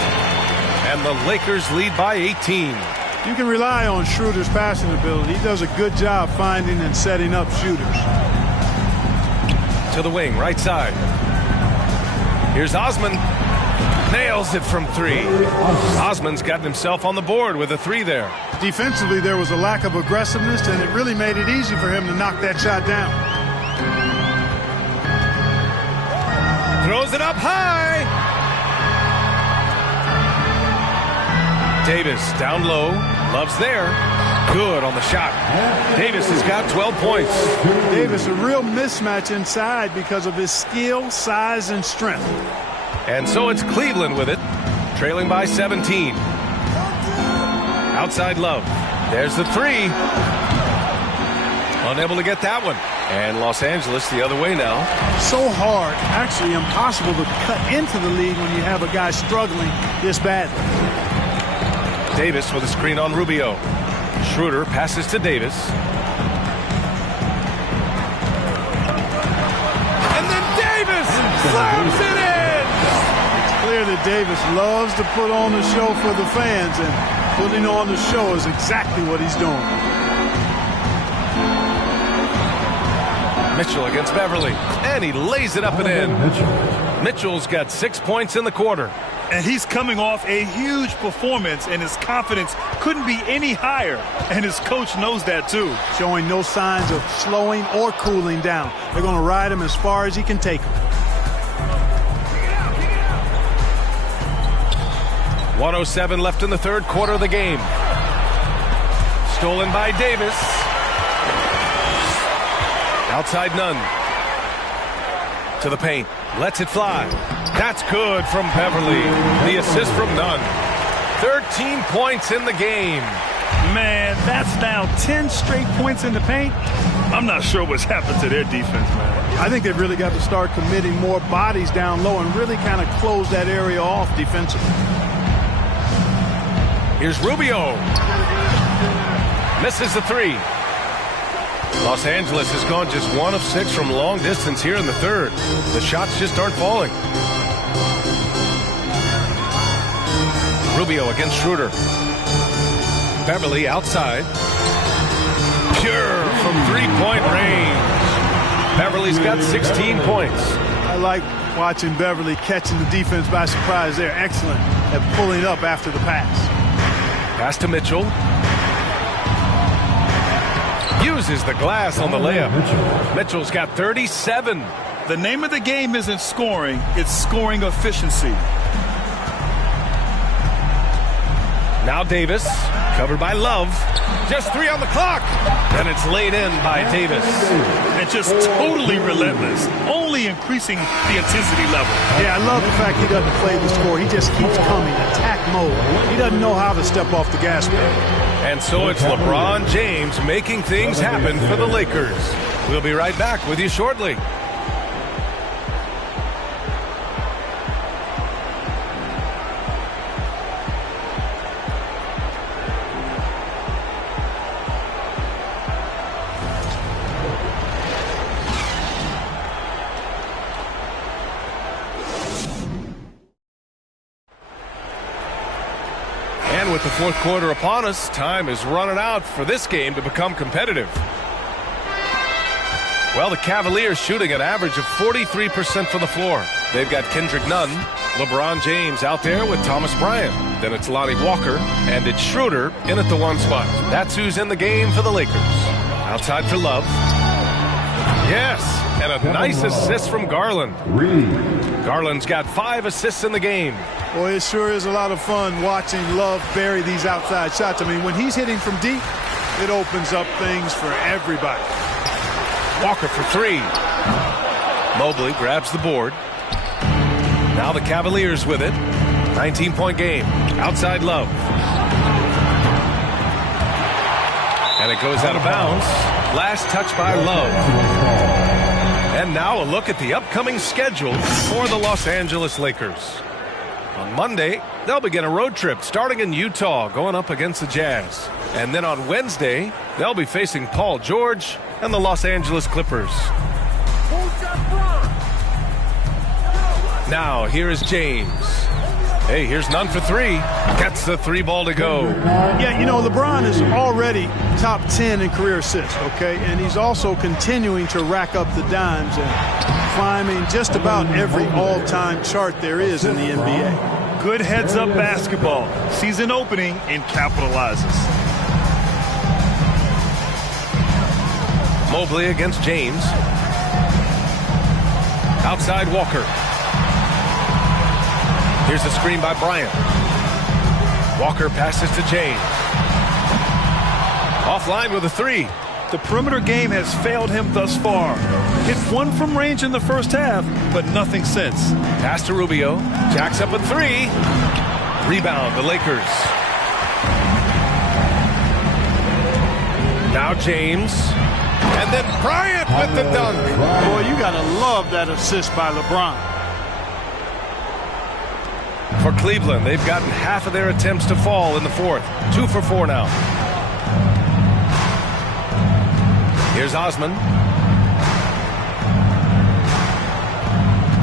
And the Lakers lead by 18. You can rely on Schroeder's passing ability. He does a good job finding and setting up shooters. To the wing, right side. Here's Osman. Nails it from 3. Osman's gotten himself on the board with a 3 there. Defensively, there was a lack of aggressiveness, and it really made it easy for him to knock that shot down. Throws it up high. Davis down low. Love's there. Good on the shot. Davis has got 12 points. Davis, a real mismatch inside because of his skill, size, and strength. And so it's Cleveland with it, trailing by 17. Outside Love. There's the 3. Unable to get that one. And Los Angeles the other way now. So hard, actually impossible to cut into the lead when you have a guy struggling this badly. Davis with a screen on Rubio. Schroeder passes to Davis. clear that Davis loves to put on the show for the fans, and putting on the show is exactly what he's doing. Mitchell against Beverly, and he lays it up and in. Mitchell's got 6 points in the quarter. And he's coming off a huge performance, and his confidence couldn't be any higher. And his coach knows that, too. Showing no signs of slowing or cooling down. They're going to ride him as far as he can take him. 1:07 left in the third quarter of the game. Stolen by Davis. Outside Nunn. To the paint. Lets it fly. That's good from Beverly. The assist from Nunn. 13 points in the game. Man, that's now 10 straight points in the paint. I'm not sure what's happened to their defense, man. I think they've really got to start committing more bodies down low and really kind of close that area off defensively. Here's Rubio. Misses the three. Los Angeles has gone just 1 of 6 from long distance here in the third. The shots just aren't falling. Rubio against Schroeder. Beverly outside. Pure from three-point range. Beverly's got 16 points. I like watching Beverly catching the defense by surprise. They're excellent at pulling up after the pass. Pass to Mitchell. Uses the glass on the layup. Mitchell's got 37. The name of the game isn't scoring, it's scoring efficiency. Now Davis, covered by Love. Just 3 on the clock. And it's laid in by Davis. And just totally relentless, only increasing the intensity level. Yeah, I love the fact he doesn't play the score. He just keeps coming, attack mode. He doesn't know how to step off the gas pedal. And so it's LeBron James making things happen for the Lakers. We'll be right back with you shortly. With the fourth quarter upon us, time is running out for this game to become competitive. Well, the Cavaliers shooting an average of 43% from the floor. They've got Kendrick Nunn, LeBron James out there with Thomas Bryant. Then it's Lonnie Walker, and it's Schroeder in at the 1 spot. That's who's in the game for the Lakers. Outside for Love. Yes, and a nice assist from Garland. Garland's got 5 assists in the game. Boy, it sure is a lot of fun watching Love bury these outside shots. I mean, when he's hitting from deep, it opens up things for everybody. Walker for 3. Mobley grabs the board. Now the Cavaliers with it. 19-point game. Outside Love. And it goes out of bounds. Last touch by Love. And now a look at the upcoming schedule for the Los Angeles Lakers. On Monday, they'll begin a road trip starting in Utah, going up against the Jazz. And then on Wednesday, they'll be facing Paul George and the Los Angeles Clippers. Now, here is James. Hey, here's Nunn for 3. Gets the 3 ball to go. Yeah, you know, LeBron is already top 10 in career assists, okay? And he's also continuing to rack up the dimes and climbing just about every all-time chart there is in the NBA. Good heads-up basketball. Season opening and capitalizes. Mobley against James. Outside Walker. Here's the screen by Bryant. Walker passes to James. Offline with a 3. The perimeter game has failed him thus far. Hit 1 from range in the first half, but nothing since. Pass to Rubio. Jacks up a 3. Rebound, the Lakers. Now James. And then Bryant with the dunk. Boy, you got to love that assist by LeBron. For Cleveland, they've gotten half of their attempts to fall in the fourth. 2 for 4 now. Here's Osman.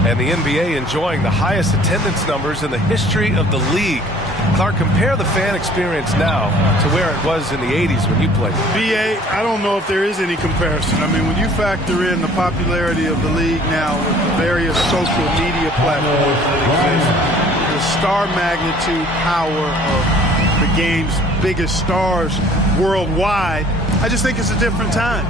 And and the NBA enjoying the highest attendance numbers in the history of the league. Clark, compare the fan experience now to where it was in the 80s when you played. BA, I don't know if there is any comparison. I mean, when you factor in the popularity of the league now with the various social media platforms that exist, the star magnitude power of the game's biggest stars worldwide, I just think it's a different time.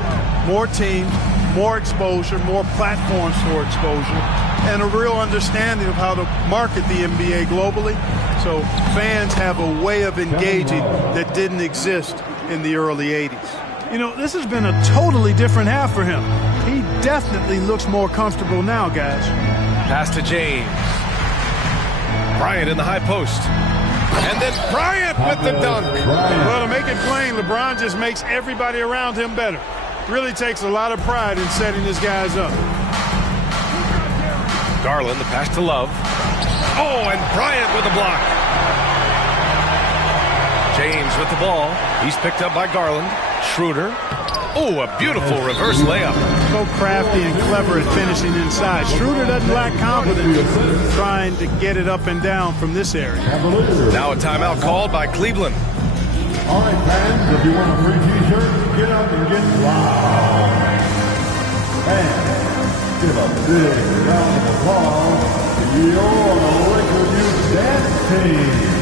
More teams, more exposure, more platforms for exposure, and a real understanding of how to market the NBA globally. So fans have a way of engaging that didn't exist in the early 80s. You know, this has been a totally different half for him. He definitely looks more comfortable now, guys. Pass to James. Bryant in the high post. And then Bryant with the dunk. Well, to make it plain, LeBron just makes everybody around him better. Really takes a lot of pride in setting his guys up. Garland, the pass to Love. Oh, and Bryant with the block. James with the ball. He's picked up by Garland. Schroeder. Oh, a beautiful reverse layup. So crafty and clever at finishing inside. Schroeder doesn't lack confidence trying to get it up and down from this area. Now a timeout called by Cleveland. All right, fans, if you want a free t-shirt, get up and get loud. And give a big round of applause to your Lakers dance team.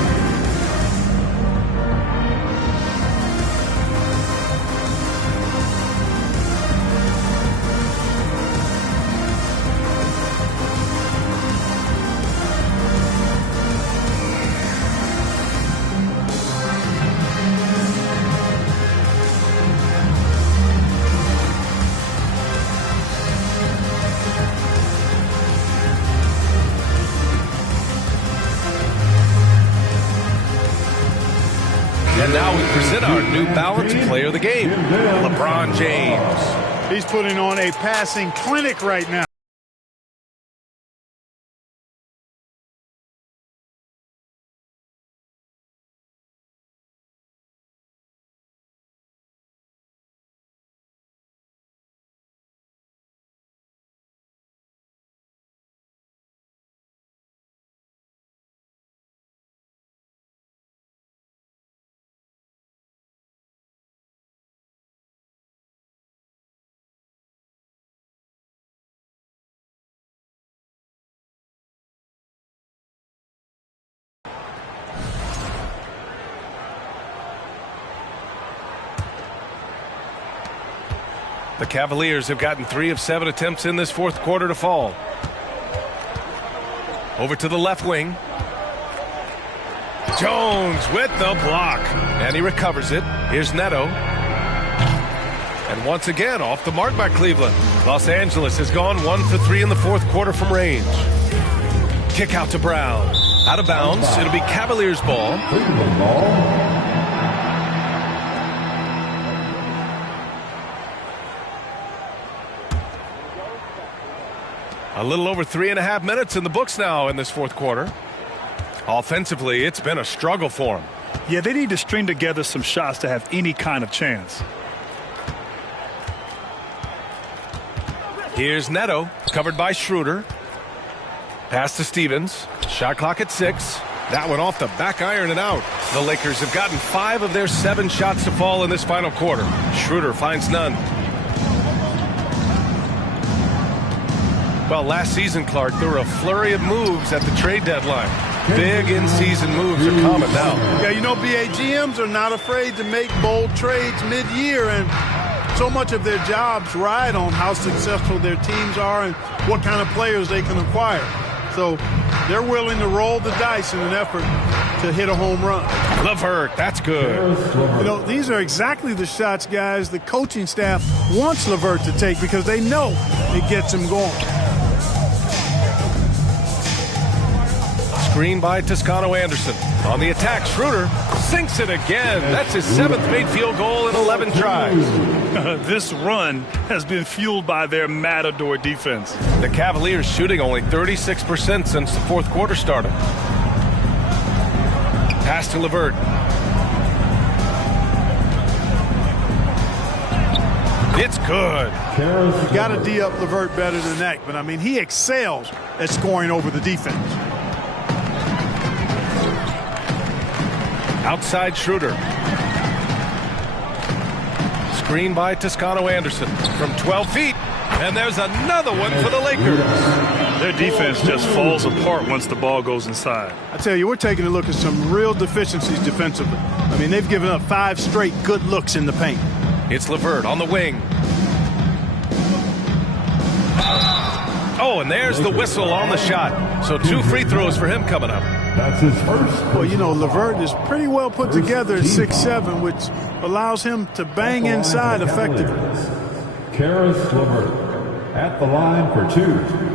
And now we present our New Balance Player of the Game, LeBron James. He's putting on a passing clinic right now. The Cavaliers have gotten 3 of 7 attempts in this fourth quarter to fall. Over to the left wing. Jones with the block. And he recovers it. Here's Neto. And once again, off the mark by Cleveland. Los Angeles has gone 1 for 3 in the fourth quarter from range. Kick out to Brown. Out of bounds. It'll be Cavaliers ball. Cleveland ball. A little over 3.5 minutes in the books now in this fourth quarter. Offensively, it's been a struggle for them. Yeah, they need to string together some shots to have any kind of chance. Here's Neto, covered by Schroeder. Pass to Stevens. Shot clock at 6. That one off the back iron and out. The Lakers have gotten 5 of their 7 shots to fall in this final quarter. Schroeder finds none. Well, last season, Clark, there were a flurry of moves at the trade deadline. Big in-season moves are common now. Yeah, you know, BA, GMs are not afraid to make bold trades mid-year, and so much of their jobs ride on how successful their teams are and what kind of players they can acquire. So they're willing to roll the dice in an effort to hit a home run. LeVert, that's good. You know, these are exactly the shots, guys, the coaching staff wants LeVert to take because they know it gets him going. Screen by Toscano Anderson. On the attack, Schroeder sinks it again. That's his 7th made field goal in 11 tries. This run has been fueled by their Matador defense. The Cavaliers shooting only 36% since the fourth quarter started. Pass to LeVert. It's good. You got to D up LeVert better than that, but I mean, he excels at scoring over the defense. Outside Schroeder. Screen by Toscano Anderson from 12 feet. And there's another one for the Lakers. Their defense just falls apart once the ball goes inside. I tell you, we're taking a look at some real deficiencies defensively. I mean, they've given up 5 straight good looks in the paint. It's LeVert on the wing. Oh, and there's the whistle on the shot. So 2 free throws for him coming up. That's his first. Well, you know, LeVert is pretty well put together at 6'7", which allows him to bang inside effectively. Karis LeVert at the line for 2.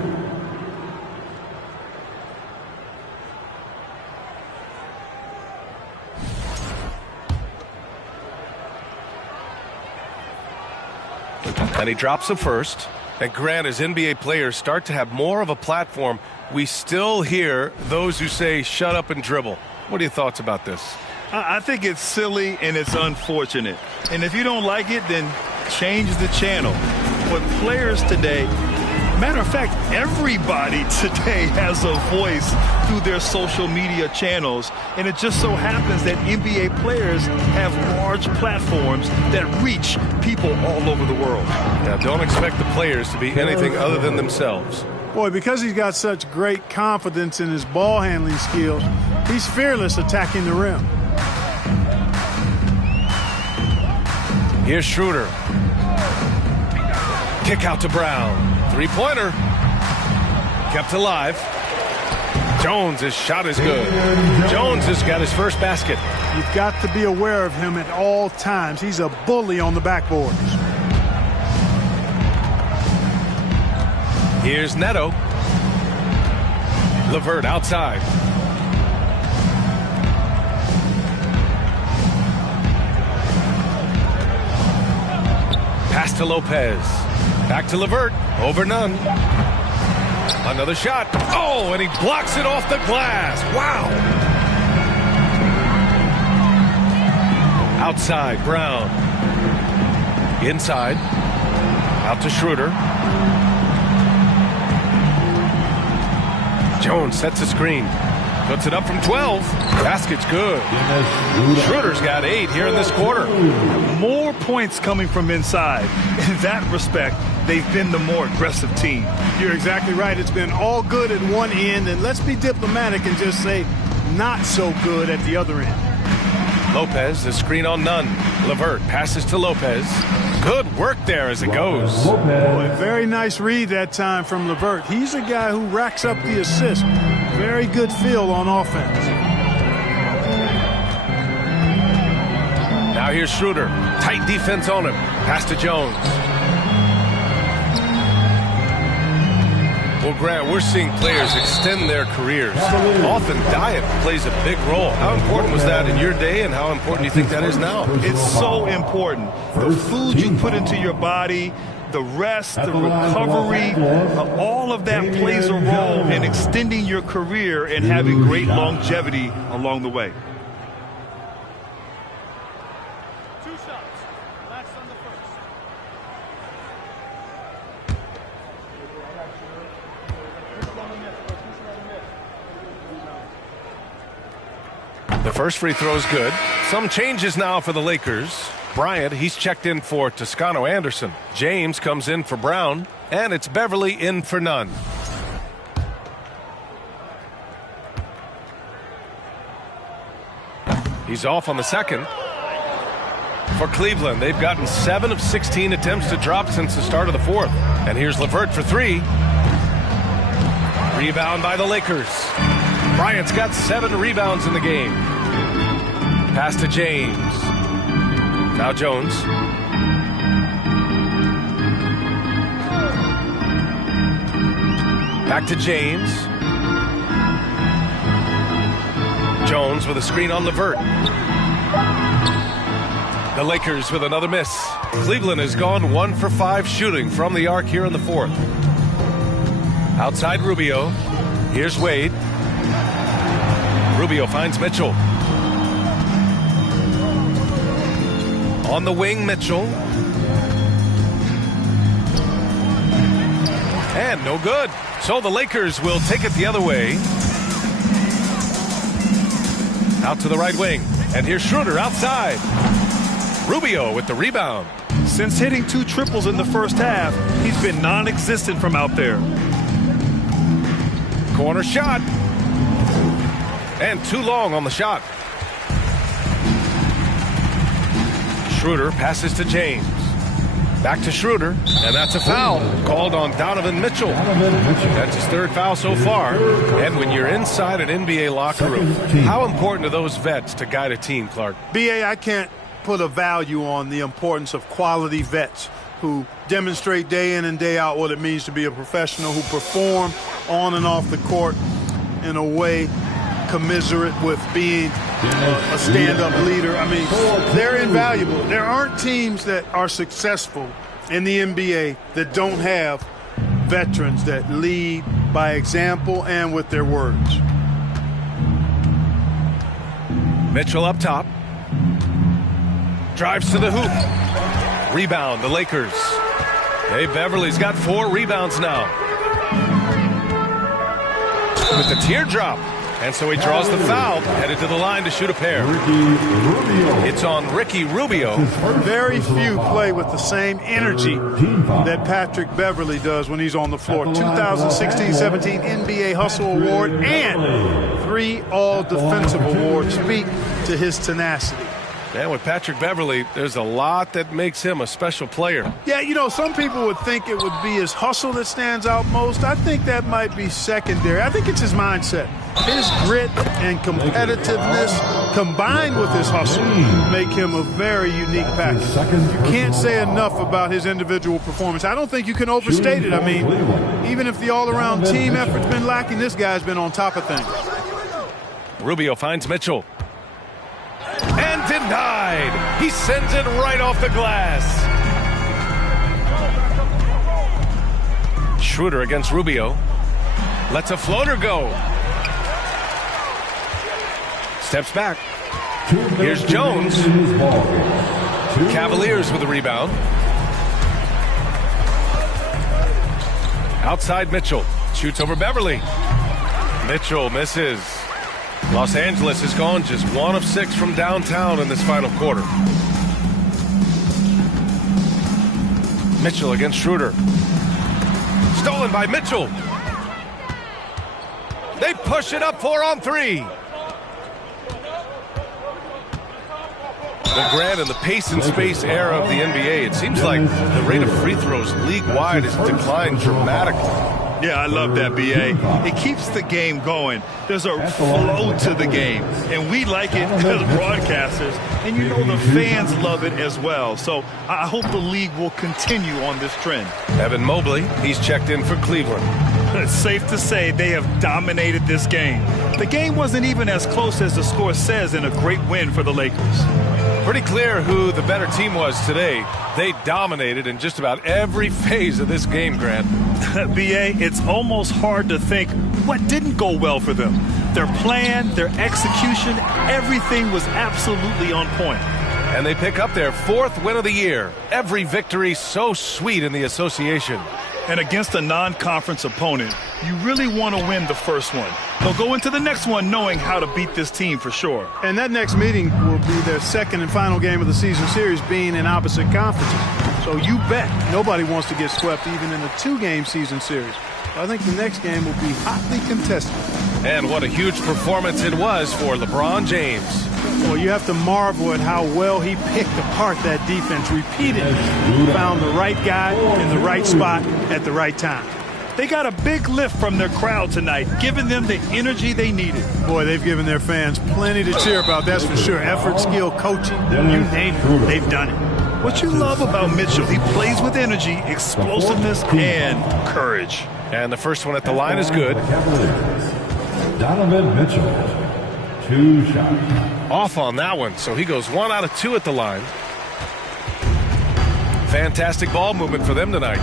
And he drops the first. And Grant, as NBA players start to have more of a platform, we still hear those who say, shut up and dribble. What are your thoughts about this? I think it's silly and it's unfortunate. And if you don't like it, then change the channel. But players today, matter of fact, everybody today has a voice through their social media channels. And it just so happens that NBA players have large platforms that reach people all over the world. Now, don't expect the players to be anything other than themselves. Boy, because he's got such great confidence in his ball handling skills, he's fearless attacking the rim. Here's Schroeder. Kick out to Brown. 3-pointer. Kept alive. Jones' shot is good. Jones has got his first basket. You've got to be aware of him at all times. He's a bully on the backboards. Here's Neto. LeVert outside. Pass to Lopez. Back to LeVert. Over none. Another shot. Oh, and he blocks it off the glass. Wow. Outside, Brown. Inside. Out to Schroeder. Jones sets a screen. Puts it up from 12. Basket's good. Schroeder's got 8 here in this quarter. More points coming from inside. In that respect, they've been the more aggressive team. You're exactly right. It's been all good at one end, and let's be diplomatic and just say not so good at the other end. Lopez, the screen on none. LeVert passes to Lopez. Good work there as it goes. Boy, very nice read that time from LeVert. He's a guy who racks up the assist. Very good feel on offense. Now here's Schroeder. Tight defense on him. Pass to Jones. Well, Grant, we're seeing players extend their careers. Often diet plays a big role. How important was that in your day, and how important do you think that is now? It's so important. The food you put into your body, the rest, the recovery, all of that plays a role in extending your career and having great longevity along the way. The first free throw is good. Some changes now for the Lakers. Bryant, he's checked in for Toscano Anderson. James comes in for Brown. And it's Beverly in for none. He's off on the second. For Cleveland, they've gotten 7 of 16 attempts to drop since the start of the fourth. And here's LeVert for 3. Rebound by the Lakers. Bryant's got 7 rebounds in the game. Pass to James. Now Jones. Back to James. Jones with a screen on LeVert. The Lakers with another miss. Cleveland has gone 1 for 5 shooting from the arc here in the fourth. Outside Rubio. Here's Wade. Rubio finds Mitchell. On the wing, Mitchell. And no good. So the Lakers will take it the other way. Out to the right wing. And here's Schroeder outside. Rubio with the rebound. Since hitting 2 triples in the first half, he's been non-existent from out there. Corner shot. And too long on the shot. Schroeder passes to James. Back to Schroeder, and that's a foul called on Donovan Mitchell. That's his 3rd foul so far. And when you're inside an NBA locker room, how important are those vets to guide a team, Clark? BA, I can't put a value on the importance of quality vets who demonstrate day in and day out what it means to be a professional, who perform on and off the court in a way commiserate with being a stand-up leader. I mean, they're invaluable. There aren't teams that are successful in the NBA that don't have veterans that lead by example and with their words. Mitchell up top. Drives to the hoop. Rebound, the Lakers. Hey, Beverly's got 4 rebounds now. With the teardrop. And so he draws the foul, headed to the line to shoot a pair. It's on Ricky Rubio. Very few play with the same energy that Patrick Beverly does when he's on the floor. 2016-17 NBA Hustle Award and 3 All-Defensive Awards speak to his tenacity. And with Patrick Beverly, there's a lot that makes him a special player. Yeah, you know, some people would think it would be his hustle that stands out most. I think that might be secondary. I think it's his mindset. His grit and competitiveness combined with his hustle make him a very unique package. You can't say enough about his individual performance. I don't think you can overstate it. I mean, even if the all-around team effort's been lacking, this guy's been on top of things. Rubio finds Mitchell. And denied. He sends it right off the glass. Schroeder against Rubio. Lets a floater go. Steps back. Here's Jones. Cavaliers with the rebound. Outside Mitchell. Shoots over Beverly. Mitchell misses. Los Angeles has gone just 1 of 6 from downtown in this final quarter. Mitchell against Schroeder. Stolen by Mitchell. They push it up 4 on 3. Well, Grant, in the pace and space era of the NBA, it seems like the rate of free throws league-wide has declined dramatically. Yeah, I love that, B.A. It keeps the game going. There's a flow to the game, and we like it as broadcasters, and you know the fans love it as well. So I hope the league will continue on this trend. Evan Mobley, he's checked in for Cleveland. It's safe to say they have dominated this game. The game wasn't even as close as the score says in a great win for the Lakers. Pretty clear who the better team was today. They dominated in just about every phase of this game, Grant. B.A., it's almost hard to think what didn't go well for them. Their plan, their execution, everything was absolutely on point. And they pick up their 4th win of the year. Every victory so sweet in the association. And against a non-conference opponent, you really want to win the first one. They'll go into the next one knowing how to beat this team for sure. And that next meeting will be their 2nd and final game of the season series, being in opposite conferences. So you bet nobody wants to get swept even in a 2-game season series. I think the next game will be hotly contested. And what a huge performance it was for LeBron James. Well, you have to marvel at how well he picked apart that defense repeatedly. He found the right guy in the right spot at the right time. They got a big lift from their crowd tonight, giving them the energy they needed. Boy, they've given their fans plenty to cheer about, that's for sure. Effort, skill, coaching, you name it, they've done it. What you love about Mitchell, he plays with energy, explosiveness, and courage. And the first one at the line is good. Donovan Mitchell, 2 shots. Off on that one, so he goes 1 out of 2 at the line. Fantastic ball movement for them tonight.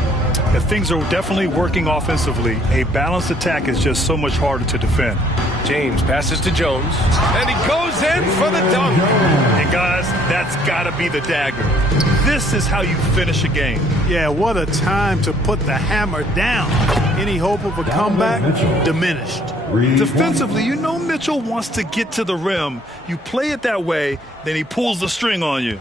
If things are definitely working offensively, a balanced attack is just so much harder to defend. James passes to Jones, and he goes in for the dunk. And guys, that's got to be the dagger. This is how you finish a game. Yeah, what a time to put the hammer down. Any hope of a comeback? Diminished. Defensively, you know Mitchell wants to get to the rim. You play it that way, then he pulls the string on you.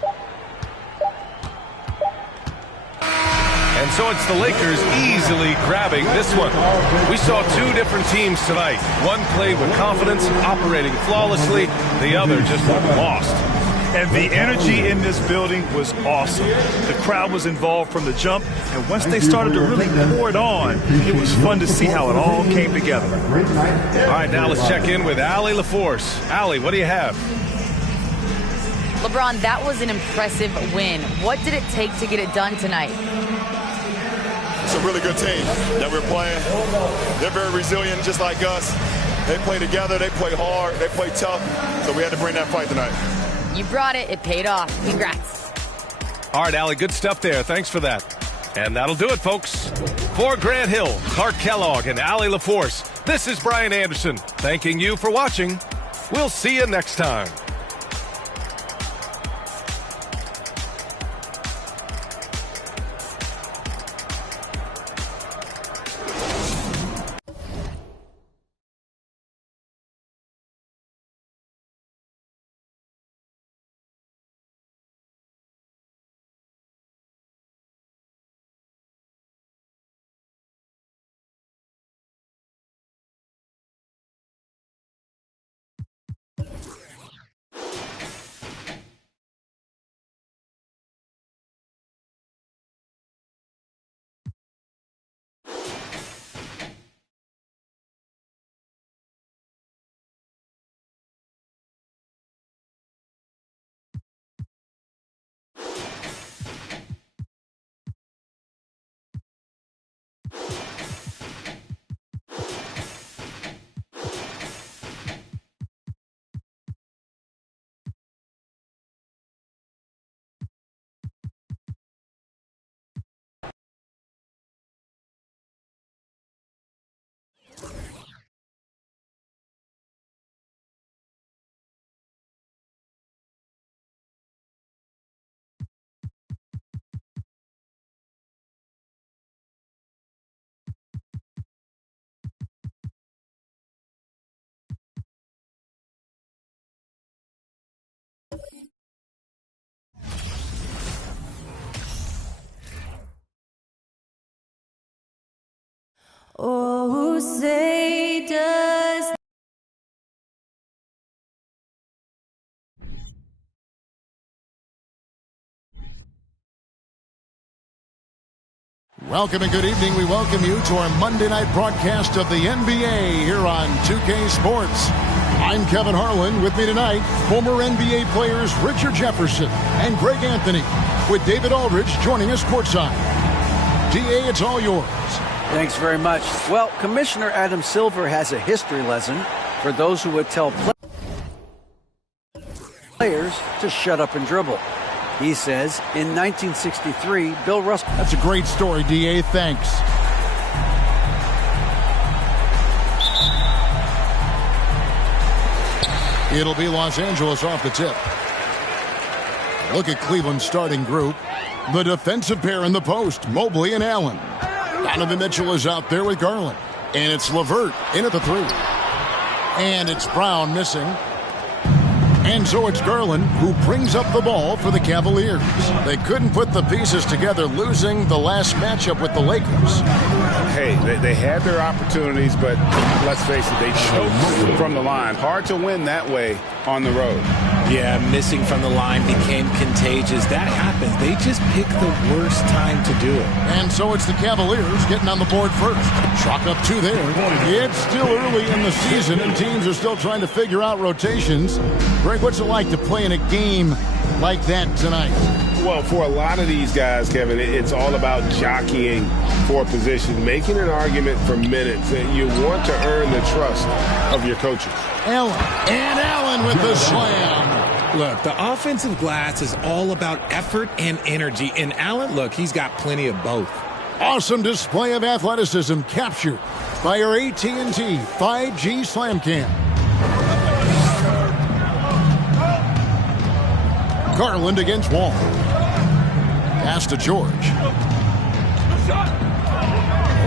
And so it's the Lakers easily grabbing this one. We saw two different teams tonight. One played with confidence, operating flawlessly. The other just looked lost. And the energy in this building was awesome. The crowd was involved from the jump, and once they started to really pour it on, it was fun to see how it all came together. All right, now let's check in with Allie LaForce. Allie, what do you have? LeBron, that was an impressive win. What did it take to get it done tonight? It's a really good team that we're playing. They're very resilient, just like us. They play together, they play hard, they play tough, so we had to bring that fight tonight. You brought it. It paid off. Congrats. All right, Allie, good stuff there. Thanks for that. And that'll do it, folks. For Grant Hill, Clark Kellogg, and Allie LaForce, this is Brian Anderson, thanking you for watching. We'll see you next time. Oh, say does Welcome and good evening. We welcome you to our Monday night broadcast of the NBA here on 2K Sports. I'm Kevin Harlan. With me tonight, former NBA players Richard Jefferson and Greg Anthony, with David Aldridge joining us courtside. DA, it's all yours. Thanks very much. Well, Commissioner Adam Silver has a history lesson for those who would tell players to shut up and dribble. He says, in 1963, Bill Russell... That's a great story, DA. Thanks. It'll be Los Angeles off the tip. Look at Cleveland's starting group. The defensive pair in the post, Mobley and Allen. Donovan Mitchell is out there with Garland. And it's LeVert in at the three. And it's Brown missing. And so it's Garland who brings up the ball for the Cavaliers. They couldn't put the pieces together, losing the last matchup with the Lakers. Hey, they had their opportunities, but let's face it, they choked from the line. Hard to win that way on the road. Yeah, missing from the line became contagious. That happens. They just pick the worst time to do it. And so it's the Cavaliers getting on the board first. Chalk up two there. It's still early in the season, and teams are still trying to figure out rotations. Greg, what's it like to play in a game like that tonight? Well, for a lot of these guys, Kevin, it's all about jockeying for position, making an argument for minutes. You want to earn the trust of your coaches. Allen with the slam. Look, the offensive glass is all about effort and energy. And Allen, look, he's got plenty of both. Awesome display of athleticism captured by our AT&T 5G Slam Cam. Garland against Wall. Pass to George.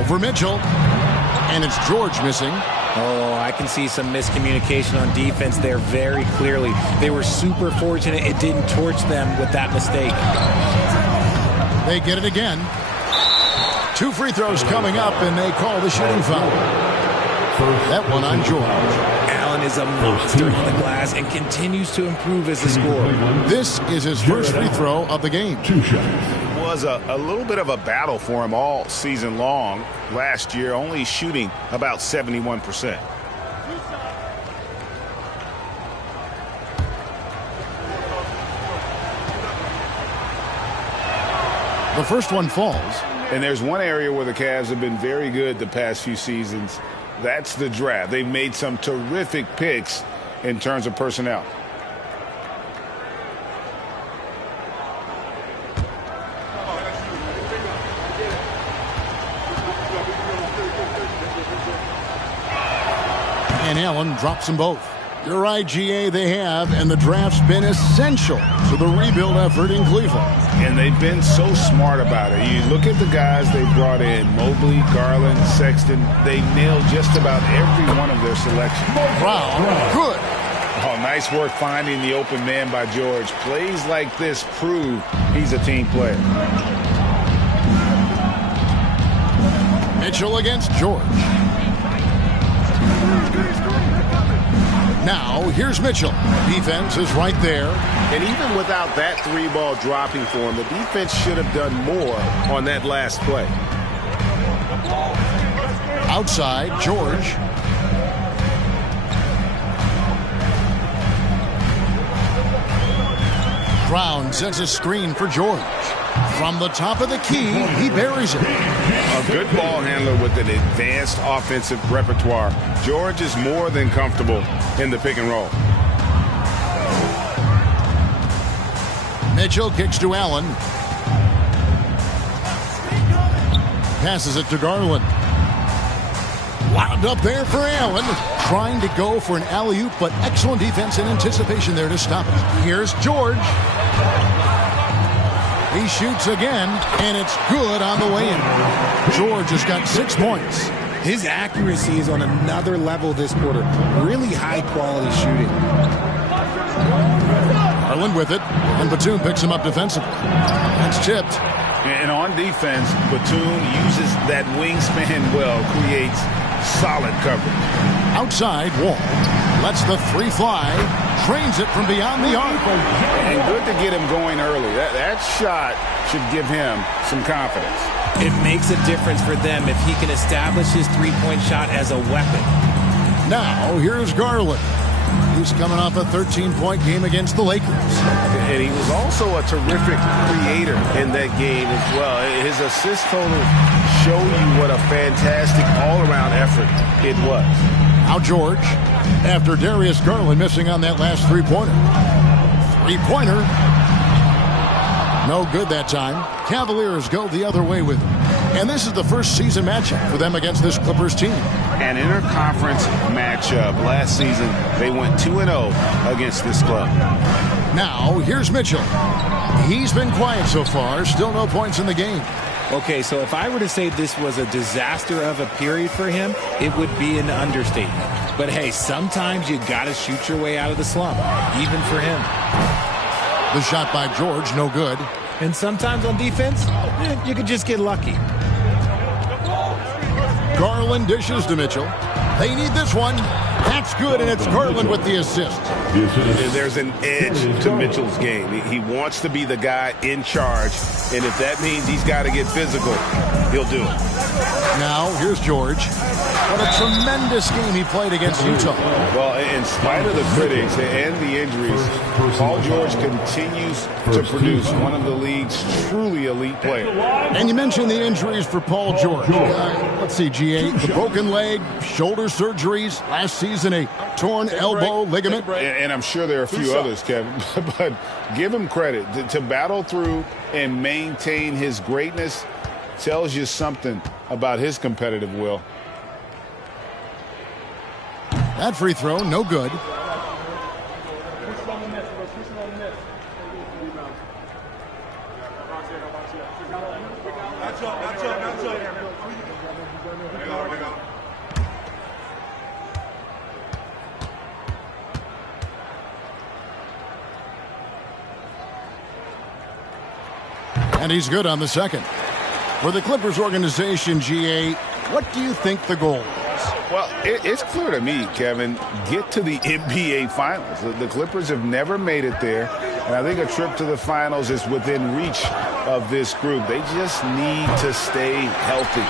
Over Mitchell. And it's George missing. Oh, I can see some miscommunication on defense there very clearly. They were super fortunate it didn't torch them with that mistake. They get it again. 2 free throws coming up, and they call the shooting foul. That one on George. Allen is a monster on the glass and continues to improve as a scorer. This is his first free throw of the game. It was a little bit of a battle for him all season long. Last year, only shooting about 71%. The first one falls. And there's one area where the Cavs have been very good the past few seasons. That's the draft. They've made some terrific picks in terms of personnel. And Allen drops them both. You're right, GA, they have, and the draft's been essential to the rebuild effort in Cleveland. And they've been so smart about it. You look at the guys they brought in, Mobley, Garland, Sexton. They nailed just about every one of their selections. Brown, good. Oh, nice work finding the open man by George. Plays like this prove he's a team player. Mitchell against George. Now, here's Mitchell. Defense is right there. And even without that 3-ball dropping for him, the defense should have done more on that last play. Outside, George. Brown sets a screen for George. From the top of the key, he buries it. A good ball handler with an advanced offensive repertoire. George is more than comfortable in the pick and roll. Mitchell kicks to Allen. Passes it to Garland. Wound up there for Allen. Trying to go for an alley-oop, but excellent defense and anticipation there to stop it. Here's George. He shoots again, and it's good on the way in. George has got 6 points. His accuracy is on another level this quarter. Really high-quality shooting. Garland with it, and Batum picks him up defensively. That's tipped. And on defense, Batum uses that wingspan well, creates solid coverage. Outside, Wall lets the 3 fly, trains it from beyond the arc. And good to get him going early. That shot should give him some confidence. It makes a difference for them if he can establish his three-point shot as a weapon. Now, here's Garland. He's coming off a 13-point game against the Lakers. And he was also a terrific creator in that game as well. His assist total show you what a fantastic all-around effort it was. Now George, after Darius Garland missing on that last three-pointer. Three-pointer. No good that time. Cavaliers go the other way with him. And this is the first season matchup for them against this Clippers team. An interconference matchup. Last season, they went 2-0 against this club. Now, here's Mitchell. He's been quiet so far. Still no points in the game. Okay, so if I were to say this was a disaster of a period for him, it would be an understatement. But hey, sometimes you got to shoot your way out of the slump, even for him. The shot by George, no good. And sometimes on defense, you could just get lucky. Garland dishes to Mitchell. They need this one. That's good, and it's Garland with the assist. There's an edge to Mitchell's game. He wants to be the guy in charge, and if that means he's got to get physical, he'll do it. Now, here's George. What a tremendous game he played against Utah. Well, in spite of the critics and the injuries, Paul George continues to produce one of the league's truly elite players. And you mentioned the injuries for Paul George. Let's see, GA, the broken leg, shoulder surgeries, last season a torn elbow ligament. And I'm sure there are a few others, Kevin, but give him credit. To battle through and maintain his greatness tells you something about his competitive will. That free throw, no good. And he's good on the second. For the Clippers organization, GA, what do you think the goal is? Well, it's clear to me, Kevin, get to the NBA Finals. The Clippers have never made it there, and I think a trip to the Finals is within reach of this group. They just need to stay healthy.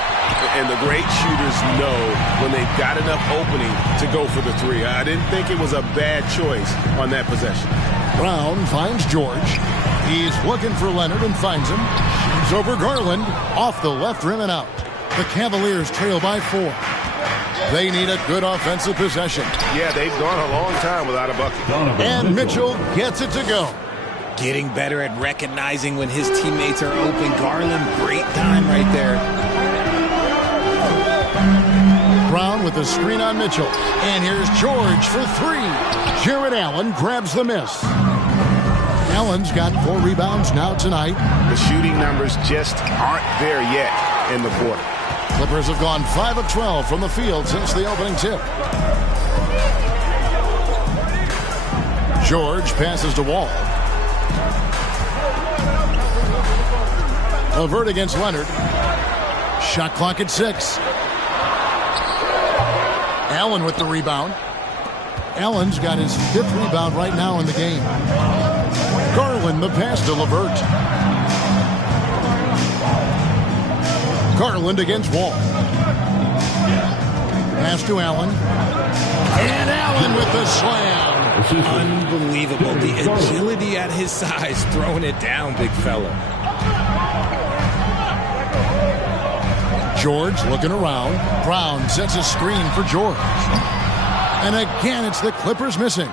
And the great shooters know when they've got enough opening to go for the three. I didn't think it was a bad choice on that possession. Brown finds George. He's looking for Leonard and finds him. Shoots over Garland. Off the left rim and out. The Cavaliers trail by 4. They need a good offensive possession. Yeah, they've gone a long time without a bucket. And Mitchell gets it to go. Getting better at recognizing when his teammates are open. Garland, great time right there. Brown with the screen on Mitchell. And here's George for 3. Jared Allen grabs the miss. Allen's got 4 rebounds now tonight. The shooting numbers just aren't there yet in the quarter. Clippers have gone 5 of 12 from the field since the opening tip. George passes to Wall. LeVert against Leonard. Shot clock at 6. Allen with the rebound. Allen's got his 5th rebound right now in the game. Garland the pass to LeVert. Garland against Wall. Pass to Allen. And Allen with the slam. Unbelievable. The agility at his size, throwing it down, big fella. George looking around. Brown sets a screen for George. And again, it's the Clippers missing.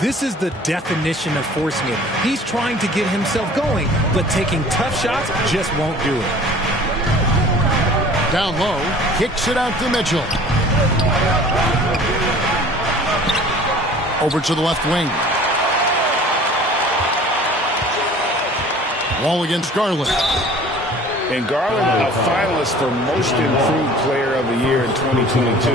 This is the definition of forcing it. He's trying to get himself going, but taking tough shots just won't do it. Down low, kicks it out to Mitchell. Over to the left wing. Wall against Garland. And Garland, a finalist for Most Improved Player of the Year in 2022,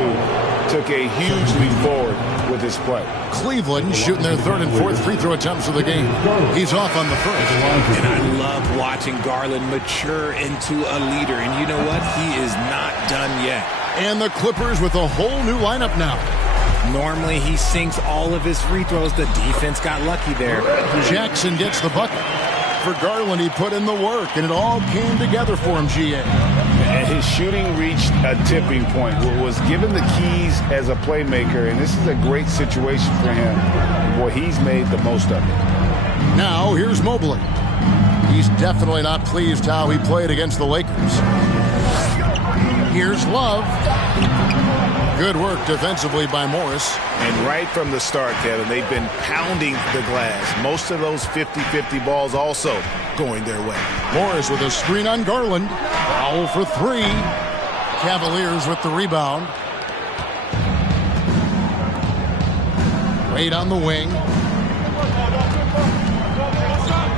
took a huge leap forward with his play. Cleveland shooting their 3rd and 4th free throw attempts of the game. He's off on the first. And I love watching Garland mature into a leader. And you know what? He is not done yet. And the Clippers with a whole new lineup now. Normally he sinks all of his free throws. The defense got lucky there. Jackson gets the bucket. For Garland, he put in the work, and it all came together for him, GA. And his shooting reached a tipping point. Was given the keys as a playmaker, and this is a great situation for him. Boy, he's made the most of it. Now, here's Mobley. He's definitely not pleased how he played against the Lakers. Here's Love. Good work defensively by Morris. And right from the start, Kevin, they've been pounding the glass. Most of those 50-50 balls also going their way. Morris with a screen on Garland. Foul for 3. Cavaliers with the rebound. Wade on the wing.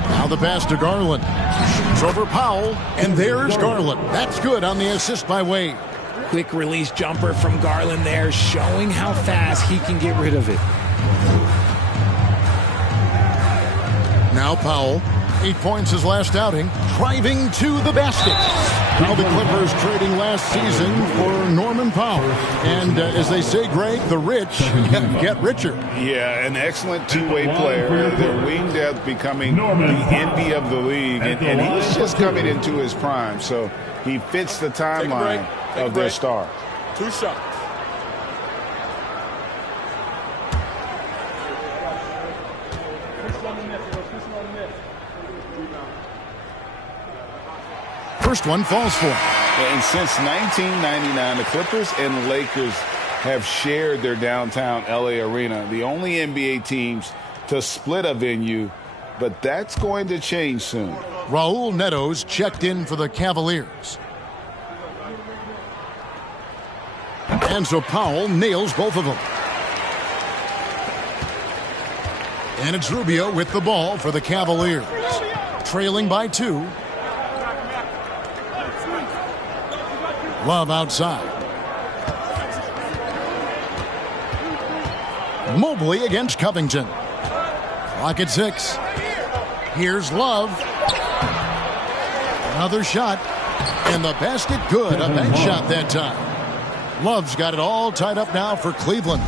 Now the pass to Garland. Shoots over Powell. And there's Garland. That's good on the assist by Wade. Quick release jumper from Garland there, showing how fast he can get rid of it. Now Powell, 8 points his last outing, driving to the basket. Now the Clippers trading last season for Norman Powell. And as they say, Greg, the rich get richer. Yeah, an excellent two-way player. Their wing depth becoming the envy of the league. And he's just coming into his prime. So he fits the timeline of their star. 2 shots. First one falls for him. And since 1999, the Clippers and the Lakers have shared their downtown LA arena, the only NBA teams to split a venue, but that's going to change soon. Raul Neto's checked in for the Cavaliers. And so Powell nails both of them. And it's Rubio with the ball for the Cavaliers. Trailing by 2. Love outside. Mobley against Covington. Clock at 6. Here's Love. Another shot. And the basket good. A bank shot that time. Love's got it all tied up now for Cleveland.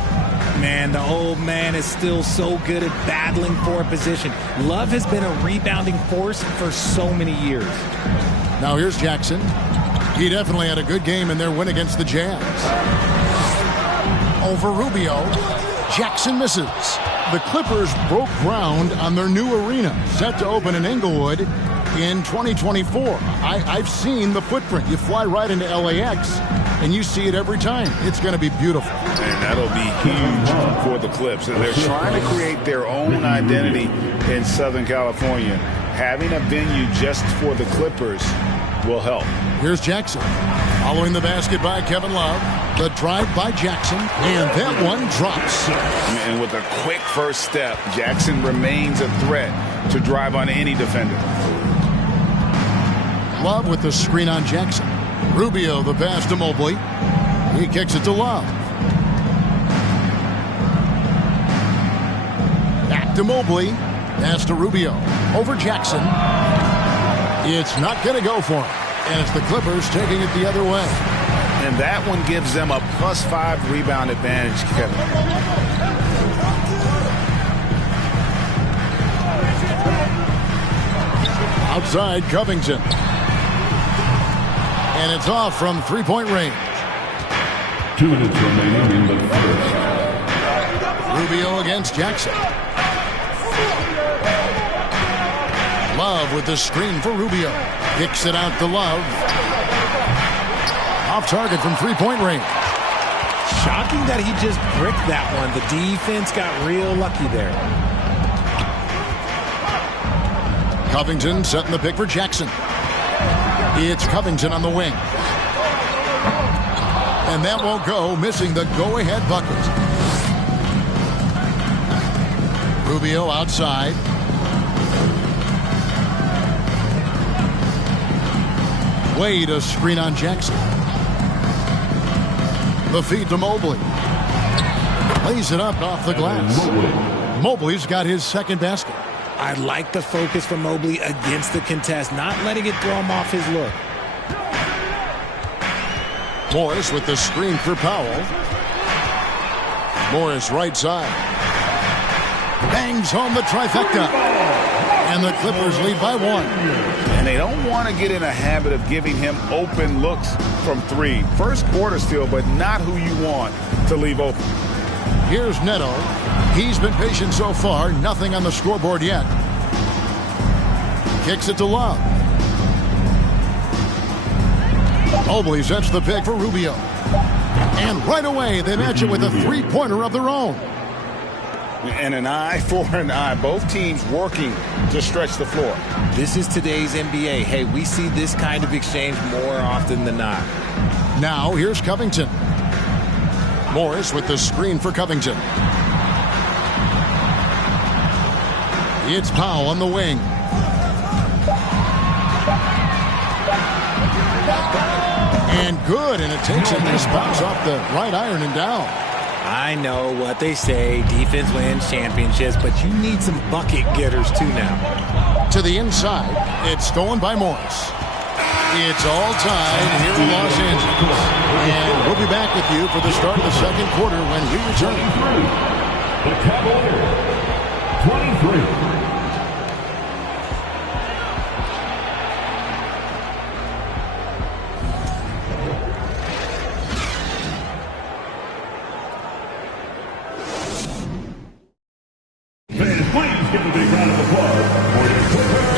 Man, the old man is still so good at battling for a position. Love has been a rebounding force for so many years. Now here's Jackson. He definitely had a good game in their win against the Jazz. Over Rubio. Jackson misses. The Clippers broke ground on their new arena, set to open in Inglewood in 2024. I've seen the footprint. You fly right into LAX, and you see it every time. It's going to be beautiful. And that'll be huge for the Clips. And they're trying to create their own identity in Southern California. Having a venue just for the Clippers will help. Here's Jackson. Following the basket by Kevin Love. The drive by Jackson, and that one drops. And with a quick first step, Jackson remains a threat to drive on any defender. Love with the screen on Jackson. Rubio the pass to Mobley. He kicks it to Love. Back to Mobley. Pass to Rubio. Over Jackson. It's not going to go for him. And it's the Clippers taking it the other way. And that one gives them a +5 rebound advantage, Kevin. Outside Covington. And it's off from three-point range. 2 minutes remaining in the first. Rubio against Jackson. Love with the screen for Rubio. Kicks it out to Love. Off target from three-point range. Shocking that he just bricked that one. The defense got real lucky there. Covington setting the pick for Jackson. It's Covington on the wing. And that won't go, missing the go-ahead bucket. Rubio outside. Wade a screen on Jackson. The feed to Mobley. Lays it up off the glass. Mobley's got his second basket. I like the focus from Mobley against the contest, not letting it throw him off his look. Morris with the screen for Powell. Morris right side. Bangs home the trifecta. And the Clippers lead by 1. And they don't want to get in a habit of giving him open looks from 3. First quarter still, but not who you want to leave open. Here's Neto. He's been patient so far. Nothing on the scoreboard yet. Kicks it to Love. Mobley sets the pick for Rubio. And right away, they match it with a three-pointer of their own. And an eye for an eye. Both teams working to stretch the floor. This is today's NBA. Hey, we see this kind of exchange more often than not. Now, here's Covington. Morris with the screen for Covington. It's Powell on the wing. And good, and it takes a nice bounce off the right iron and down. I know what they say, defense wins championships, but you need some bucket getters too now. To the inside, it's stolen by Morris. It's all tied here in Los Angeles. And we'll be back with you for the start of the second quarter when we return. The Cavaliers, 23.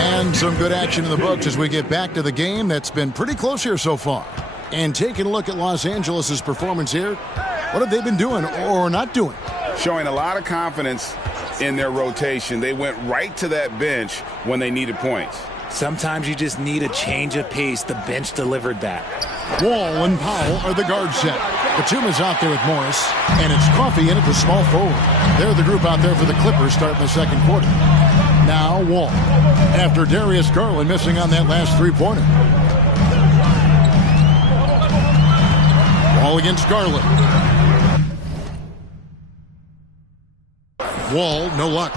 And some good action in the books as we get back to the game that's been pretty close here so far. And taking a look at Los Angeles' performance here, what have they been doing or not doing? Showing a lot of confidence in their rotation. They went right to that bench when they needed points. Sometimes you just need a change of pace. The bench delivered that. Wall and Powell are the guard set. Batum is out there with Morris, and it's Coffey in at the small forward. They're the group out there for the Clippers starting the second quarter. Now Wall, after Darius Garland missing on that last three-pointer. Wall against Garland. Wall, no luck.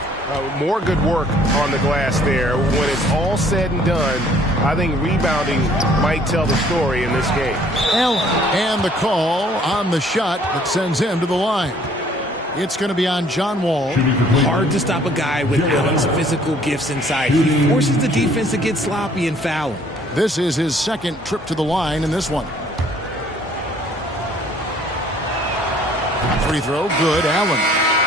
More good work on the glass there. When it's all said and done, I think rebounding might tell the story in this game. And the call on the shot that sends him to the line. It's going to be on John Wall. Hard to stop a guy with Allen's physical gifts inside. He forces the defense to get sloppy and foul. This is his second trip to the line in this one. Free throw, good, Allen.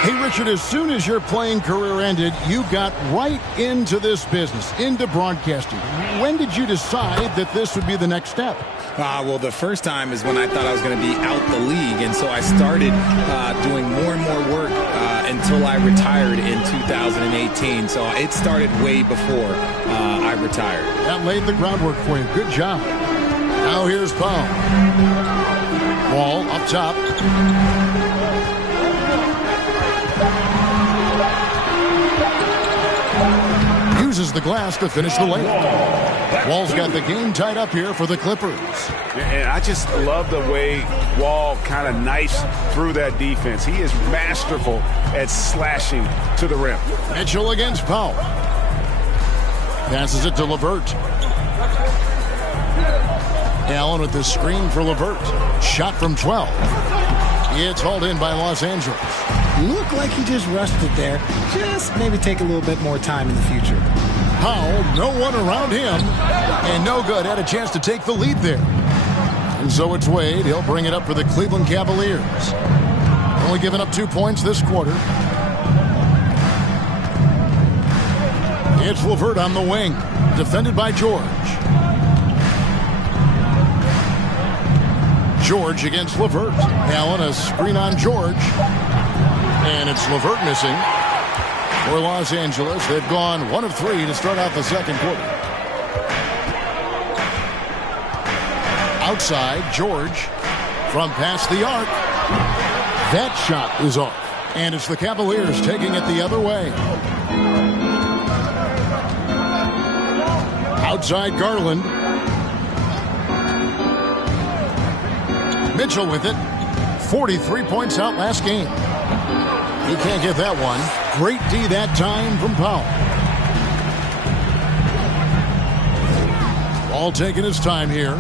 Hey, Richard, as soon as your playing career ended, you got right into this business, into broadcasting. When did you decide that this would be the next step? Well, the first time is when I thought I was going to be out the league, and so I started doing more and more work until I retired in 2018. So it started way before I retired. That laid the groundwork for you. Good job. Now here's Powell. Wall up top. Uses the glass to finish the layup. Wall's got the game tied up here for the Clippers. And I just love the way Wall kind of knifes through that defense. He is masterful at slashing to the rim. Mitchell against Powell. Passes it to LeVert. Allen with the screen for LeVert. Shot from 12. It's hauled in by Los Angeles. Looked like he just rushed it there. Just maybe take a little bit more time in the future. Powell, no one around him, and no good. Had a chance to take the lead there. And so it's Wade. He'll bring it up for the Cleveland Cavaliers. Only giving up 2 points this quarter. It's LeVert on the wing, defended by George. George against LeVert. Allen, a screen on George. And it's LeVert missing for Los Angeles. They've gone 1 of 3 to start out the second quarter. Outside, George from past the arc. That shot is off. And it's the Cavaliers taking it the other way. Outside Garland. Mitchell with it. 43 points out last game. He can't get that one. Great D that time from Powell. All taking his time here.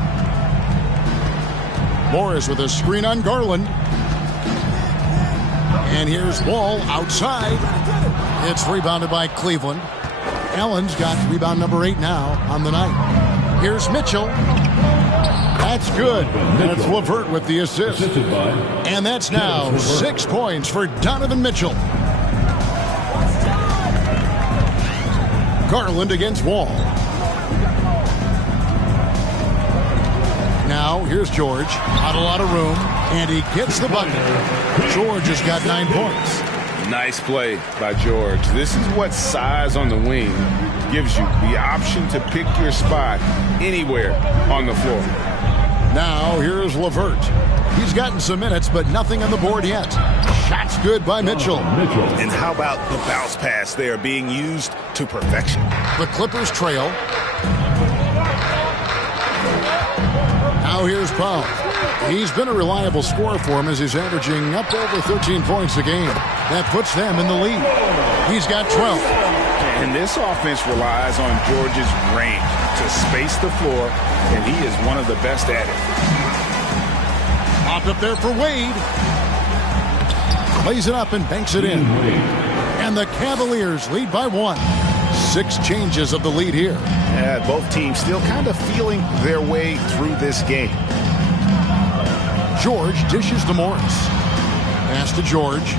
Morris with a screen on Garland. And here's Wall outside. It's rebounded by Cleveland. Allen's got rebound number 8 now on the night. Here's Mitchell. That's good. And it's LeVert with the assist. And that's now 6 points for Donovan Mitchell. Garland against Wall. Now here's George. Not a lot of room. And he gets the bucket. George has got 9 points. Nice play by George. This is what size on the wing gives you. The option to pick your spot anywhere on the floor. Now, here's LeVert. He's gotten some minutes, but nothing on the board yet. Shot's good by Mitchell. And how about the bounce pass there being used to perfection? The Clippers trail. Now here's Powell. He's been a reliable scorer for him as he's averaging up over 13 points a game. That puts them in the lead. He's got 12. And this offense relies on George's range to space the floor, and he is one of the best at it. Popped up there for Wade. Plays it up and banks it in. And the Cavaliers lead by 1. 6 changes of the lead here. Yeah, both teams still kind of feeling their way through this game. George dishes to Morris. Pass to George.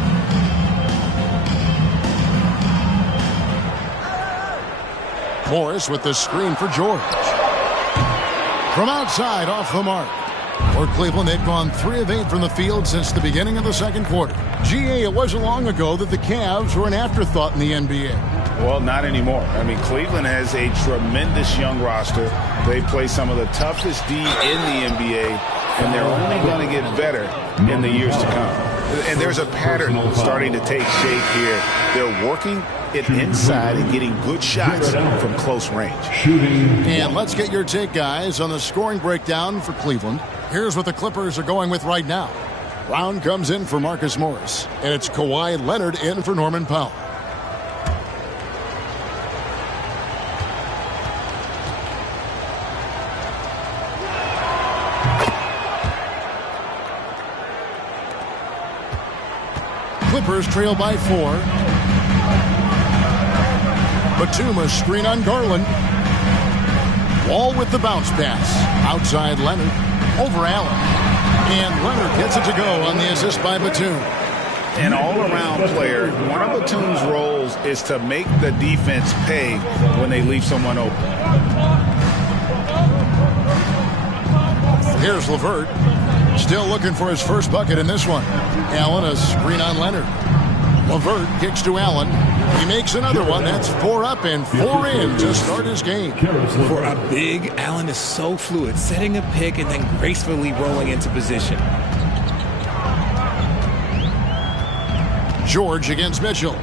Morris with the screen for George. From outside, off the mark. For Cleveland, they've gone 3 of 8 from the field since the beginning of the second quarter. GA, it wasn't long ago that the Cavs were an afterthought in the NBA. Well, not anymore. I mean, Cleveland has a tremendous young roster. They play some of the toughest D in the NBA. and they're only going to get better in the years to come. And there's a pattern starting to take shape here. They're working it inside and getting good shots from close range. And let's get your take, guys, on the scoring breakdown for Cleveland. Here's what the Clippers are going with right now. Brown comes in for Marcus Morris, and it's Kawhi Leonard in for Norman Powell. Clippers trail by 4. Batum a screen on Garland. Wall with the bounce pass. Outside Leonard. Over Allen. And Leonard gets it to go on the assist by Batum. An all-around player, one of Batum's roles is to make the defense pay when they leave someone open. Here's LeVert. Still looking for his first bucket in this one. Allen a screen on Leonard. LeVert kicks to Allen. He makes another one. That's 4 up and 4 in to start his game. For a big, Allen is so fluid, setting a pick and then gracefully rolling into position. George against Mitchell.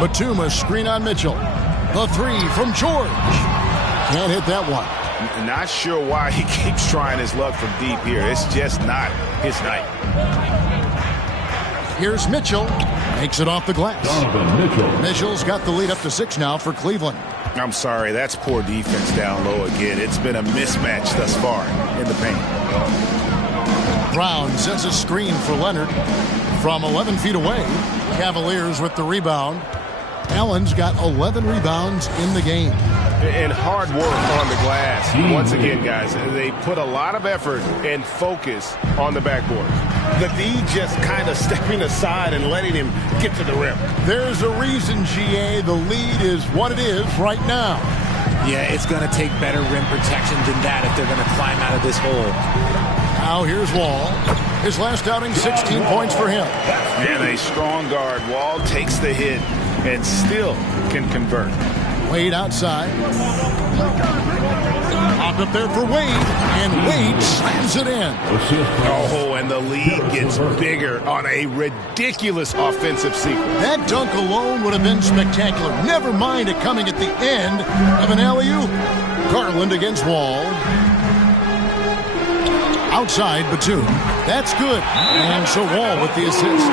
Batum a screen on Mitchell. The 3 from George. Can't hit that one. Not sure why he keeps trying his luck from deep here. It's just not his night. Here's Mitchell. Makes it off the glass. Mitchell's got the lead up to 6 now for Cleveland. I'm sorry, that's poor defense down low again. It's been a mismatch thus far in the paint. Brown sets a screen for Leonard from 11 feet away. Cavaliers with the rebound. Allen's got 11 rebounds in the game. And hard work on the glass. Once again, guys, they put a lot of effort and focus on the backboard. The D just kind of stepping aside and letting him get to the rim. There's a reason, GA, the lead is what it is right now. Yeah, it's going to take better rim protection than that if they're going to climb out of this hole. Now here's Wall. His last outing, 16 points for him. And a strong guard. Wall takes the hit and still can convert. Wade outside. Popped up there for Wade, and Wade slams it in. Oh, and the lead gets bigger on a ridiculous offensive sequence. That dunk alone would have been spectacular. Never mind it coming at the end of an alley-oop. Garland against Wall. Outside, Batum. That's good. And so Wall with the assist.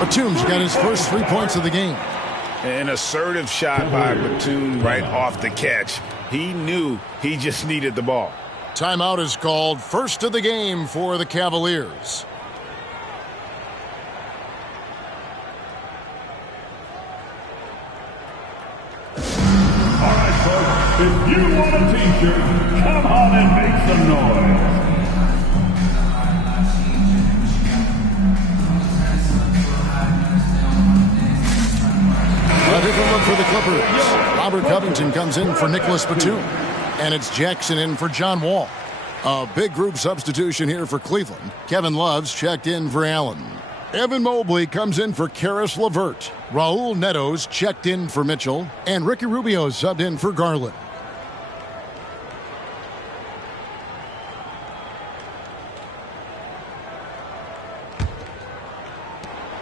Batum's got his first 3 points of the game. An assertive shot by Batum right off the catch. He knew he just needed the ball. Timeout is called. First of the game for the Cavaliers. All right, folks, if you want a t-shirt, come on and make some noise. A different look for the Clippers. Robert Covington comes in for Nicholas Batum. And it's Jackson in for John Wall. A big group substitution here for Cleveland. Kevin Love's checked in for Allen. Evan Mobley comes in for Karis LeVert. Raul Neto's checked in for Mitchell. And Ricky Rubio subbed in for Garland.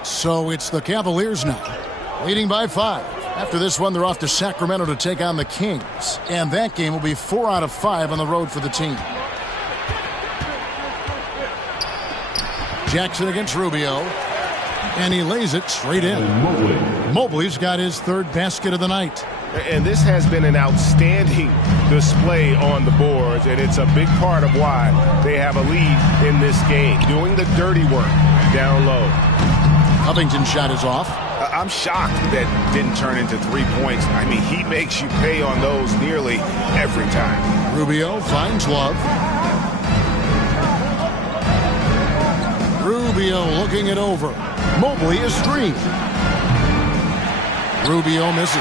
So it's the Cavaliers now, leading by 5. After this one, they're off to Sacramento to take on the Kings. And that game will be 4 out of 5 on the road for the team. Jackson against Rubio. And he lays it straight in. Mobley's got his 3rd basket of the night. And this has been an outstanding display on the boards, and it's a big part of why they have a lead in this game, doing the dirty work down low. Covington's shot is off. I'm shocked that didn't turn into 3 points. I mean, he makes you pay on those nearly every time. Rubio finds Love. Rubio looking it over. Mobley is screened. Rubio misses.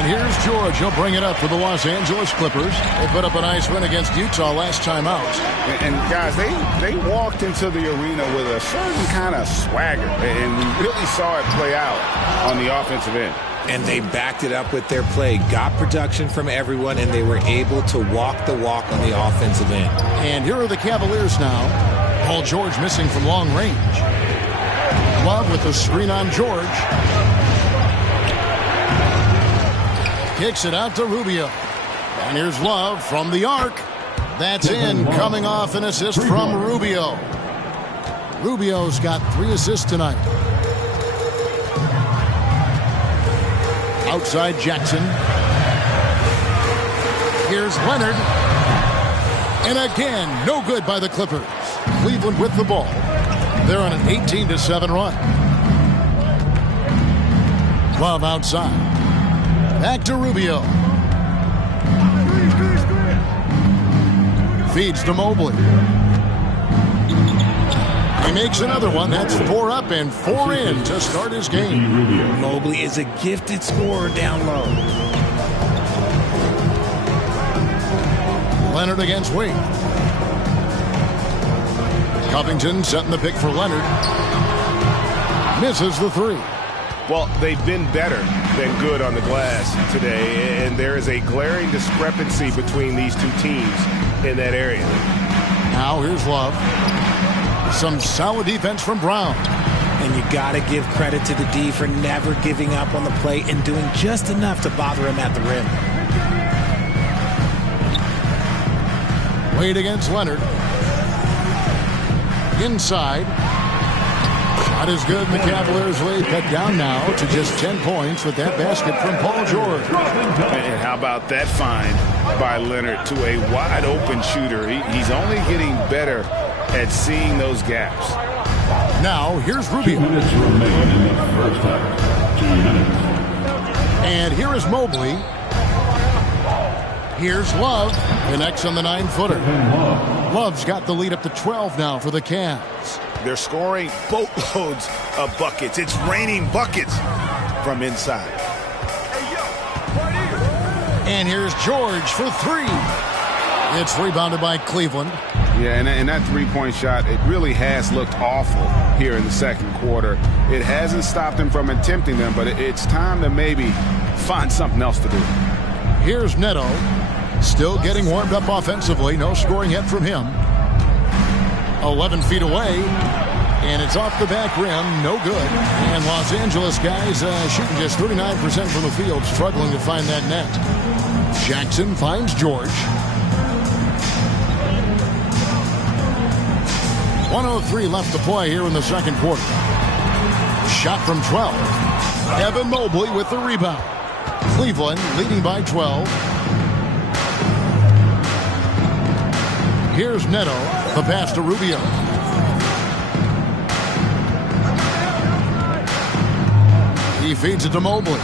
And here's George. He'll bring it up for the Los Angeles Clippers. They put up a nice win against Utah last time out. And guys, they walked into the arena with a certain kind of swagger, and we really saw it play out on the offensive end. And they backed it up with their play, got production from everyone, and they were able to walk the walk on the offensive end. And here are the Cavaliers now. Paul George missing from long range. Love with the screen on George. Kicks it out to Rubio. And here's Love from the arc. That's in, coming off an assist from Rubio. Rubio's got 3 assists tonight. Outside Jackson. Here's Leonard. And again, no good by the Clippers. Cleveland with the ball. They're on an 18-7 run. Love outside. Back to Rubio. Feeds to Mobley. He makes another one. That's 4 up and 4 in to start his game. Mobley is a gifted scorer down low. Leonard against Wade. Covington setting the pick for Leonard. Misses the 3. Well, they've been better than good on the glass today, and there is a glaring discrepancy between these two teams in that area. Now here's Love. Some solid defense from Brown. And you got to give credit to the D for never giving up on the play and doing just enough to bother him at the rim. Wade against Leonard. Inside. Not as good. The Cavaliers lead cut down now to just 10 points with that basket from Paul George. And how about that find by Leonard to a wide open shooter? He's only getting better at seeing those gaps. Now here's Rubio. 2 minutes remain in the first half. 2 minutes. And here is Mobley. Here's Love. Connects on the 9-footer. Love's got the lead up to 12 now for the Cavs. They're scoring boatloads of buckets. It's raining buckets from inside. And here's George for 3. It's rebounded by Cleveland. Yeah, and that three-point shot, it really has looked awful here in the second quarter. It hasn't stopped them from attempting them, but it's time to maybe find something else to do. Here's Neto. Still getting warmed up offensively. No scoring yet from him. 11 feet away. And it's off the back rim. No good. And Los Angeles guys shooting just 39% from the field. Struggling to find that net. Jackson finds George. 1:03 left to play here in the second quarter. Shot from 12. Evan Mobley with the rebound. Cleveland leading by 12. Here's Neto. The pass to Rubio. He feeds it to Mobley.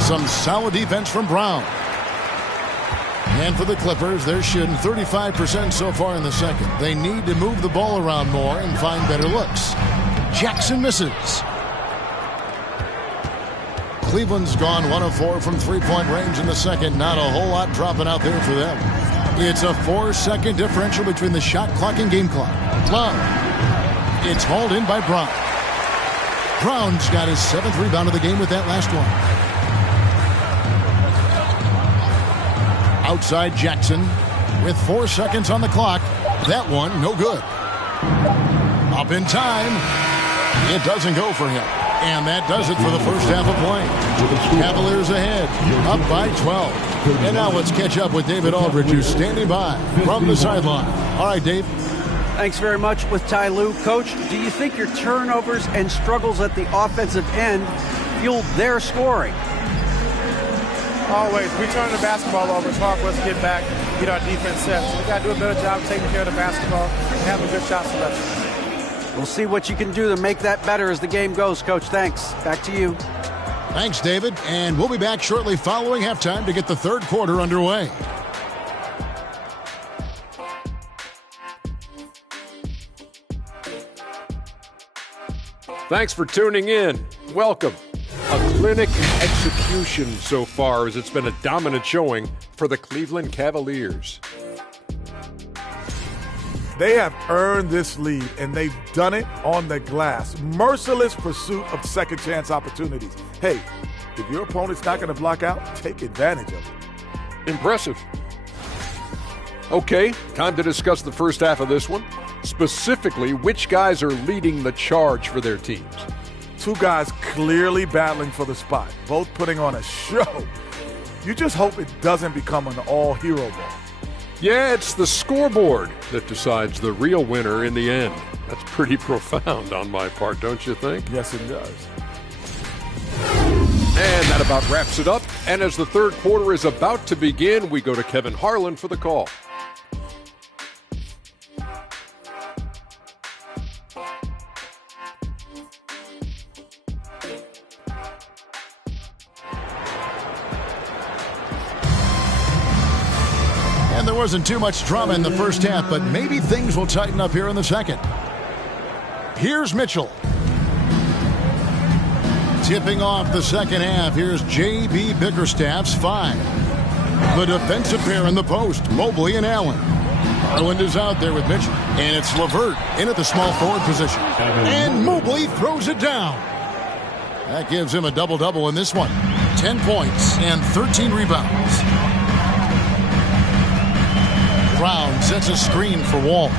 Some solid defense from Brown. And for the Clippers, they're shooting 35% so far in the second. They need to move the ball around more and find better looks. Jackson misses. Cleveland's gone 1 of 4 from three-point range in the second. Not a whole lot dropping out there for them. It's a 4-second differential between the shot clock and game clock. Love. It's hauled in by Brown. Brown's got his 7th rebound of the game with that last one. Outside Jackson with 4 seconds on the clock. That one, no good. Up in time. It doesn't go for him. And that does it for the first half of play. Cavaliers ahead, up by 12. And now let's catch up with David Aldridge, who's standing by from the sideline. All right, Dave. Thanks very much with Ty Lue. Coach, do you think your turnovers and struggles at the offensive end fueled their scoring? Always. We turn the basketball over. It's hard for us to get back, get our defense set. So we got to do a better job of taking care of the basketball and having good shot selection. We'll see what you can do to make that better as the game goes, Coach. Thanks. Back to you. Thanks, David. And we'll be back shortly following halftime to get the third quarter underway. Thanks for tuning in. Welcome. A clinic execution so far, as it's been a dominant showing for the Cleveland Cavaliers. They have earned this lead, and they've done it on the glass. Merciless pursuit of second chance opportunities. Hey, if your opponent's not going to block out, take advantage of it. Impressive. Okay, time to discuss the first half of this one. Specifically, which guys are leading the charge for their teams? Two guys clearly battling for the spot, both putting on a show. You just hope it doesn't become an all-hero ball. Yeah, it's the scoreboard that decides the real winner in the end. That's pretty profound on my part, don't you think? Yes, it does. And that about wraps it up. And as the third quarter is about to begin, we go to Kevin Harlan for the call. And there wasn't too much drama in the first half, but maybe things will tighten up here in the second. Here's Mitchell. Tipping off the second half, here's J.B. Bickerstaff's 5. The defensive pair in the post, Mobley and Allen. Garland is out there with Mitchell, and it's LeVert in at the small forward position. And Mobley throws it down. That gives him a double-double in this one. 10 points and 13 rebounds. Brown sets a screen for Wall.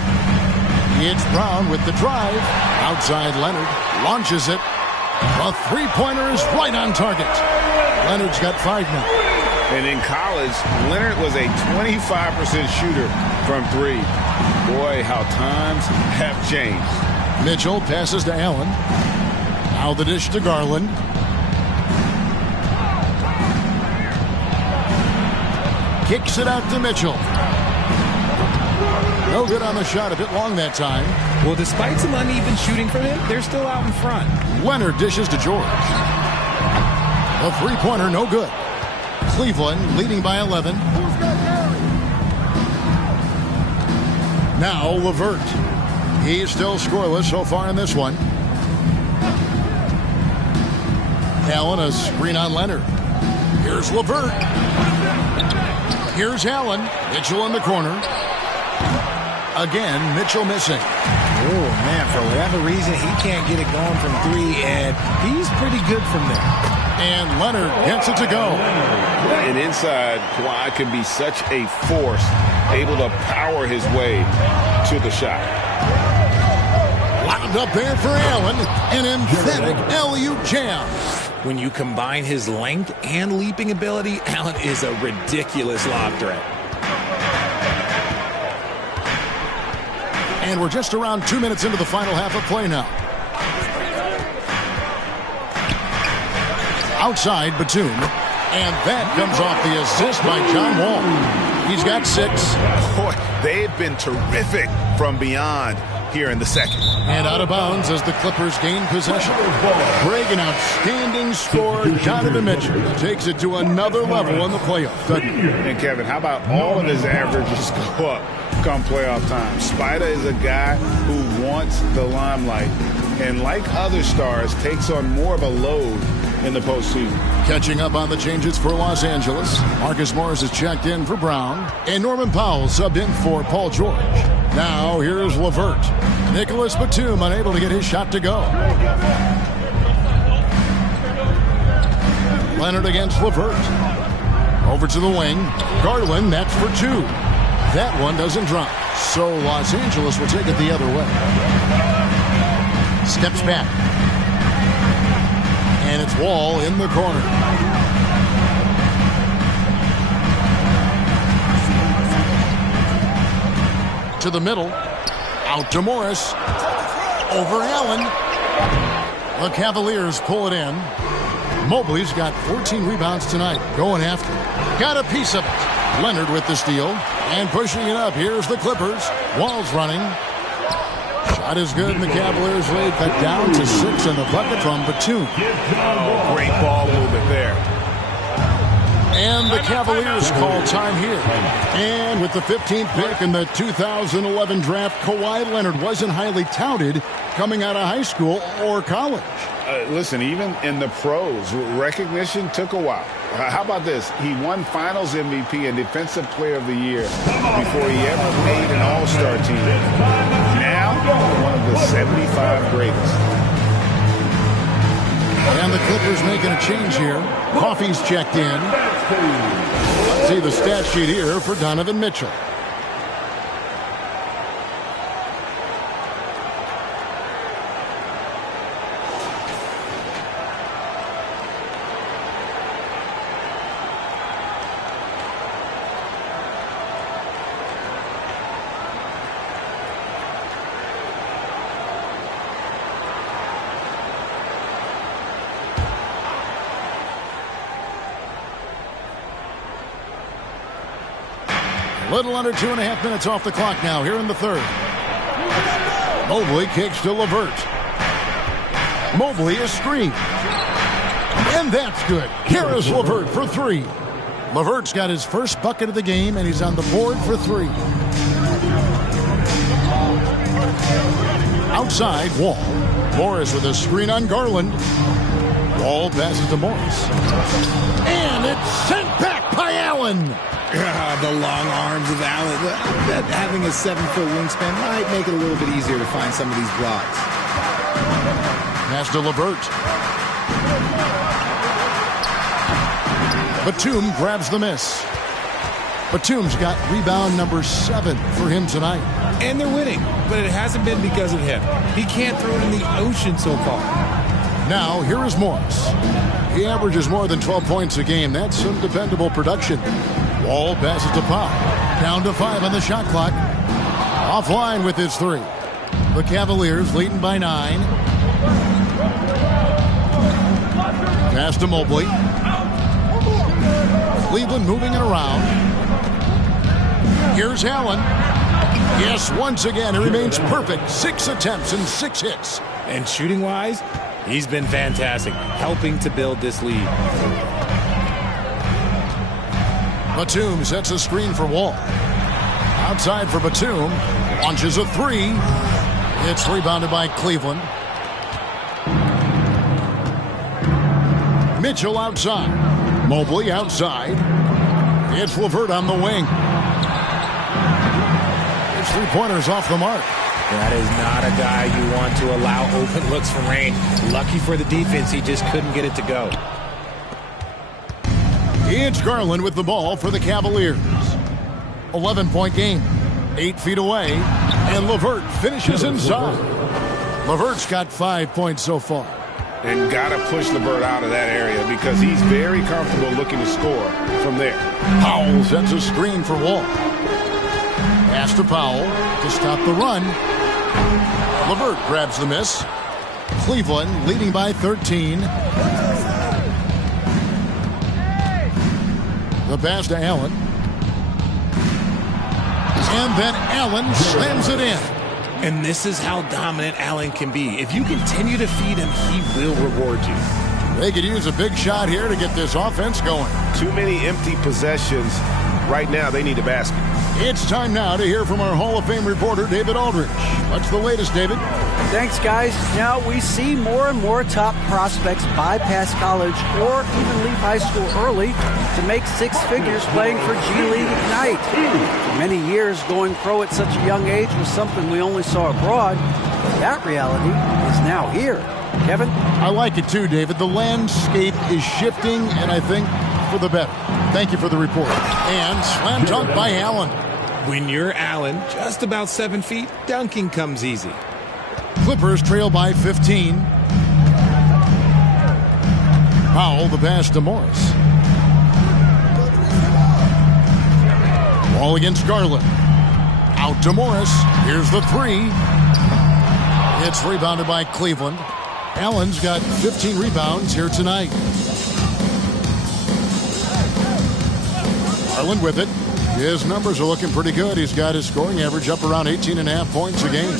It's Brown with the drive. Outside Leonard. Launches it. A three-pointer is right on target. Leonard's got 5 now. And in college, Leonard was a 25% shooter from 3. Boy, how times have changed. Mitchell passes to Allen. Now the dish to Garland. Kicks it out to Mitchell. No good on the shot, a bit long that time. Well, despite some uneven shooting from him, they're still out in front. Leonard dishes to George. A three-pointer, no good. Cleveland leading by 11. Now LeVert. He's still scoreless so far in this one. Allen, a screen on Leonard. Here's LeVert. Here's Allen. Mitchell in the corner. Again, Mitchell missing. Oh, man, for whatever reason, he can't get it going from 3, and he's pretty good from there. And Leonard gets it to go. And inside, Kawhi can be such a force, able to power his way to the shot. Lobbed up there for Allen. An emphatic alley-oop jam. When you combine his length and leaping ability, Allen is a ridiculous lob threat. And we're just around 2 minutes into the final half of play now. Outside, Batum. And that comes off the assist by John Wall. He's got 6. Boy, they've been terrific from beyond here in the second. And out of bounds as the Clippers gain possession. Greg, an outstanding score. Donovan Mitchell takes it to another level in the playoffs. And Kevin, how about all of his averages go up come playoff time? Spider is a guy who wants the limelight, and like other stars, takes on more of a load in the postseason. Catching up on the changes for Los Angeles. Marcus Morris is checked in for Brown, and Norman Powell subbed in for Paul George. Now here's LeVert. Nicholas Batum unable to get his shot to go. Leonard against LeVert. Over to the wing. Garland, that's for 2. That one doesn't drop. So Los Angeles will take it the other way. Steps back. And it's Wall in the corner. To the middle. Out to Morris. Over Allen. The Cavaliers pull it in. Mobley's got 14 rebounds tonight. Going after it. Got a piece of it. Leonard with the steal. And pushing it up. Here's the Clippers. Wall's running. Shot is good, and the Cavaliers lead, cut down to 6 in the bucket from Batum. Oh, great ball movement there. And the Cavaliers call time here. And with the 15th pick in the 2011 draft, Kawhi Leonard wasn't highly touted coming out of high school or college. Listen, even in the pros, recognition took a while. How about this? He won Finals MVP and Defensive Player of the Year before he ever made an All-Star team. Now, one of the 75 greatest. And the Clippers making a change here. Coffey's checked in. Let's see the stat sheet here for Donovan Mitchell. Little under 2.5 minutes off the clock now here in the third. Mobley kicks to LeVert. Mobley is screened. And that's good. Here is LeVert for three. LeVert's got his first bucket of the game, and he's on the board for three. Outside, Wall. Morris with a screen on Garland. Wall passes to Morris. And it's sent back by Allen. The long arms of Allen. Having a 7-foot wingspan might make it a little bit easier to find some of these blocks. Pass to LeVert. Batum grabs the miss. Batum's got rebound number 7 for him tonight. And they're winning, but it hasn't been because of him. He can't throw it in the ocean so far. Now, here is Morris. He averages more than 12 points a game. That's some dependable production. Wall passes to Pop. Down to 5 on the shot clock. Offline with his 3. The Cavaliers leading by 9. Pass to Mobley. Cleveland moving it around. Here's Allen. Yes, once again, he remains perfect. 6 attempts and 6 hits. And shooting-wise, he's been fantastic, helping to build this lead. Batum sets a screen for Wall. Outside for Batum. Launches a 3. It's rebounded by Cleveland. Mitchell outside. Mobley outside. It's LeVert on the wing. It's 3-pointers off the mark. That is not a guy you want to allow open looks from range. Lucky for the defense, he just couldn't get it to go. It's Garland with the ball for the Cavaliers. 11-point game. 8 feet away. And LeVert finishes inside. LeVert's got 5 points so far. And got to push LeVert out of that area because he's very comfortable looking to score from there. Powell sends a screen for Wall. Pass to Powell to stop the run. LeVert grabs the miss. Cleveland leading by 13. The pass to Allen. And then Allen slams it in. And this is how dominant Allen can be. If you continue to feed him, he will reward you. They could use a big shot here to get this offense going. Too many empty possessions. Right now, they need a basket. It's time now to hear from our Hall of Fame reporter, David Aldridge. What's the latest, David? Thanks, guys. Now we see more and more top prospects bypass college or even leave high school early to make 6 figures playing for G League Ignite. For many years, going pro at such a young age was something we only saw abroad. That reality is now here. Kevin? I like it too, David. The landscape is shifting, and I think for the better. Thank you for the report. And slam dunk by Allen. When you're Allen, just about 7 feet, dunking comes easy. Clippers trail by 15. Powell, the pass to Morris. Ball against Garland. Out to Morris. Here's the 3. It's rebounded by Cleveland. Allen's got 15 rebounds here tonight. Garland with it. His numbers are looking pretty good. He's got his scoring average up around 18.5 points a game.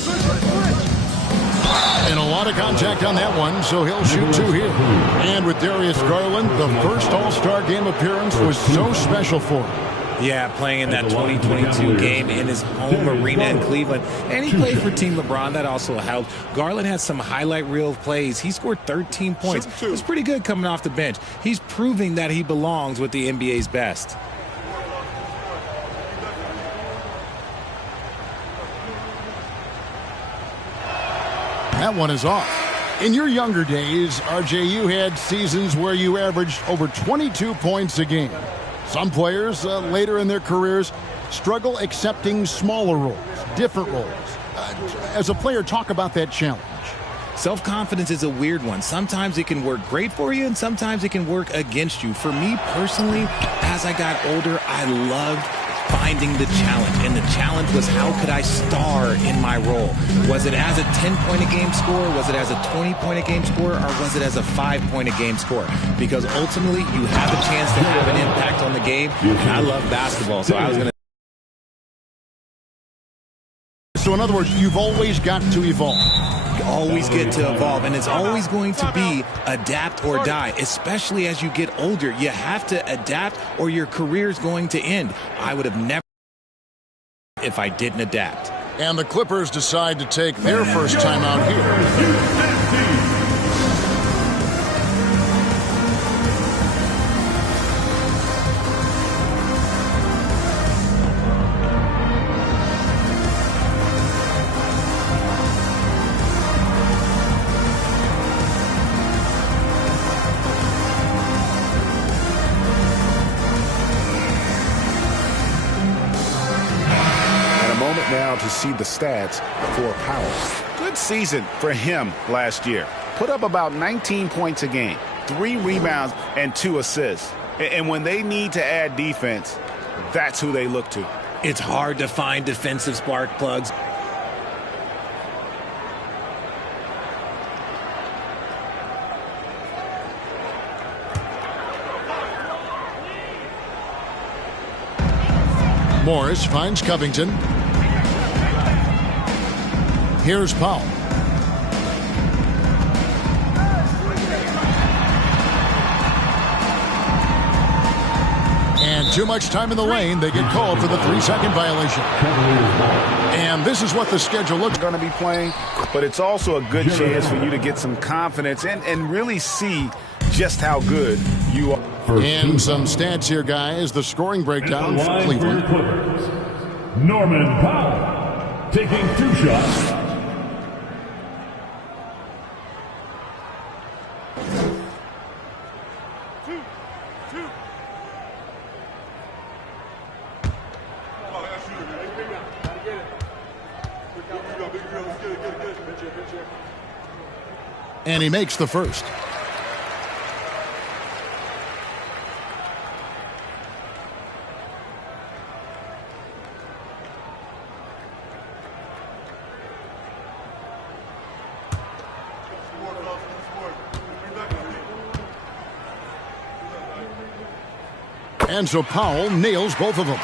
And a lot of contact on that one, so he'll shoot 2 here. And with Darius Garland, the first All-Star game appearance was so special for him. Yeah, playing in that 2022 game in his home arena in Cleveland. And he played for Team LeBron. That also helped. Garland had some highlight reel plays. He scored 13 points. It was pretty good coming off the bench. He's proving that he belongs with the NBA's best. That one is off. In your younger days, RJ, you had seasons where you averaged over 22 points a game. Some players later in their careers struggle accepting smaller roles, different roles. As a player, talk about that challenge. Self-confidence is a weird one. Sometimes it can work great for you, and sometimes it can work against you. For me personally, as I got older, I loved finding the challenge. And the challenge was, how could I star in my role? Was it as a 10-point-a-game scorer? Was it as a 20-point-a-game scorer? Or was it as a 5-point-a-game scorer? Because ultimately, you have a chance to have an impact on the game. And I love basketball, so I was going to. So in other words, you've always got to evolve. You always get to evolve, and it's always going to be adapt or die, especially as you get older. You have to adapt or your career's going to end. I would have never if I didn't adapt. And the Clippers decide to take their first time out here. To see the stats for Powell. Good season for him last year. Put up about 19 points a game, 3 rebounds, and 2 assists. And when they need to add defense, that's who they look to. It's hard to find defensive spark plugs. Morris finds Covington. Here's Powell. And too much time in the lane. They get called for the 3-second violation. And this is what the schedule looks going to be playing, but it's also a good chance for you to get some confidence and really see just how good you are. And some stats here, guys. The scoring breakdown for Cleveland. Norman Powell taking 2 shots. And he makes the first. And so Powell nails both of them.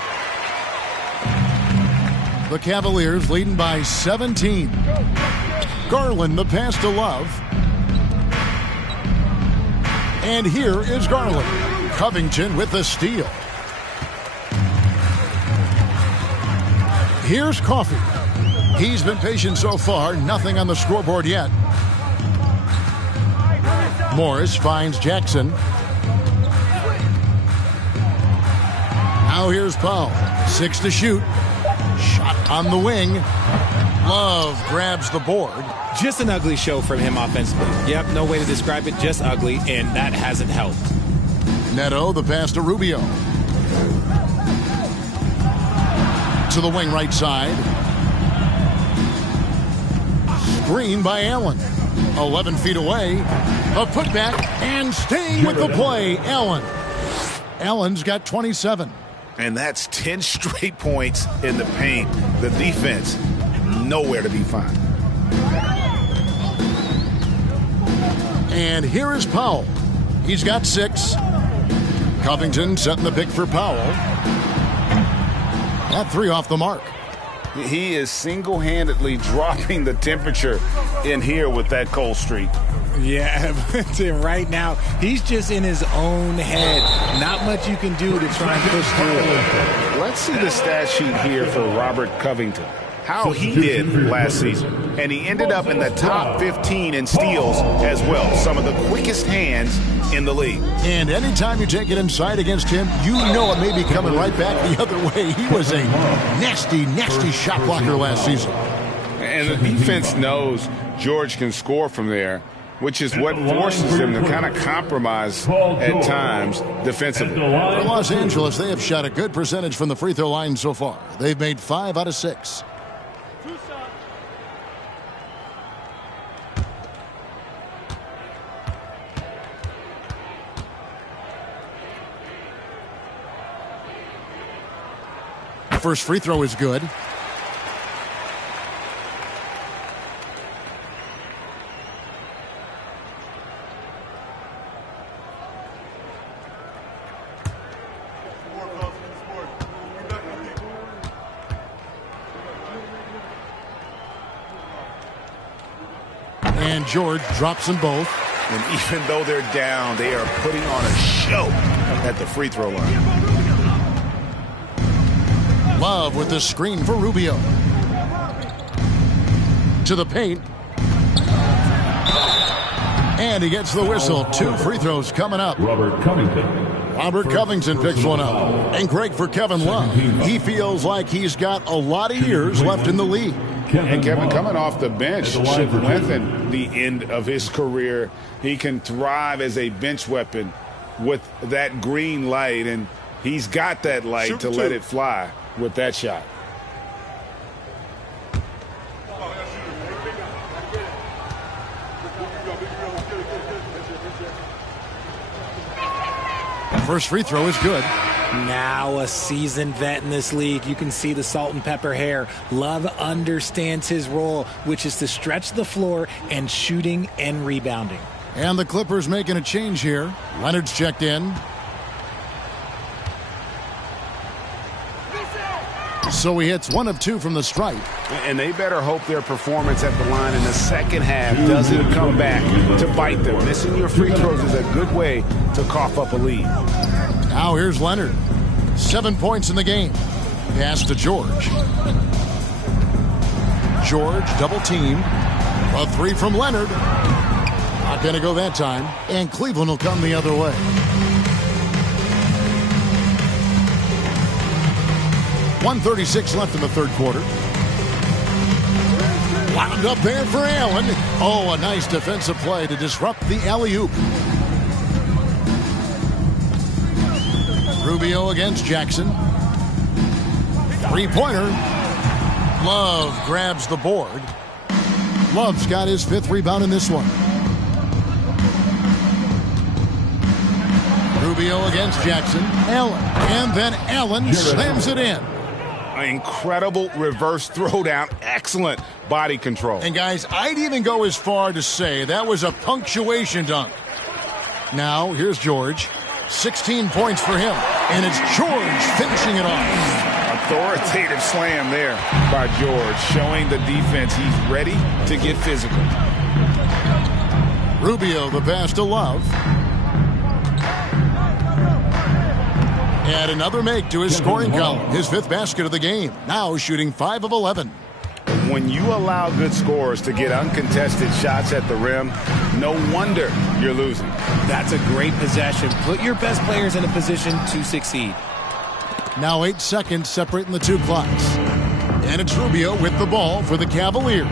The Cavaliers leading by 17. Garland the pass to Love. And here is Garland. Covington with the steal. Here's Coffey. He's been patient so far. Nothing on the scoreboard yet. Morris finds Jackson. Now here's Powell. 6 to shoot. Shot on the wing. Love grabs the board. Just an ugly show from him offensively. Yep, no way to describe it, just ugly, and that hasn't helped. Neto, the pass to Rubio. To the wing right side. Screen by Allen. 11 feet away. A putback and staying with the play, Allen. Allen's got 27. And that's 10 straight points in the paint. The defense, nowhere to be found. And here is Powell. He's got 6. Covington setting the pick for Powell. That 3 off the mark. He is single-handedly dropping the temperature in here with that cold streak. Yeah, right now, he's just in his own head. Not much you can do to try and push through it. Let's see the stat sheet here for Robert Covington. How he did last season. And he ended up in the top 15 in steals as well. Some of the quickest hands in the league. And anytime you take it inside against him, you know it may be coming right back the other way. He was a nasty, nasty shot blocker last season. And the defense knows George can score from there, which is what forces them to kind of compromise at times defensively. For Los Angeles, they have shot a good percentage from the free throw line so far. They've made 5 out of 6. First free throw is good. And George drops them both. And even though they're down, they are putting on a show at the free throw line. Love with the screen for Rubio. To the paint. And he gets the whistle. 2 free throws coming up. Robert Covington picks one up. And great for Kevin Love. He feels like he's got a lot of years left in the league. And Kevin coming off the bench should lengthen the end of his career. He can thrive as a bench weapon with that green light. And he's got that light to let it fly with that shot. First free throw is good. Now a seasoned vet in this league. You can see the salt and pepper hair. Love understands his role, which is to stretch the floor and shooting and rebounding. And the Clippers making a change here. Leonard's checked in. So he hits 1 of 2 from the stripe. And they better hope their performance at the line in the second half doesn't come back to bite them. Missing your free throws is a good way to cough up a lead. Now here's Leonard. 7 points in the game. Pass to George. George double teamed. A 3 from Leonard. Not going to go that time. And Cleveland will come the other way. 1:36 left in the third quarter. Wound up there for Allen. Oh, a nice defensive play to disrupt the alley-oop. Rubio against Jackson. 3-pointer. Love grabs the board. Love's got his 5th rebound in this one. Rubio against Jackson. Allen. And then Allen slams it in. Incredible reverse throwdown. Excellent body control. And guys, I'd even go as far to say that was a punctuation dunk. Now, here's George. 16 points for him. And it's George finishing it off. Authoritative slam there by George, showing the defense he's ready to get physical. Rubio, the pass to Love. And another make to his scoring column. His 5th basket of the game. Now shooting 5 of 11. When you allow good scorers to get uncontested shots at the rim, no wonder you're losing. That's a great possession. Put your best players in a position to succeed. Now 8 seconds separating the 2 clocks. And it's Rubio with the ball for the Cavaliers.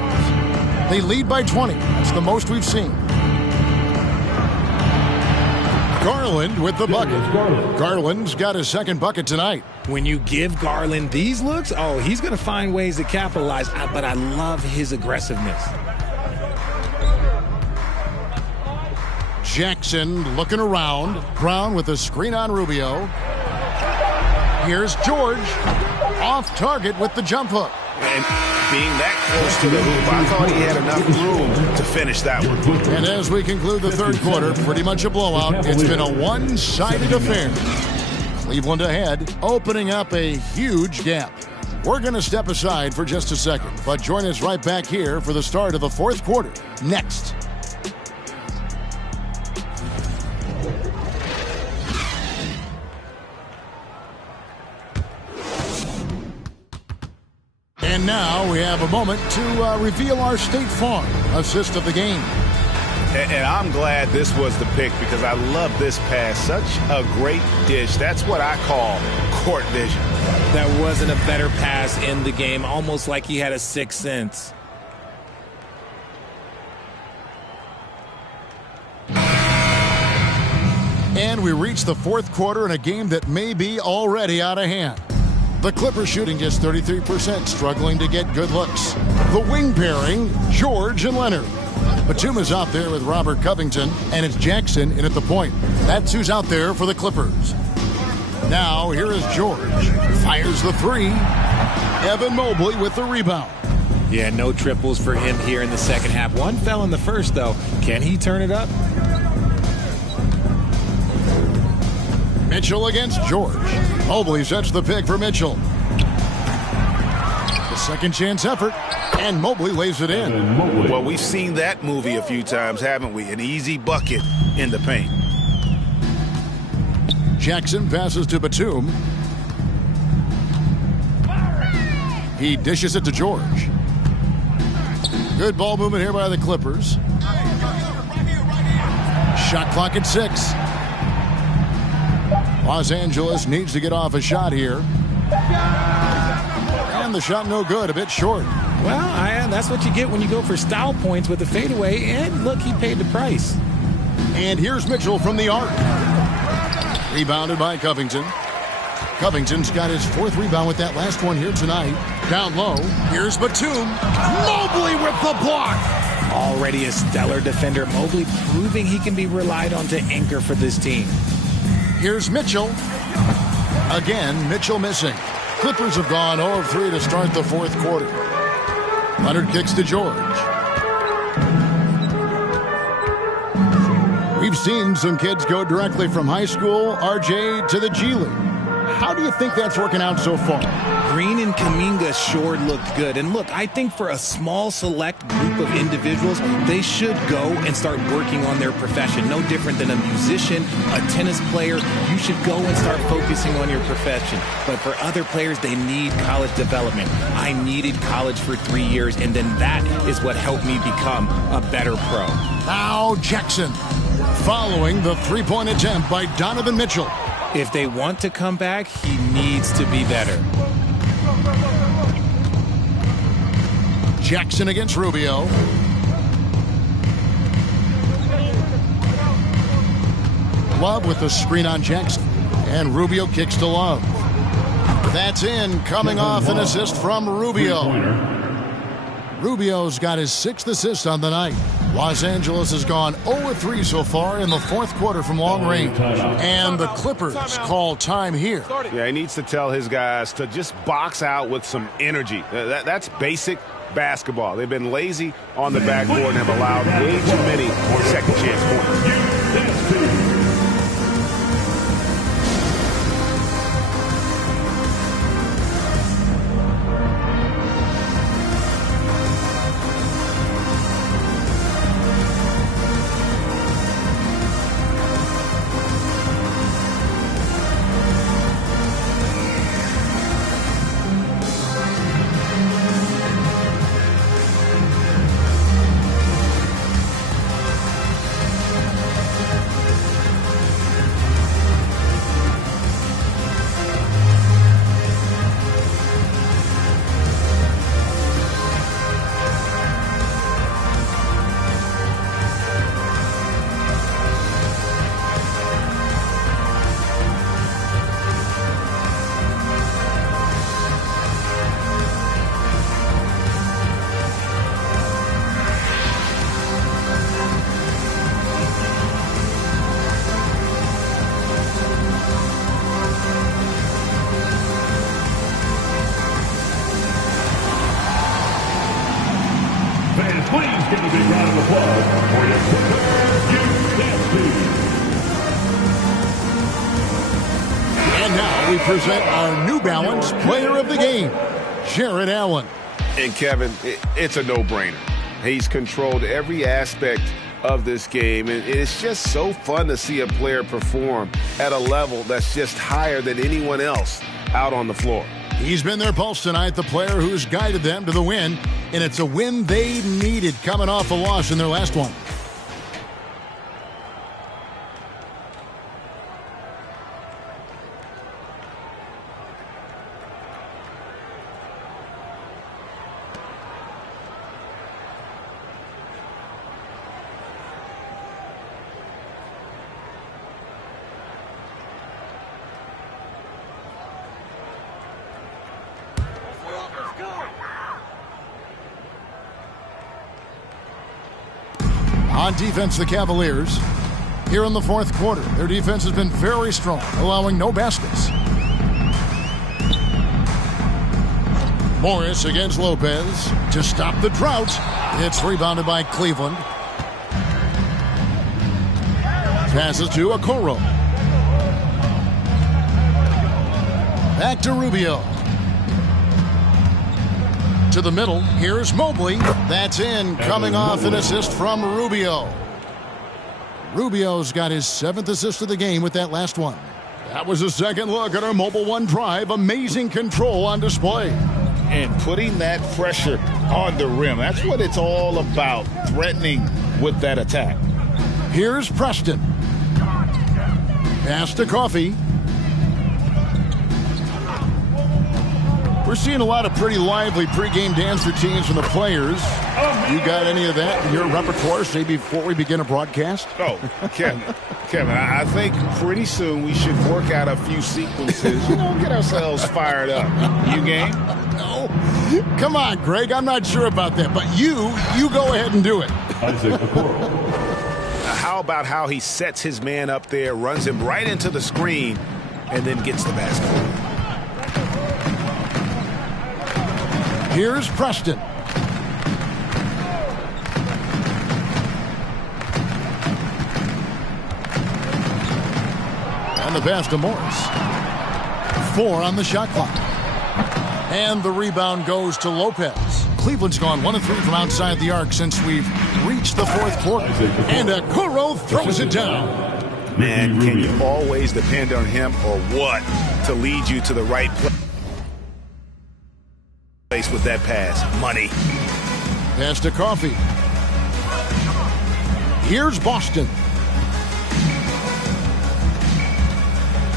They lead by 20. That's the most we've seen. Garland with the bucket. Garland's got his 2nd bucket tonight. When you give Garland these looks, oh, he's going to find ways to capitalize, but I love his aggressiveness. Jackson looking around. Brown with a screen on Rubio. Here's George. Off target with the jump hook. And being that close to the hoop, I thought he had enough room to finish that one. And as we conclude the third quarter, pretty much a blowout. It's been a one-sided affair. Cleveland ahead, opening up a huge gap. We're going to step aside for just a second, but join us right back here for the start of the fourth quarter next. And now we have a moment to reveal our State Farm assist of the game. And I'm glad this was the pick because I love this pass. Such a great dish. That's what I call court vision. There wasn't a better pass in the game, almost like he had a sixth sense. And we reach the fourth quarter in a game that may be already out of hand. The Clippers shooting just 33%, struggling to get good looks. The wing pairing, George and Leonard. Batum is out there with Robert Covington, and it's Jackson in at the point. That's who's out there for the Clippers. Now, here is George. Fires the three. Evan Mobley with the rebound. Yeah, no triples for him here in the second half. One fell in the first, though. Can he turn it up? Mitchell against George. Mobley sets the pick for Mitchell. The second chance effort, and Mobley lays it in. Well, we've seen that movie a few times, haven't we? An easy bucket in the paint. Jackson passes to Batum. He dishes it to George. Good ball movement here by the Clippers. Shot clock at 6. Los Angeles needs to get off a shot here. And the shot no good, a bit short. Well, that's what you get when you go for style points with the fadeaway. And look, he paid the price. And here's Mitchell from the arc. Rebounded by Covington. Covington's got his fourth rebound with that last one here tonight. Down low, here's Batum. Mobley with the block. Already a stellar defender, Mobley proving he can be relied on to anchor for this team. Here's Mitchell. Again, Mitchell missing. Clippers have gone 0 of 3 to start the fourth quarter. Leonard kicks to George. We've seen some kids go directly from high school, RJ, to the G League. How do you think that's working out so far? Green and Kuminga sure looked good. And look, I think for a small select group of individuals, they should go and start working on their profession. No different than a musician, a tennis player. You should go and start focusing on your profession. But for other players, they need college development. I needed college for 3 years, and then that is what helped me become a better pro. Now Jackson, following the three-point attempt by Donovan Mitchell. If they want to come back, he needs to be better. Jackson against Rubio. Love with the screen on Jackson. And Rubio kicks to Love. That's in, coming off an assist from Rubio. Rubio's got his 6th assist on the night. Los Angeles has gone 0-3 so far in the fourth quarter from long range. And the Clippers call time here. Yeah, he needs to tell his guys to just box out with some energy. That's basic basketball. They've been lazy on the backboard and have allowed way too many second chance points. Please give a big round of applause for your And now we present our New Balance Player of the Game. Jared Allen. And Kevin, it's a no-brainer. He's controlled every aspect of this game, and it's just so fun to see a player perform at a level that's just higher than anyone else out on the floor. He's been their pulse tonight, the player who's guided them to the win, and it's a win they needed coming off a loss in their last one. On defense, the Cavaliers. Here in the fourth quarter, their defense has been very strong, allowing no baskets. Morris against Lopez to stop the drought. It's rebounded by Cleveland. Passes to Okoro. Back to Rubio. To the middle, here's Mobley. That's in, coming off an assist from Rubio. Rubio's got his 7th assist of the game with that last one. That was a second look at our Mobile One drive. Amazing control on display. And putting that pressure on the rim. That's what it's all about, threatening with that attack. Here's Preston. Pass to Coffee. We're seeing a lot of pretty lively pregame dance routines from the players. You got any of that in your repertoire, say, before we begin a broadcast? Oh, Kevin, I think pretty soon we should work out a few sequences, get ourselves fired up. You game? No. Come on, Greg, I'm not sure about that, but you go ahead and do it. How about how he sets his man up there, runs him right into the screen, and then gets the basket? Here's Preston. And the pass to Morris. 4 on the shot clock. And the rebound goes to Lopez. Cleveland's gone 1 of 3 from outside the arc since we've reached the fourth quarter. And Okoro throws it down. Man, can you always depend on him or what to lead you to the right place with that pass? Money. Pass to Coffee. Here's Boston.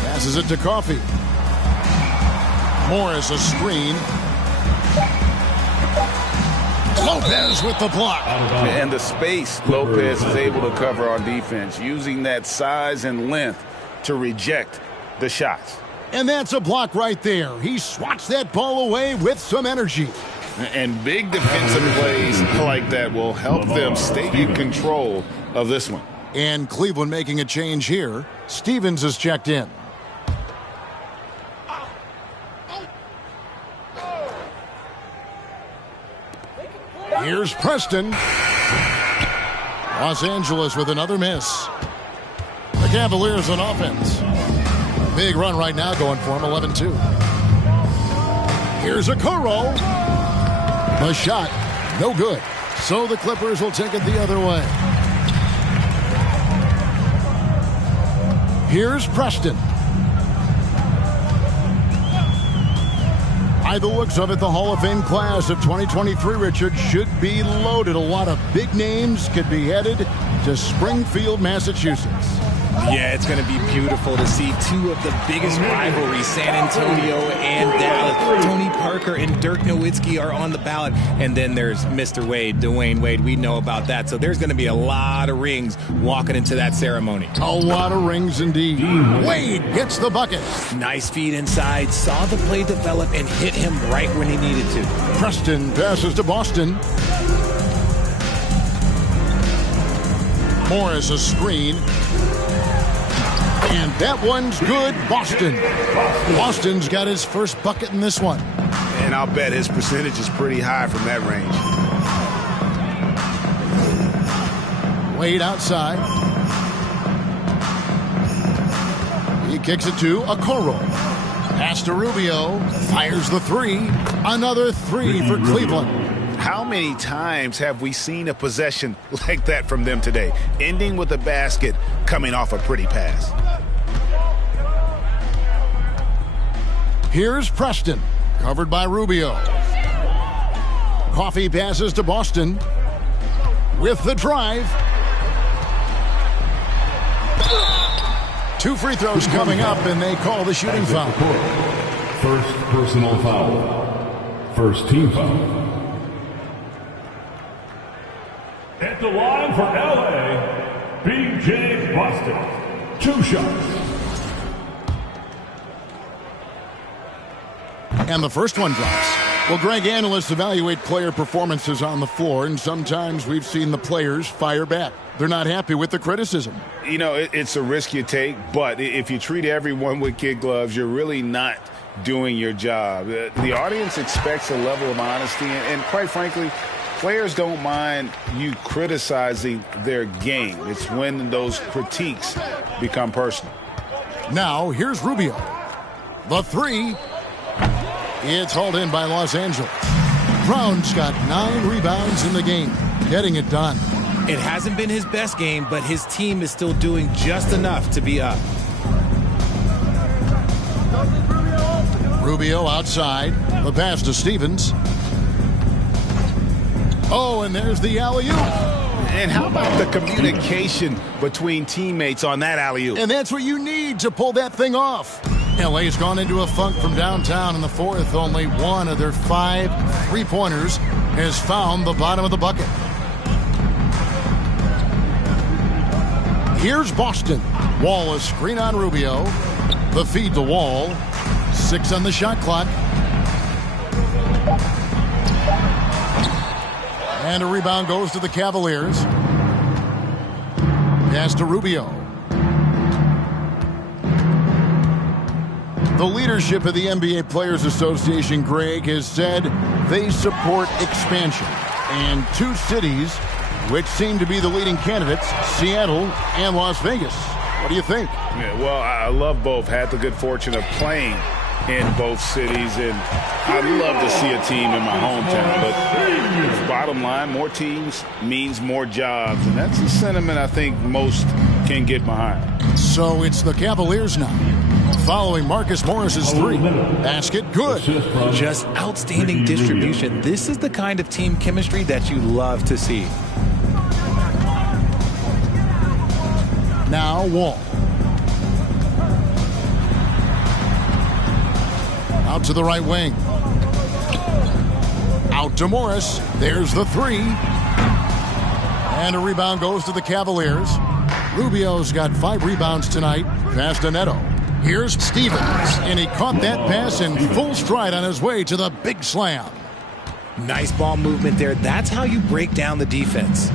Passes it to Coffee. Morris a screen. Lopez with the block. And the space Lopez is able to cover on defense, using that size and length to reject the shots. And that's a block right there. He swats that ball away with some energy. And big defensive plays like that will help them stay in control of this one. And Cleveland making a change here. Stevens is checked in. Here's Preston. Los Angeles with another miss. The Cavaliers on offense. Big run right now going for him, 11-2. Here's Okoro. The shot, no good. So the Clippers will take it the other way. Here's Preston. By the looks of it, the Hall of Fame class of 2023, Richard, should be loaded. A lot of big names could be headed to Springfield, Massachusetts. Yeah, it's going to be beautiful to see 2 of the biggest rivalries, San Antonio and Dallas. Tony Parker and Dirk Nowitzki are on the ballot. And then there's Mr. Wade, Dwayne Wade. We know about that. So there's going to be a lot of rings walking into that ceremony. A lot of rings indeed. Wade gets the bucket. Nice feed inside. Saw the play develop and hit him right when he needed to. Preston passes to Boston. Morris a screen. And that one's good. Boston's got his first bucket in this one. And I'll bet his percentage is pretty high from that range. Wade outside. He kicks it to Okoro. Pass to Rubio. Fires the three. Another three for Cleveland. How many times have we seen a possession like that from them today? Ending with a basket, coming off a pretty pass. Here's Preston, covered by Rubio. Coffee passes to Boston with the drive. 2 free throws coming up, and they call the shooting foul. First personal foul. First team foul. At the line for LA, B.J. Boston. 2 shots. And the first one drops. Well, Greg, analysts evaluate player performances on the floor, and sometimes we've seen the players fire back. They're not happy with the criticism. You know, it's a risk you take, but if you treat everyone with kid gloves, you're really not doing your job. The audience expects a level of honesty, and quite frankly, players don't mind you criticizing their game. It's when those critiques become personal. Now, here's Rubio. The three. It's hauled in by Los Angeles. Brown's got 9 rebounds in the game, getting it done. It hasn't been his best game, but his team is still doing just enough to be up. Rubio outside. The pass to Stevens. Oh, and there's the alley-oop. And how about the communication between teammates on that alley-oop? And that's what you need to pull that thing off. LA's gone into a funk from downtown in the fourth. Only one of their 5 three-pointers has found the bottom of the bucket. Here's Boston. Wall a screen on Rubio. The feed to Wall. 6 on the shot clock. And a rebound goes to the Cavaliers. Pass to Rubio. The leadership of the NBA Players Association, Greg, has said they support expansion. And 2 cities which seem to be the leading candidates, Seattle and Las Vegas. What do you think? Yeah, well, I love both. Had the good fortune of playing in both cities, and I'd love to see a team in my hometown. But bottom line, more teams means more jobs, and that's a sentiment I think most can get behind. So it's the Cavaliers now, following Marcus Morris's 3. Basket, good. Just outstanding distribution. This is the kind of team chemistry that you love to see. Now Wall. Out to the right wing. Out to Morris. There's the 3. And a rebound goes to the Cavaliers. Rubio's got 5 rebounds tonight. Pass to Neto. Here's Stevens. And he caught that pass in full stride on his way to the big slam. Nice ball movement there. That's how you break down the defense.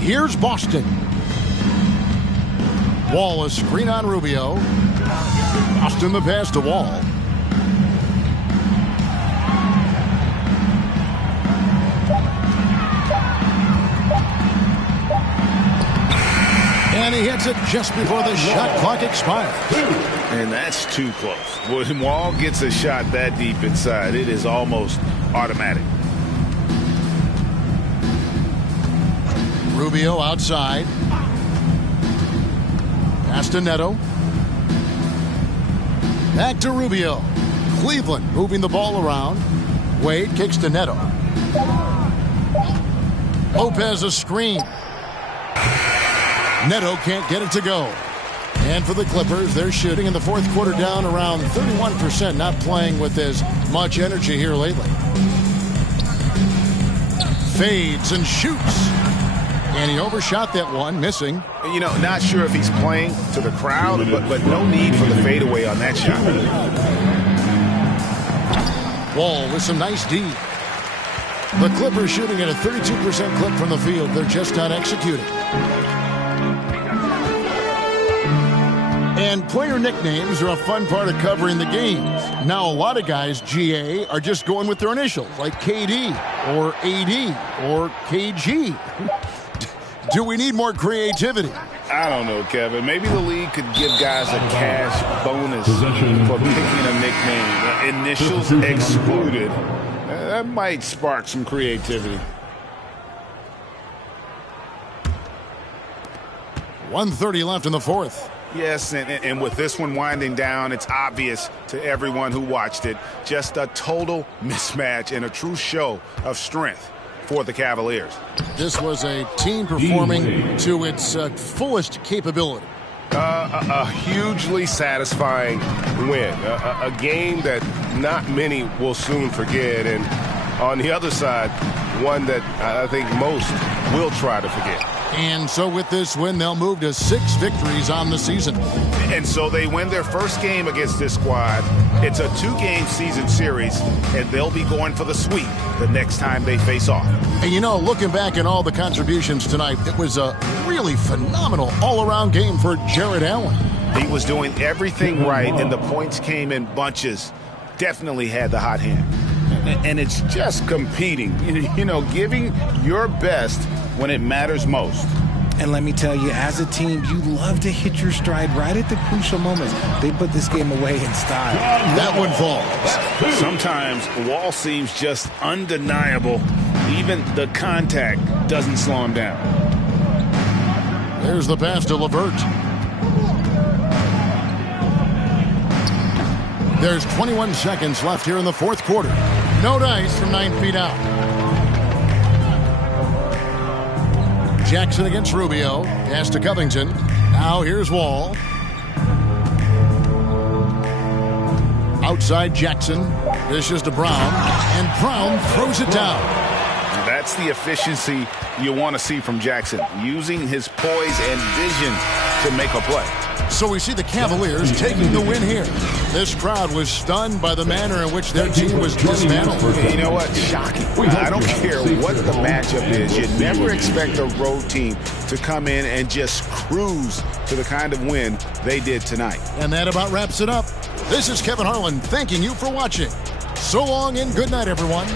Here's Boston. Wall a screen on Rubio. Boston the pass to Wall. And he hits it just before the shot clock expires. And that's too close. When Wall gets a shot that deep inside, it is almost automatic. Rubio outside. Pass to Neto. Back to Rubio. Cleveland moving the ball around. Wade kicks to Neto. Lopez a screen. Neto can't get it to go. And for the Clippers, they're shooting in the fourth quarter down around 31%, not playing with as much energy here lately. Fades and shoots. And he overshot that one, missing. You know, not sure if he's playing to the crowd, but no need for the fadeaway on that shot. Wall with some nice D. The Clippers shooting at a 32% clip from the field. They're just not executing. And player nicknames are a fun part of covering the games. Now, a lot of guys, GA, are just going with their initials, like KD or AD or KG. Do we need more creativity? I don't know, Kevin. Maybe the league could give guys a cash bonus for picking a nickname. Initials excluded. That might spark some creativity. 1:30 left in the fourth. Yes, and with this one winding down, it's obvious to everyone who watched it. Just a total mismatch and a true show of strength for the Cavaliers. This was a team performing to its fullest capability. A hugely satisfying win. A game that not many will soon forget. And on the other side, one that I think most will try to forget. And so with this win, they'll move to 6 victories on the season. And so they win their first game against this squad. It's a 2-game season series, and they'll be going for the sweep the next time they face off. And you know, looking back at all the contributions tonight, it was a really phenomenal all-around game for Jared Allen. He was doing everything right, and the points came in bunches. Definitely had the hot hand. And it's just competing, you know, giving your best when it matters most. And let me tell you, as a team, you love to hit your stride right at the crucial moments. They put this game away in style. That one falls. Sometimes Wall seems just undeniable. Even the contact doesn't slow him down. There's the pass to LeVert. There's 21 seconds left here in the fourth quarter. No dice from 9 feet out. Jackson against Rubio. Pass to Covington. Now here's Wall. Outside Jackson. Dishes to Brown. And Brown throws it down. That's the efficiency you want to see from Jackson. Using his poise and vision to make a play. So we see the Cavaliers taking the win here. This crowd was stunned by the manner in which their team was dismantled. You know what? Shocking. I don't care what the matchup is. You never expect a road team to come in and just cruise to the kind of win they did tonight. And that about wraps it up. This is Kevin Harlan thanking you for watching. So long and good night, everyone.